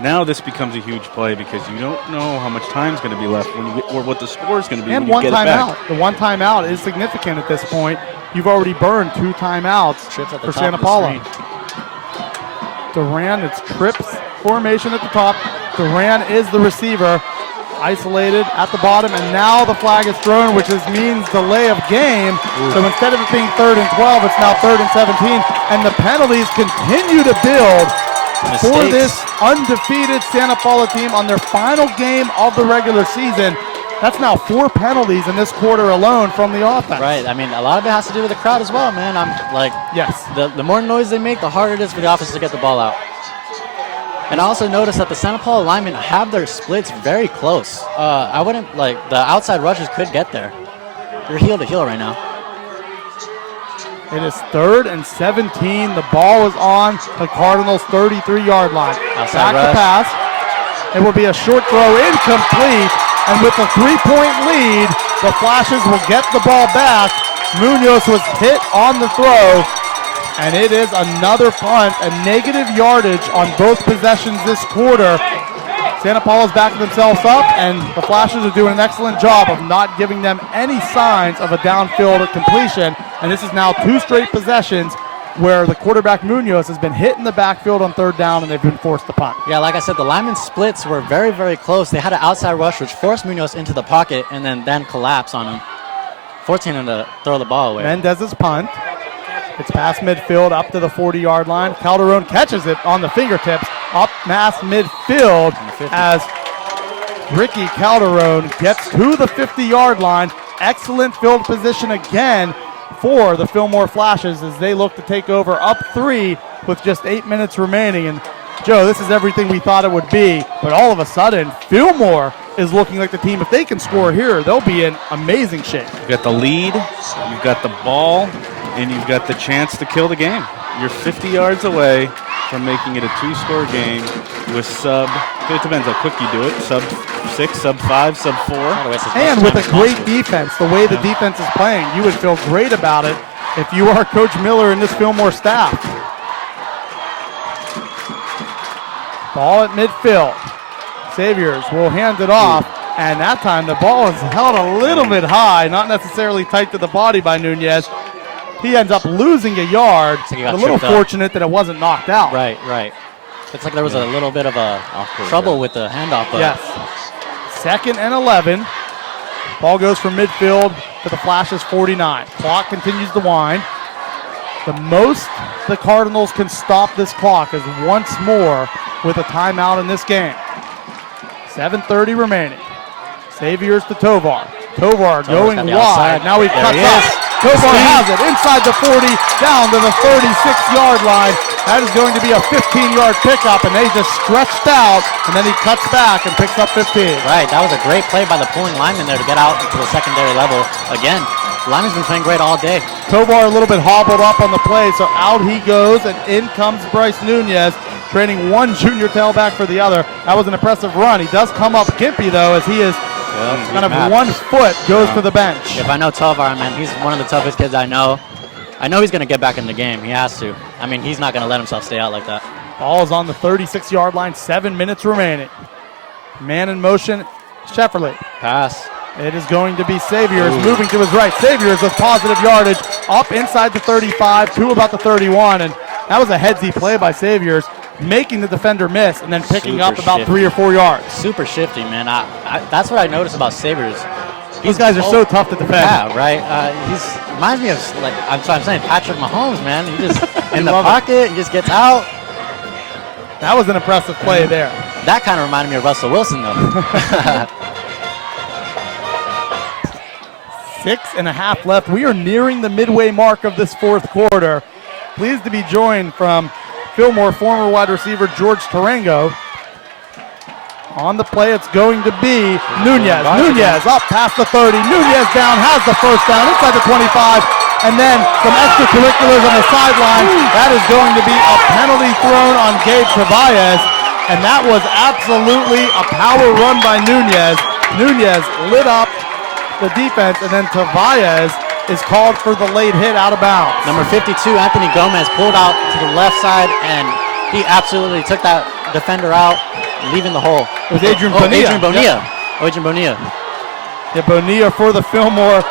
now this becomes a huge play because you don't know how much time's going to be left or what the score is going to be. And when you one get it timeout. back. The one timeout is significant at this point. You've already burned 2 timeouts for Santa Paula. Duran, it's trips formation at the top. Duran is the receiver, isolated at the bottom, and now the flag is thrown, which means delay of game. So instead of it being 3rd and 12, it's now 3rd and 17, and the penalties continue to build for this undefeated Santa Paula team on their final game of the regular season. That's now 4 penalties in this quarter alone from the offense. Right. I mean, a lot of it has to do with the crowd as well, man. I'm like, yes. The more noise they make, the harder it is for the offense to get the ball out. And I also noticed that the Santa Paula linemen have their splits very close. I wouldn't, the outside rushers could get there. They're heel to heel right now. It is 3rd and 17. The ball is on the Cardinals' 33-yard line. Outside Back to pass. It will be a short throw, incomplete. And with a 3-point lead, the Flashes will get the ball back. Munoz was hit on the throw. And it is another punt, a negative yardage on both possessions this quarter. Santa Paula's backing themselves up, and the Flashes are doing an excellent job of not giving them any signs of a downfield completion. And this is now 2 straight possessions where the quarterback Munoz has been hit in the backfield on 3rd down, and they've been forced to punt. Yeah, like I said, the linemen splits were very, very close. They had an outside rush, which forced Munoz into the pocket and then collapse on him, forcing him to throw the ball away. Mendez's punt. It's past midfield up to the 40-yard line. Calderon catches it on the fingertips up past midfield as Ricky Calderon gets to the 50-yard line. Excellent field position again for the Fillmore Flashes as they look to take over up 3 with just 8 minutes remaining. And Joe, this is everything we thought it would be, but all of a sudden, Fillmore is looking like the team. If they can score here, they'll be in amazing shape. You've got the lead, you've got the ball, and you've got the chance to kill the game. You're 50 yards away from making it a 2-score game with it depends how quick you do it, sub 6, sub 5, sub 4. And with a great defense, the way the defense is playing, you would feel great about it if you are Coach Miller and this Fillmore staff. Ball at midfield. Saviors will hand it off, and that time the ball is held a little bit high, not necessarily tight to the body by Nunez. He ends up losing a yard. A little fortunate that it wasn't knocked out. Right. Looks like there was a little bit of a trouble with the handoff. But yes. 2nd and 11. Ball goes from midfield to the Flashes 49. Clock continues to wind. The most the Cardinals can stop this clock is once more with a timeout in this game. 7:30 remaining. Saviors to Tovar. Tovar going wide. Now he cuts up. Tovar has it inside the 40, down to the 36-yard line. That is going to be a 15-yard pickup, and they just stretched out, and then he cuts back and picks up 15. Right, that was a great play by the pulling lineman there to get out into the secondary level. Again, the lineman's been playing great all day. Tovar a little bit hobbled up on the play, so out he goes, and in comes Bryce Nunez, trading one junior tailback for the other. That was an impressive run. He does come up gimpy, though, as he is kind of 1 foot goes to the bench. If I know Tovar, man, he's one of the toughest kids I know. I know he's going to get back in the game. He has to. I mean, he's not going to let himself stay out like that. Ball is on the 36-yard line, 7 minutes remaining. Man in motion, Shefferly. Pass. It is going to be Saviors moving to his right. Saviors with positive yardage up inside the 35 to about the 31. And that was a headsy play by Saviors, making the defender miss and then picking up about 3 or 4 yards. Super shifty, man. That's what I noticed about Saviors. These guys are so tough to defend. Yeah, right. He's reminds me of, like, I'm saying, Patrick Mahomes, man. He just in the pocket, he just gets out. That was an impressive play there. That kind of reminded me of Russell Wilson, though. 6.5 left. We are nearing the midway mark of this fourth quarter. Pleased to be joined from Fillmore former wide receiver George Tarango. On the play, it's going to be Nunez. Nunez up past the 30. Nunez down, has the first down inside the 25. And then some extracurriculars on the sideline. That is going to be a penalty thrown on Gabe Tobias. And that was absolutely a power run by Nunez. Nunez lit up the defense, and then Tobias is called for the late hit out of bounds. Number 52, Anthony Gomez, pulled out to the left side, and he absolutely took that defender out, leaving the hole. It was Adrian Bonilla. Adrian Bonilla. Yeah, Bonilla for the Fillmore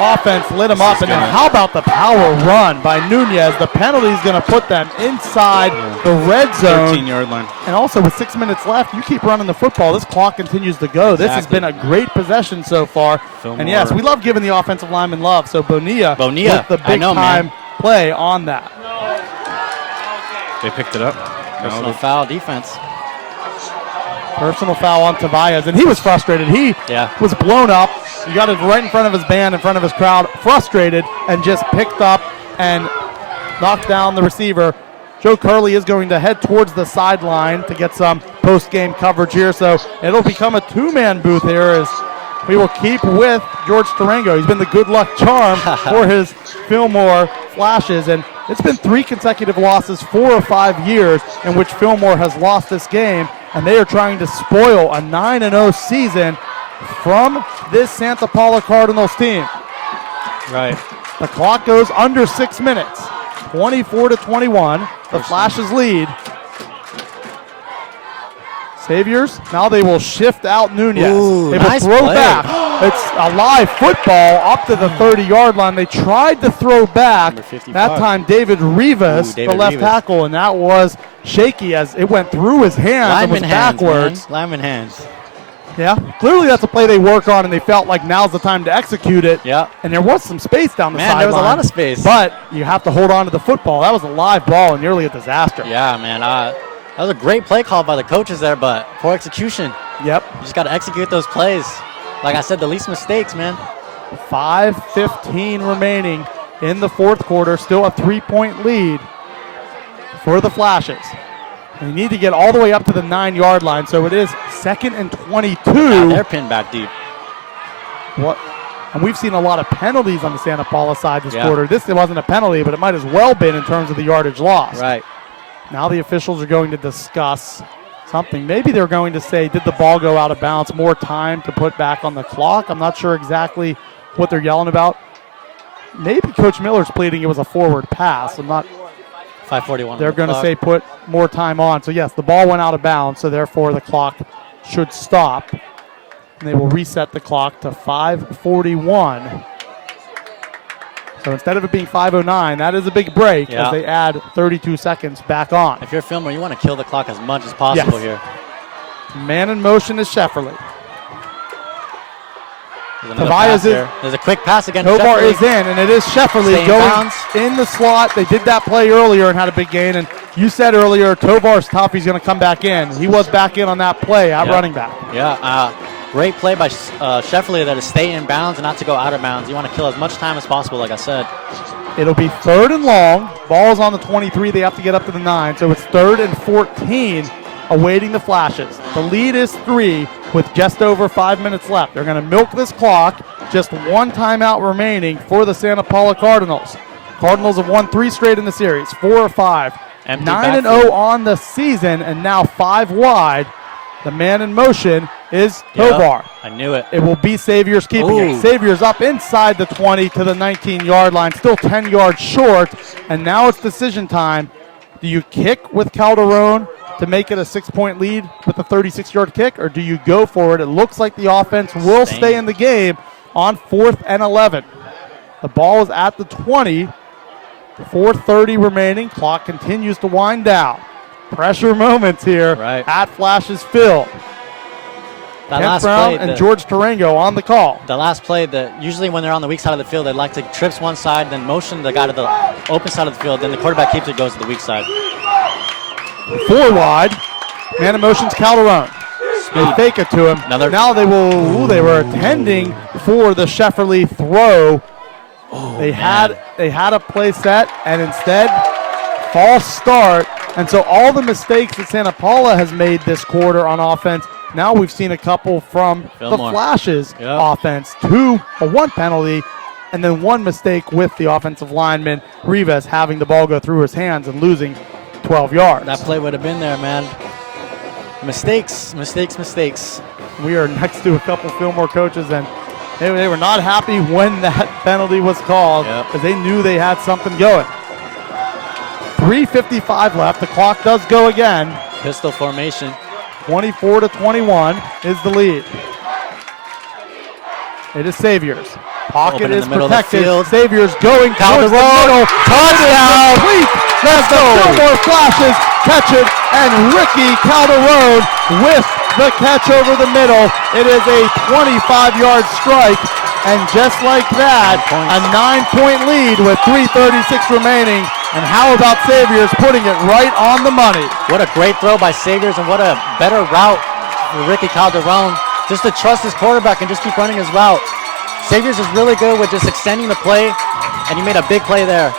offense lit him up. And then how about the power run by Nunez? The penalty is going to put them inside the red zone. 13-yard line. And also with 6 minutes left, you keep running the football. This clock continues to go. This has been a great possession so far. Fillmore. And yes, we love giving the offensive lineman love. So Bonilla with the big time play on that. They picked it up. Personal foul defense. Personal foul on Tobias, and he was frustrated. He was blown up. He got it right in front of his band, in front of his crowd, frustrated, and just picked up and knocked down the receiver. Joe Curley is going to head towards the sideline to get some post-game coverage here, so it'll become a two-man booth here as we will keep with George Tarango. He's been the good luck charm for his Fillmore Flashes, and it's been 3 consecutive losses, 4 or 5 years in which Fillmore has lost this game, and they are trying to spoil a 9-0 season from this Santa Paula Cardinals team. Right. The clock goes under 6 minutes. 24-21. The Flashes lead. Saviors, now they will shift out Nunez. Ooh, they will nice throw play. back. It's a live football up to the 30-yard line. They tried to throw back. That time David Rivas, the left tackle, and that was shaky as it went through his hands and was backwards. Lineman hands. Yeah, clearly that's a play they work on, and they felt like now's the time to execute it. Yeah. And there was some space down the sideline. Man, there was a lot of space. But you have to hold on to the football. That was a live ball and nearly a disaster. Yeah, man. That was a great play call by the coaches there, but poor execution. Yep. You just got to execute those plays. Like I said, the least mistakes, man. 5:15 remaining in the fourth quarter. Still a 3-point lead for the Flashes. They need to get all the way up to the 9-yard line, so it is 2nd and 22. Yeah, they're pinned back deep. And we've seen a lot of penalties on the Santa Paula side this quarter. This wasn't a penalty, but it might as well been in terms of the yardage lost. Right. Now the officials are going to discuss something. Maybe they're going to say, did the ball go out of bounds? More time to put back on the clock. I'm not sure exactly what they're yelling about. Maybe Coach Miller's pleading it was a forward pass. I'm not. 5:41. They're going to say put more time on. So, yes, the ball went out of bounds, so therefore the clock should stop. And they will reset the clock to 5:41. So instead of it being 5:09, that is a big break as they add 32 seconds back on. If you're a Fillmore, you want to kill the clock as much as possible here. Man in motion is Shefferly. Tobias there's a quick pass again. Tovar is in, and it is Shefferly going in the slot. They did that play earlier and had a big gain. And you said earlier, Tovar's tough. He's going to come back in. He was back in on that play at running back. Yeah, great play by Shefferly there to stay in bounds and not to go out of bounds. You want to kill as much time as possible, like I said. It'll be 3rd and long. Ball's on the 23. They have to get up to the 9. So it's 3rd and 14 awaiting the Flashes. The lead is 3 with just over 5 minutes left. They're going to milk this clock. Just 1 timeout remaining for the Santa Paula Cardinals. Cardinals have won 3 straight in the series, 4 or 5. 9-0 on the season, and now 5 wide. The man in motion is Tovar. I knew it. It will be Saviors keeping it. Saviors up inside the 20 to the 19-yard line, still 10 yards short, and now it's decision time Do you kick with Calderon to make it a 6-point lead with a 36-yard kick, or do you go for it? It looks like the offense will stay in the game on 4th and 11. The ball is at the 20. 4:30 remaining. Clock continues to wind down. Pressure moments here at Flashes Field. Kent Brown and George Tarango on the call. The last play, usually when they're on the weak side of the field, they like to trips one side, then motion the guy to the open side of the field, then the quarterback keeps it, goes to the weak side. 4 wide. Man in motion's Calderon. They fake it to him. Now they were intending for the Shefferly throw. They had a play set, and instead, false start. And so all the mistakes that Santa Paula has made this quarter on offense, now we've seen a couple from Fillmore. the Flashes offense. 1 penalty, and then 1 mistake with the offensive lineman, Rivas, having the ball go through his hands and losing 12 yards. That play would have been there, man. Mistakes. We are next to a couple Fillmore coaches, and they were not happy when that penalty was called because they knew they had something going. 3:55 left. The clock does go again. Pistol formation. 24-21 is the lead. It is Saviors. Pocket is protected. Saviors going towards the middle. Touchdown. Let's go. Fillmore Flashes catch it, and Ricky Calderon with the catch over the middle. It is a 25-yard strike, and just like that, a 9-point lead with 3:36 remaining. And how about Saviors putting it right on the money? What a great throw by Saviors, and what a better route for Ricky Calderon. Just to trust his quarterback and just keep running his route. Saviors is really good with just extending the play, and he made a big play there.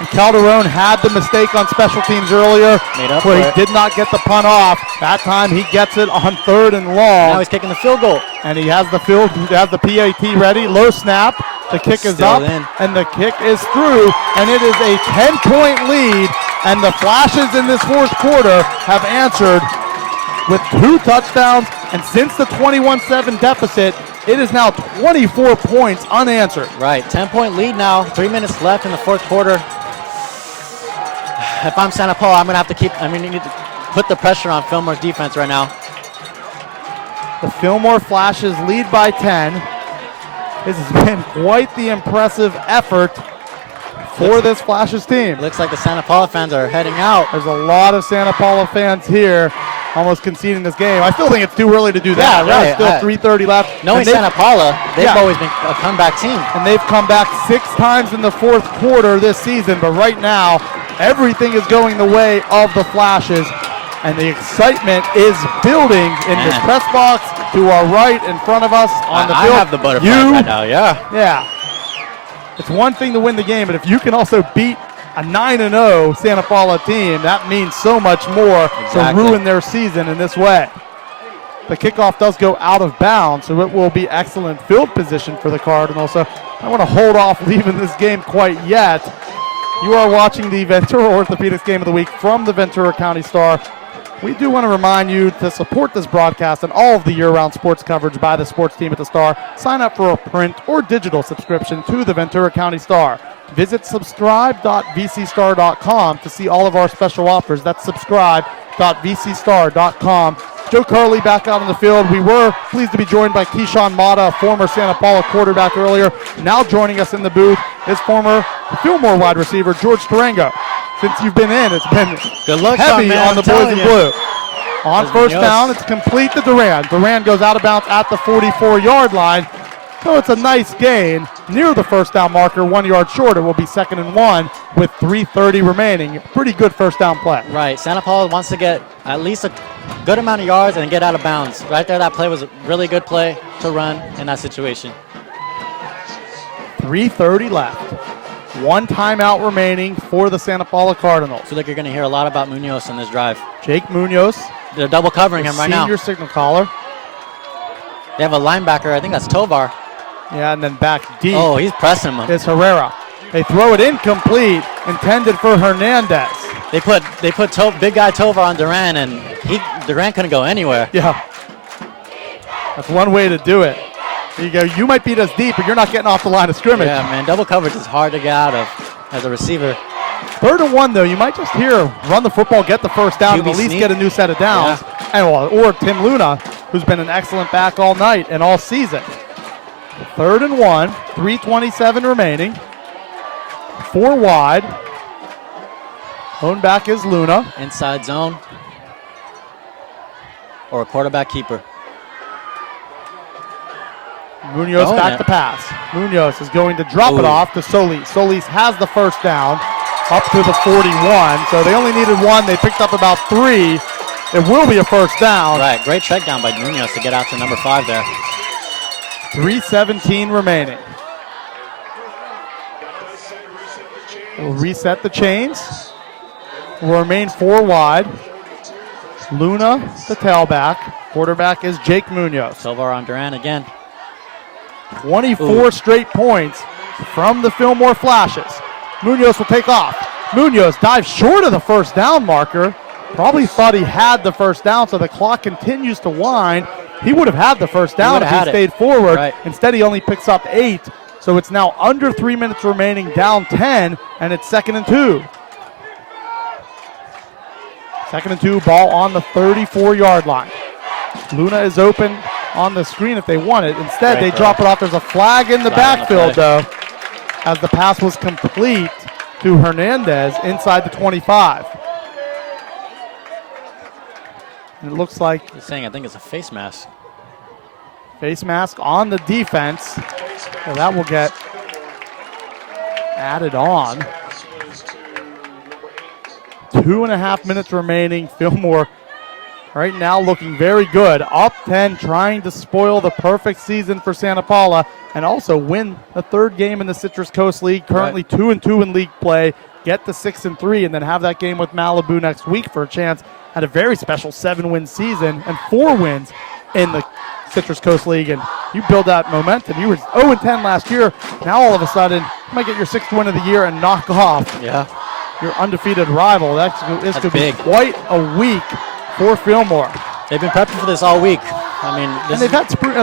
And Calderon had the mistake on special teams earlier where he did not get the punt off. That time he gets it on 3rd and long. Now he's kicking the field goal. And he has the PAT ready. Low snap. The kick is up, and the kick is through, and it is a 10-point lead, and the Flashes in this 4th quarter have answered with 2 touchdowns, and since the 21-7 deficit, it is now 24 points unanswered. Right, 10-point lead now, 3 minutes left in the 4th quarter. If I'm Santa Paula, I'm going to have to you need to put the pressure on Fillmore's defense right now. The Fillmore Flashes lead by 10. This has been quite the impressive effort for this Flashes team. Looks like the Santa Paula fans are heading out. There's a lot of Santa Paula fans here almost conceding this game. I still think it's too early to do that. Yeah, right. There's still 3:30 left. Knowing Santa Paula, they've always been a comeback team. And they've come back 6 times in the 4th quarter this season, but right now, everything is going the way of the Flashes, and the excitement is building in this press box to our right in front of us on the field. I have the butterflies right now, Yeah. It's one thing to win the game, but if you can also beat a 9-0 Santa Paula team, that means so much more to ruin their season in this way. The kickoff does go out of bounds, so it will be excellent field position for the Cardinals. So I want to hold off leaving this game quite yet. You are watching the Ventura Orthopedics Game of the Week from the Ventura County Star. We do want to remind you to support this broadcast and all of the year-round sports coverage by the sports team at the Star. Sign up for a print or digital subscription to the Ventura County Star. Visit subscribe.vcstar.com to see all of our special offers. That's subscribe.vcstar.com. Joe Carley back out on the field. We were pleased to be joined by Keyshawn Mata, a former Santa Paula quarterback earlier. Now joining us in the booth is former Fillmore wide receiver George Tarango. Since you've been in, it's been heavy on the boys in blue. On first down, it's complete to Duran. Duran goes out of bounds at the 44-yard line. So it's a nice gain near the first down marker, 1 yard short. It will be 2nd and 1 with 3:30 remaining. Pretty good first down play. Right. Santa Paula wants to get at least a good amount of yards and get out of bounds. Right there, that play was a really good play to run in that situation. 3:30 left. 1 timeout remaining for the Santa Paula Cardinals. I feel like you're going to hear a lot about Munoz in this drive. Jake Munoz. They're double covering him right now. Senior signal caller. They have a linebacker. I think that's Tovar. Yeah, and then back deep. Oh, he's pressing him. Is Herrera. They throw it incomplete, intended for Hernandez. They put big guy Tovar on Duran, and Duran couldn't go anywhere. Yeah. That's one way to do it. There you go. You might beat us deep, but you're not getting off the line of scrimmage. Yeah, man. Double coverage is hard to get out of as a receiver. 3rd and 1, though, you might just hear run the football, get the first down, and QB at least sneak. get a new set of downs. And or Tim Luna, who's been an excellent back all night and all season. 3rd and 1, 3:27 remaining. 4 wide. Lone back is Luna. Inside zone. Or a quarterback keeper. Munoz Throwing back it. to pass. Munoz is going to drop it off to Solis. Solis has the first down up to the 41. So they only needed 1. They picked up about 3. It will be a first down. Right, great check down by Munoz to get out to number 5 there. 3:17 remaining. We'll reset the chains. Will remain 4 wide. Luna, the tailback. Quarterback is Jake Munoz. Silvar on Duran again. 24 straight points from the Fillmore Flashes. Munoz will take off. Munoz dives short of the first down marker. Probably thought he had the first down, so the clock continues to wind. He would have had the first down if he stayed forward. Right. Instead, he only picks up 8. So it's now under 3 minutes remaining, down 10, and it's 2nd and 2. 2nd and 2, ball on the 34-yard line. Luna is open on the screen if they want it. Instead, they drop it off. There's a flag in the backfield, though, as the pass was complete to Hernandez inside the 25. And it looks like He's saying I think it's a face mask. face mask on the defense. So that will get added on. 2.5 minutes remaining. Fillmore right now looking very good. Up 10, trying to spoil the perfect season for Santa Paula and also win the 3rd game in the Citrus Coast League. Currently 2-2 in league play. Get to 6-3 and then have that game with Malibu next week for a chance at a very special 7-win season and 4 wins in the Citrus Coast League. And you build that momentum. You were 0-10 last year. Now all of a sudden, you might get your 6th win of the year and knock off your undefeated rival. This could big. be quite a week for Fillmore. They've been prepping for this all week. I mean, And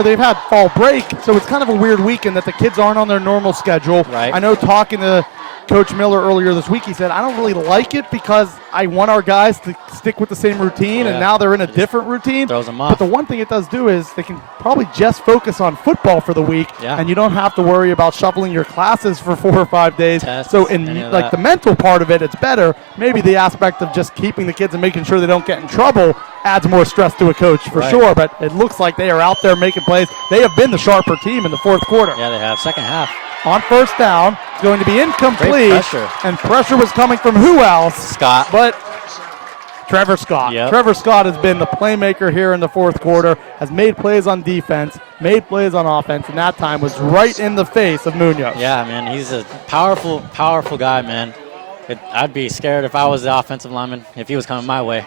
they've had fall break, so it's kind of a weird weekend that the kids aren't on their normal schedule. Right. I know talking to Coach Miller earlier this week, he said, I don't really like it because I want our guys to stick with the same routine, and now they're in a different routine. Throws them But off. the one thing it does do is they can probably just focus on football for the week, Yeah. and you don't have to worry about shuffling your classes for 4 or 5 days. Tests, So any in of like that. the mental part of it, it's better. Maybe the aspect of just keeping the kids and making sure they don't get in trouble adds more stress to a coach for Right. sure. But it looks like they are out there making plays. They have been the sharper team in the 4th quarter. Yeah, they have. Second half. On first down, it's going to be incomplete. Great pressure. And pressure was coming from who else? Scott. But Trevor Scott. Yep. Trevor Scott has been the playmaker here in the 4th quarter, has made plays on defense, made plays on offense, and that time was right in the face of Munoz. Yeah, man, he's a powerful, powerful guy, man. I'd be scared if I was the offensive lineman if he was coming my way.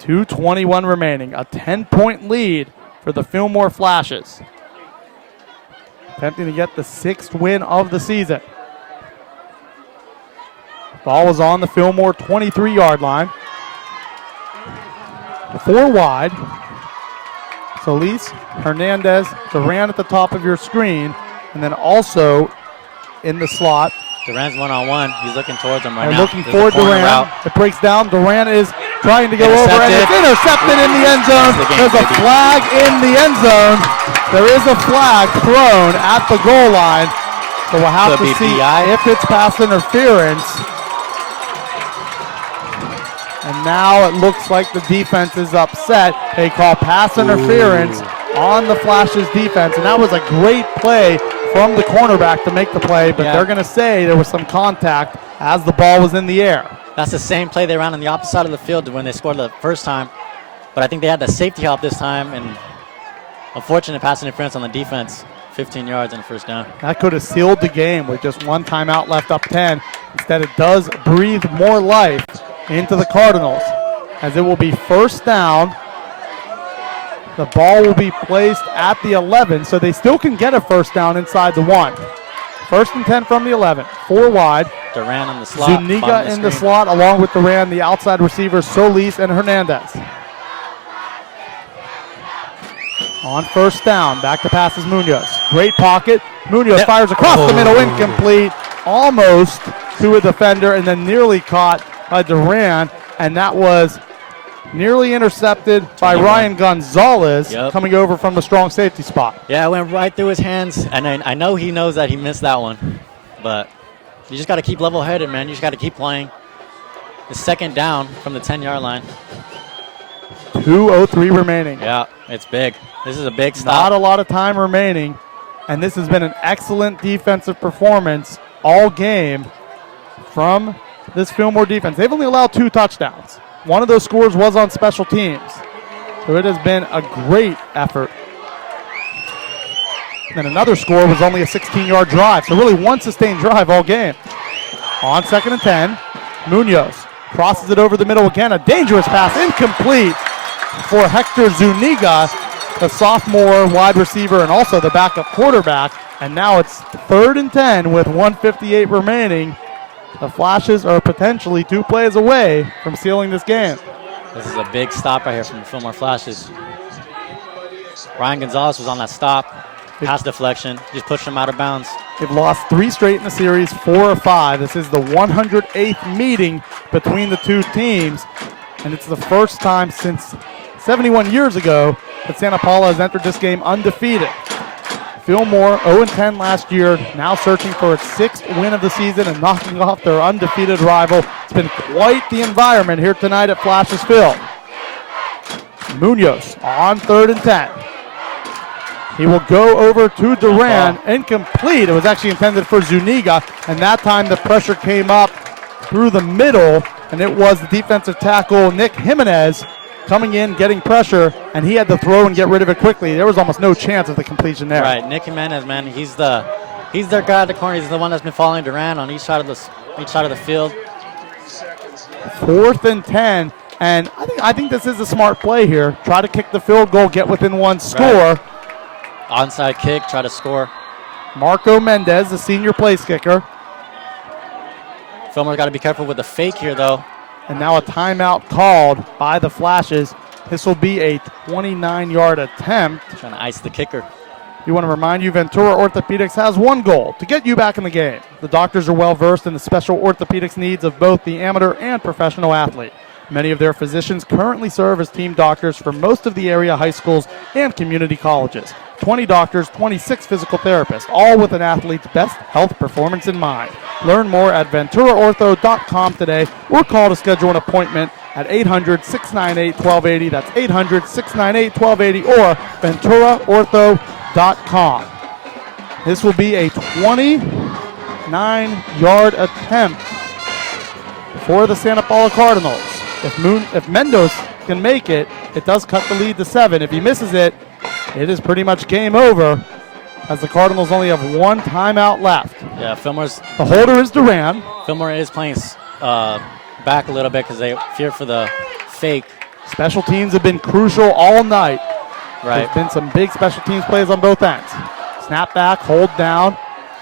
2:21 remaining, a 10-point lead for the Fillmore Flashes. Attempting to get the 6th win of the season. Ball was on the Fillmore 23-yard line. 4 wide. Solis, Hernandez, Duran at the top of your screen, and then also in the slot. Duran's one-on-one. He's looking towards him right They're now. looking There's for a corner Duran. route. It breaks down. Duran is trying to go over, and it's Intercepted. intercepted in the end zone. That's the game, There's a baby. flag in the end zone. There is a flag thrown at the goal line. So we'll have Could to be see PI. if it's pass interference. And now it looks like the defense is upset. They call pass interference on the Flashes defense, and that was a great play from the cornerback to make the play, but they're going to say there was some contact as the ball was in the air. That's the same play they ran on the opposite side of the field when they scored the first time. But I think they had the safety help this time, and unfortunate pass interference on the defense. 15 yards and a first down. That could have sealed the game with just one timeout left up 10. Instead, it does breathe more life into the Cardinals, as it will be first down. The ball will be placed at the 11, so they still can get a first down inside the 1. First and 10 from the 11. 4 wide. Duran on the slot. Zuniga bottom of in the screen. slot, along with Duran, the outside receivers, Solis and Hernandez. On first down, back to pass is Munoz. Great pocket. Munoz fires across the middle, incomplete. Almost to a defender and then nearly caught by Duran, and that was nearly intercepted by Ryan Gonzalez coming over from the strong safety spot. Yeah, it went right through his hands, and I know he knows that he missed that one, but you just got to keep level-headed, man. You just got to keep playing. It's second down from the 10-yard line. 2:03 remaining. Yeah, it's big. This is a big stop. Not a lot of time remaining, and this has been an excellent defensive performance all game from this Fillmore defense. They've only allowed 2 touchdowns. One of those scores was on special teams. So it has been a great effort. And another score was only a 16-yard drive. So really one sustained drive all game. On 2nd and 10, Munoz crosses it over the middle again. A dangerous pass, incomplete for Hector Zuniga, the sophomore wide receiver and also the backup quarterback. And now it's 3rd and 10 with 1:58 remaining. The Flashes are potentially 2 plays away from sealing this game. This is a big stop right here from the Fillmore Flashes. Ryan Gonzalez was on that stop. Pass deflection. Just pushed him out of bounds. They've lost 3 straight in the series, 4 of 5. This is the 108th meeting between the two teams, and it's the first time since 71 years ago that Santa Paula has entered this game undefeated. Fillmore 0-10 last year, now searching for its 6th win of the season and knocking off their undefeated rival. It's been quite the environment here tonight at Flashes Field. Munoz on 3rd and 10. He will go over to Duran, incomplete. It was actually intended for Zuniga, and that time the pressure came up through the middle, and it was the defensive tackle, Nick Jimenez, coming in, getting pressure, and he had to throw and get rid of it quickly. There was almost no chance of the completion there. Right, Nick Jimenez, man, he's their guy at the corner. He's the one that's been following Duran on each side of the field. 4th and 10, and I think this is a smart play here. Try to kick the field goal, get within 1 score. Right. Onside kick, try to score. Marco Mendez, the senior place kicker. Fillmore's got to be careful with the fake here, though. And now a timeout called by the Flashes. This will be a 29-yard attempt. Trying to ice the kicker. We want to remind you, Ventura Orthopedics has one goal, to get you back in the game. The doctors are well versed in the special orthopedics needs of both the amateur and professional athlete. Many of their physicians currently serve as team doctors for most of the area high schools and community colleges. 20 doctors, 26 physical therapists, all with an athlete's best health performance in mind. Learn more at venturaortho.com today or call to schedule an appointment at 800-698-1280. That's 800-698-1280 or venturaortho.com. This will be a 29-yard attempt for the Santa Paula Cardinals. If Mendoza can make it, it does cut the lead to 7. If he misses it, it is pretty much game over, as the Cardinals only have 1 timeout left. Yeah, the holder is Duran. Fillmore is playing back a little bit because they fear for the fake. Special teams have been crucial all night. Right. There's been some big special teams plays on both ends. Snap back, hold down.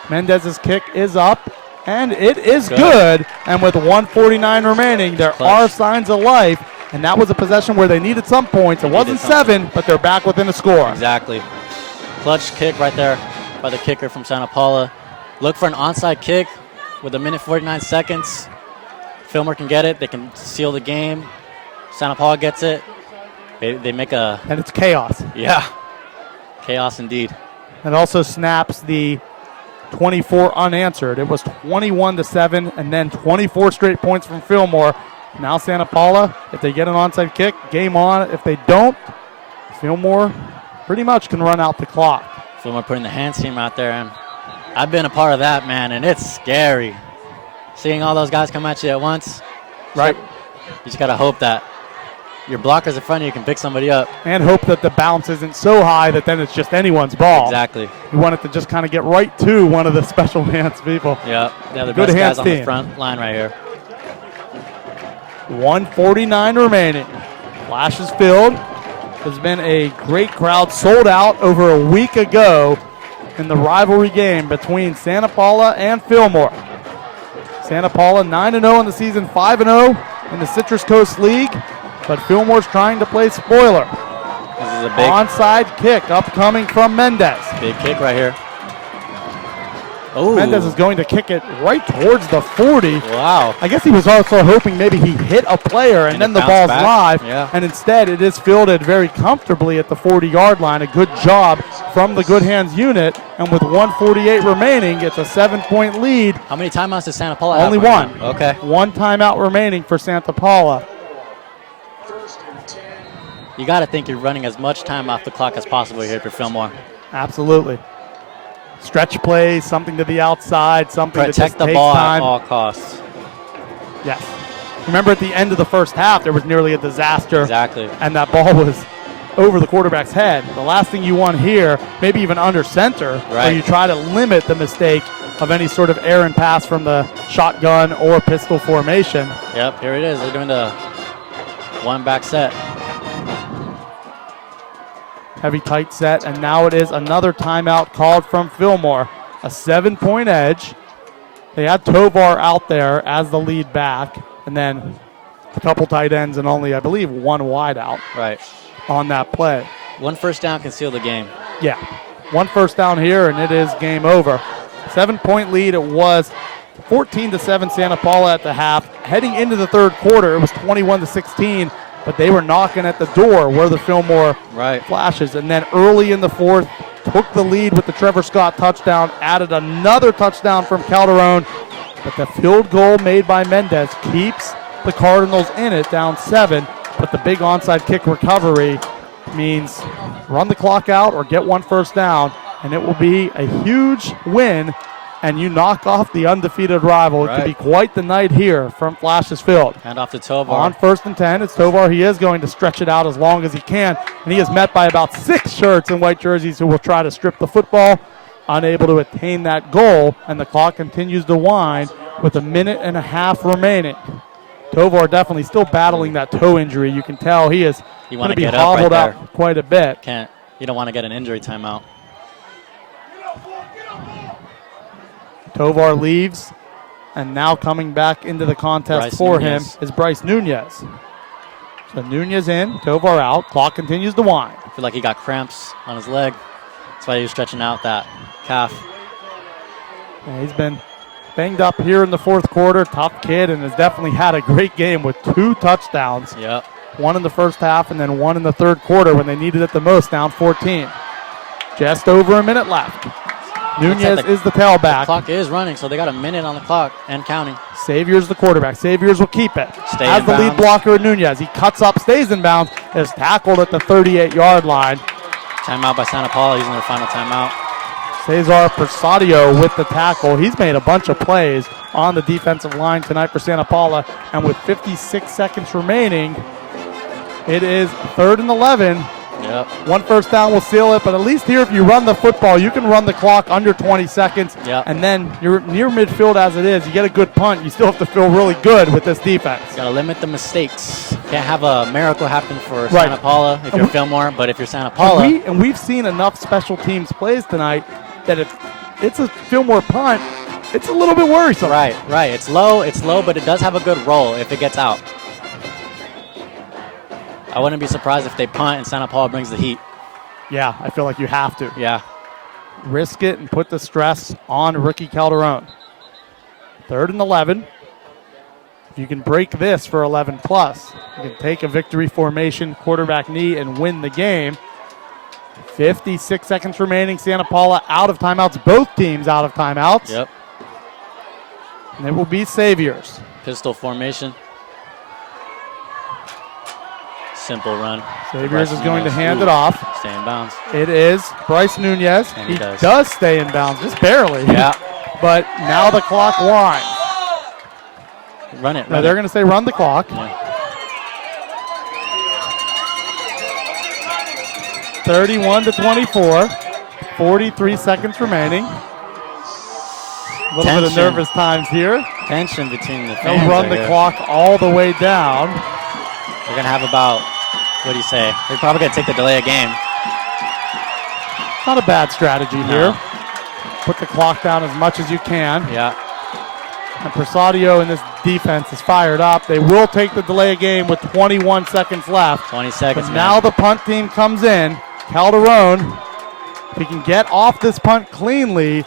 Mendez's kick is up, and it is good. And with 1:49 remaining, there are signs of life. And that was a possession where they needed some points. It wasn't 7, but they're back within a score. Exactly. Clutch kick right there by the kicker from Santa Paula. Look for an onside kick with 1:49 seconds. Fillmore can get it. They can seal the game. Santa Paula gets it. They make a... And it's chaos. Yeah. Chaos indeed. And also snaps the 24 unanswered. It was 21-7 and then 24 straight points from Fillmore. Now Santa Paula, if they get an onside kick, game on. If they don't, Fillmore pretty much can run out the clock. Fillmore putting the hands team out there, and I've been a part of that, man, and it's scary. Seeing all those guys come at you at once. Right. You just got to hope that your blockers in front of you can pick somebody up. And hope that the bounce isn't so high that then it's just anyone's ball. Exactly. You want it to just kind of get right to one of the special hands people. Yeah, the Good best hands guys team. on the front line right here. 1:49 remaining. Flashes Field has been a great crowd, sold out over a week ago in the rivalry game between Santa Paula and Fillmore. Santa Paula 9-0 in the season, 5-0 in the Citrus Coast League, but Fillmore's trying to play spoiler. This is a big onside kick upcoming from Mendez. Big kick right here. Ooh. Mendez is going to kick it right towards the 40. Wow. I guess he was also hoping maybe he hit a player and then the ball's live. Yeah. And instead it is fielded very comfortably at the 40-yard line. A good job from the Good Hands unit. And with 1:48 remaining, it's a 7-point lead. How many timeouts does Santa Paula have? Only one. Okay. One timeout remaining for Santa Paula. You got to think you're running as much time off the clock as possible here for Fillmore. Absolutely. Stretch plays, something to the outside, something that just Protect the takes ball time. at all costs. Yes. Remember at the end of the first half, there was nearly a disaster. Exactly. And that ball was over the quarterback's head. The last thing you want here, maybe even under center, where you try to limit the mistake of any sort of errant pass from the shotgun or pistol formation. Yep, here it is. They're doing the one back set. Heavy tight set, and now it is another timeout called from Fillmore. A 7-point edge. They had Tovar out there as the lead back, and then a couple tight ends and only, I believe, one wide out on that play. One first down can seal the game. Yeah, one first down here, and it is game over. 7-point lead. It was 14-7 Santa Paula at the half. Heading into the third quarter, it was 21-16. But they were knocking at the door where the Fillmore Flashes. And then early in the fourth, took the lead with the Trevor Scott touchdown, added another touchdown from Calderon. But the field goal made by Mendez keeps the Cardinals in it, down 7. But the big onside kick recovery means run the clock out or get one first down, and it will be a huge win. And you knock off the undefeated rival. It could be quite the night here from Flashes Field. Hand off to Tovar. On 1st and 10, it's Tovar. He is going to stretch it out as long as he can. And he is met by about 6 shirts in white jerseys who will try to strip the football. Unable to attain that goal. And the clock continues to wind with a minute and a half remaining. Tovar definitely still battling that toe injury. You can tell he is going to be hobbled out quite a bit. You don't want to get an injury timeout. Tovar leaves, and now coming back into the contest for him is Bryce Nunez. So Nunez in, Tovar out, clock continues to wind. I feel like he got cramps on his leg. That's why he was stretching out that calf. Yeah, he's been banged up here in the fourth quarter, tough kid, and has definitely had a great game with 2 touchdowns. Yep. One in the first half and then one in the third quarter when they needed it the most, down 14. Just over a minute left. Nunez is the tailback. The clock is running, so they got a minute on the clock and counting. Savior's the quarterback. Saviors will keep it. As the lead blocker, Nunez. He cuts up, stays in bounds, is tackled at the 38-yard line. Timeout by Santa Paula, using their final timeout. Cesar Persadio with the tackle. He's made a bunch of plays on the defensive line tonight for Santa Paula. And with 56 seconds remaining, it is 3rd and 11. Yep. One first down will seal it, but at least here if you run the football, you can run the clock under 20 seconds. Yep. And then you're near midfield as it is. You get a good punt. You still have to feel really good with this defense. Got to limit the mistakes. Can't have a miracle happen for Santa Paula if you're Fillmore, but if you're Santa Paula. And we've seen enough special teams plays tonight that if it's a Fillmore punt, it's a little bit worrisome. Right. It's low, but it does have a good roll if it gets out. I wouldn't be surprised if they punt and Santa Paula brings the heat. Yeah, I feel like you have to. Yeah. Risk it and put the stress on Ricky Calderon. 3rd and 11. If you can break this for 11 plus, you can take a victory formation, quarterback knee, and win the game. 56 seconds remaining. Santa Paula out of timeouts. Both teams out of timeouts. Yep. And it will be Saviors. Pistol formation. Simple run. Saviors is going to hand it off. Stay in bounds. It is Bryce Nunez. And he does stay in bounds, just barely. Yeah. But now the clock winds. Run it. No, they're going to say run the clock. Yeah. 31-24. 43 seconds remaining. A little bit of nervous times here. Tension between the fans. They'll run the clock all the way down. We're going to have about, what do you say? They're probably going to take the delay of game. Not a bad strategy here. Put the clock down as much as you can. Yeah. And Persadio in this defense is fired up. They will take the delay of game with 21 seconds left. 20 seconds. But now the punt team comes in. Calderon, if he can get off this punt cleanly,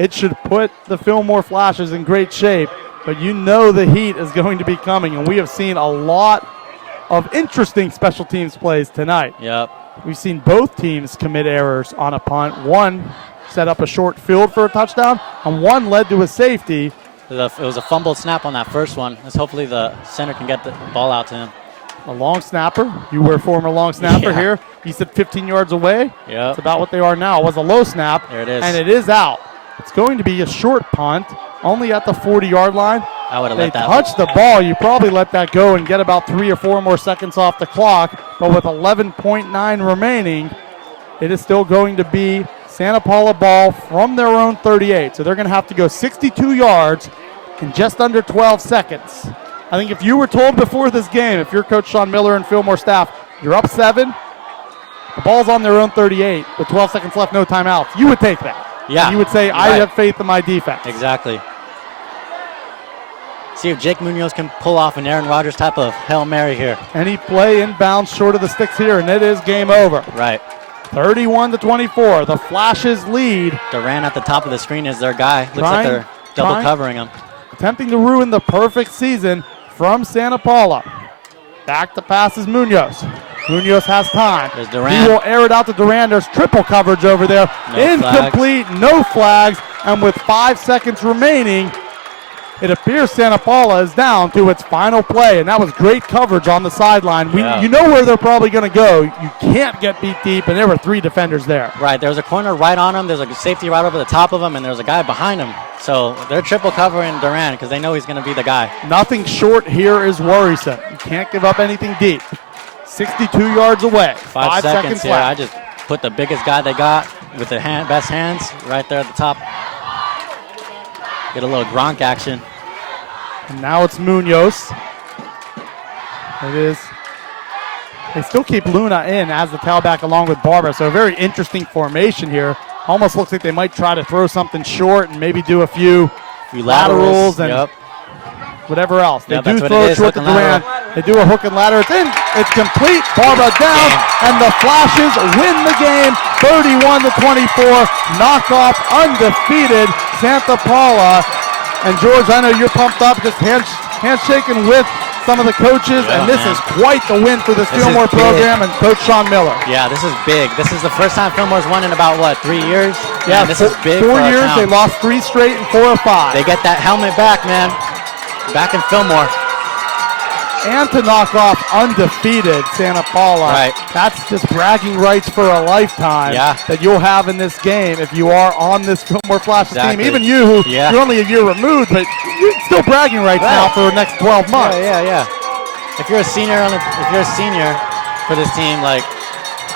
it should put the Fillmore Flashes in great shape. But you know the heat is going to be coming, and we have seen a lot of interesting special teams plays tonight. Yep. We've seen both teams commit errors on a punt. One set up a short field for a touchdown, and one led to a safety. It was a fumbled snap on that first one. Let's hopefully the center can get the ball out to him. A long snapper. You were a former long snapper Yeah. here. You said 15 yards away. Yep. It's about what they are now. It was a low snap. There it is. And it is out. It's going to be a short punt, only at the 40-yard line. I would have They let that. touched the ball. You probably let that go and get about 3 or 4 more seconds off the clock. But with 11.9 remaining, it is still going to be Santa Paula ball from their own 38. So they're going to have to go 62 yards in just under 12 seconds. I think if you were told before this game, if you're Coach Sean Miller and Fillmore staff, you're up 7, the ball's on their own 38 with 12 seconds left, no timeouts, you would take that. Yeah. And you would say, I Right. have faith in my defense. Exactly. See if Jake Munoz can pull off an Aaron Rodgers type of Hail Mary here. Any play inbounds short of the sticks here, and it is game over. Right. 31-24. The Flashes lead, Duran at the top of the screen is their guy. Looks Trying- like they're double trying- covering him. attempting to ruin the perfect season from Santa Paula. Back to passes Munoz. Munoz has time. There's Duran. He will air it out to Duran. There's triple coverage over there. No Incomplete, no flags, and with 5 seconds remaining, it appears Santa Paula is down to its final play, and that was great coverage on the sideline. Yeah. You know where they're probably going to go. You can't get beat deep, and there were 3 defenders there. Right, there's a corner right on him. There's a safety right over the top of him, and there's a guy behind him. So they're triple covering Duran because they know he's going to be the guy. Nothing short here is worrisome. You can't give up anything deep. 62 yards away. 5 seconds here. I left. just put the biggest guy they got with the best hands right there at the top. Get a little Gronk action. And now it's Munoz. It is. They still keep Luna in as the tailback along with Barbara. So a very interesting formation here. Almost looks like they might try to throw something short and maybe do a few laterals and Yep. whatever else. They Yep, do that's what throw it is, short to hook and Duran. They do a hook and ladder. It's in. It's complete. Barbara down. And the Flashes win the game 31-24. Knock off undefeated Santa Paula. And George, I know you're pumped up, just handshaking with some of the coaches, Yeah, and this man. is quite the win for this This is Fillmore big. program and Coach Sean Miller. Yeah, this is big. This is the first time Fillmore's won in about, 3 years? Yeah, Man, this is big 4 for our years, town. they lost 3 straight and 4 of 5. They get that helmet back, man. Back in Fillmore. And to knock off undefeated Santa Paula. Right. That's just bragging rights for a lifetime Yeah. that you'll have in this game if you are on this Fillmore Flashes team. Exactly. Even you, who Yeah. you're only a year removed, but you're still bragging rights now Right. for the next 12 months. Yeah. If you're a senior for this team,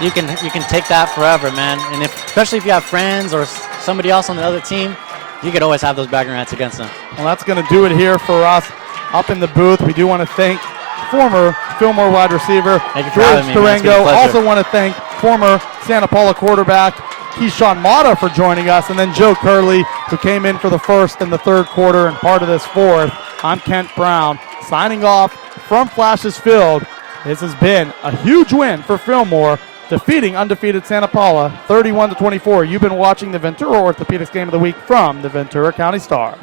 you can take that forever, man. And especially if you have friends or somebody else on the other team, you could always have those bragging rights against them. Well, that's going to do it here for us up in the booth. We do want to thank former Fillmore wide receiver Thank you for George having me, man. It's been a Durango. pleasure. Also want to thank former Santa Paula quarterback Keyshawn Mata for joining us, and then Joe Curley, who came in for the first and the third quarter and part of this fourth. I'm Kent Brown, signing off from Flashes Field. This has been a huge win for Fillmore, defeating undefeated Santa Paula 31-24. You've been watching the Ventura Orthopedics Game of the Week from the Ventura County Star.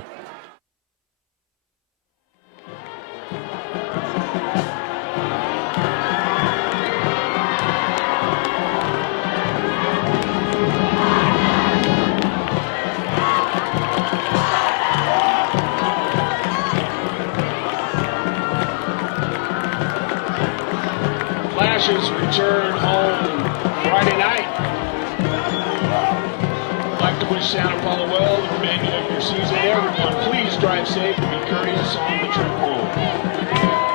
Flashes return home Friday night. I'd like to wish Santa Paula well in the remainder of your season. Everyone, please drive safe and be courteous on the trip home.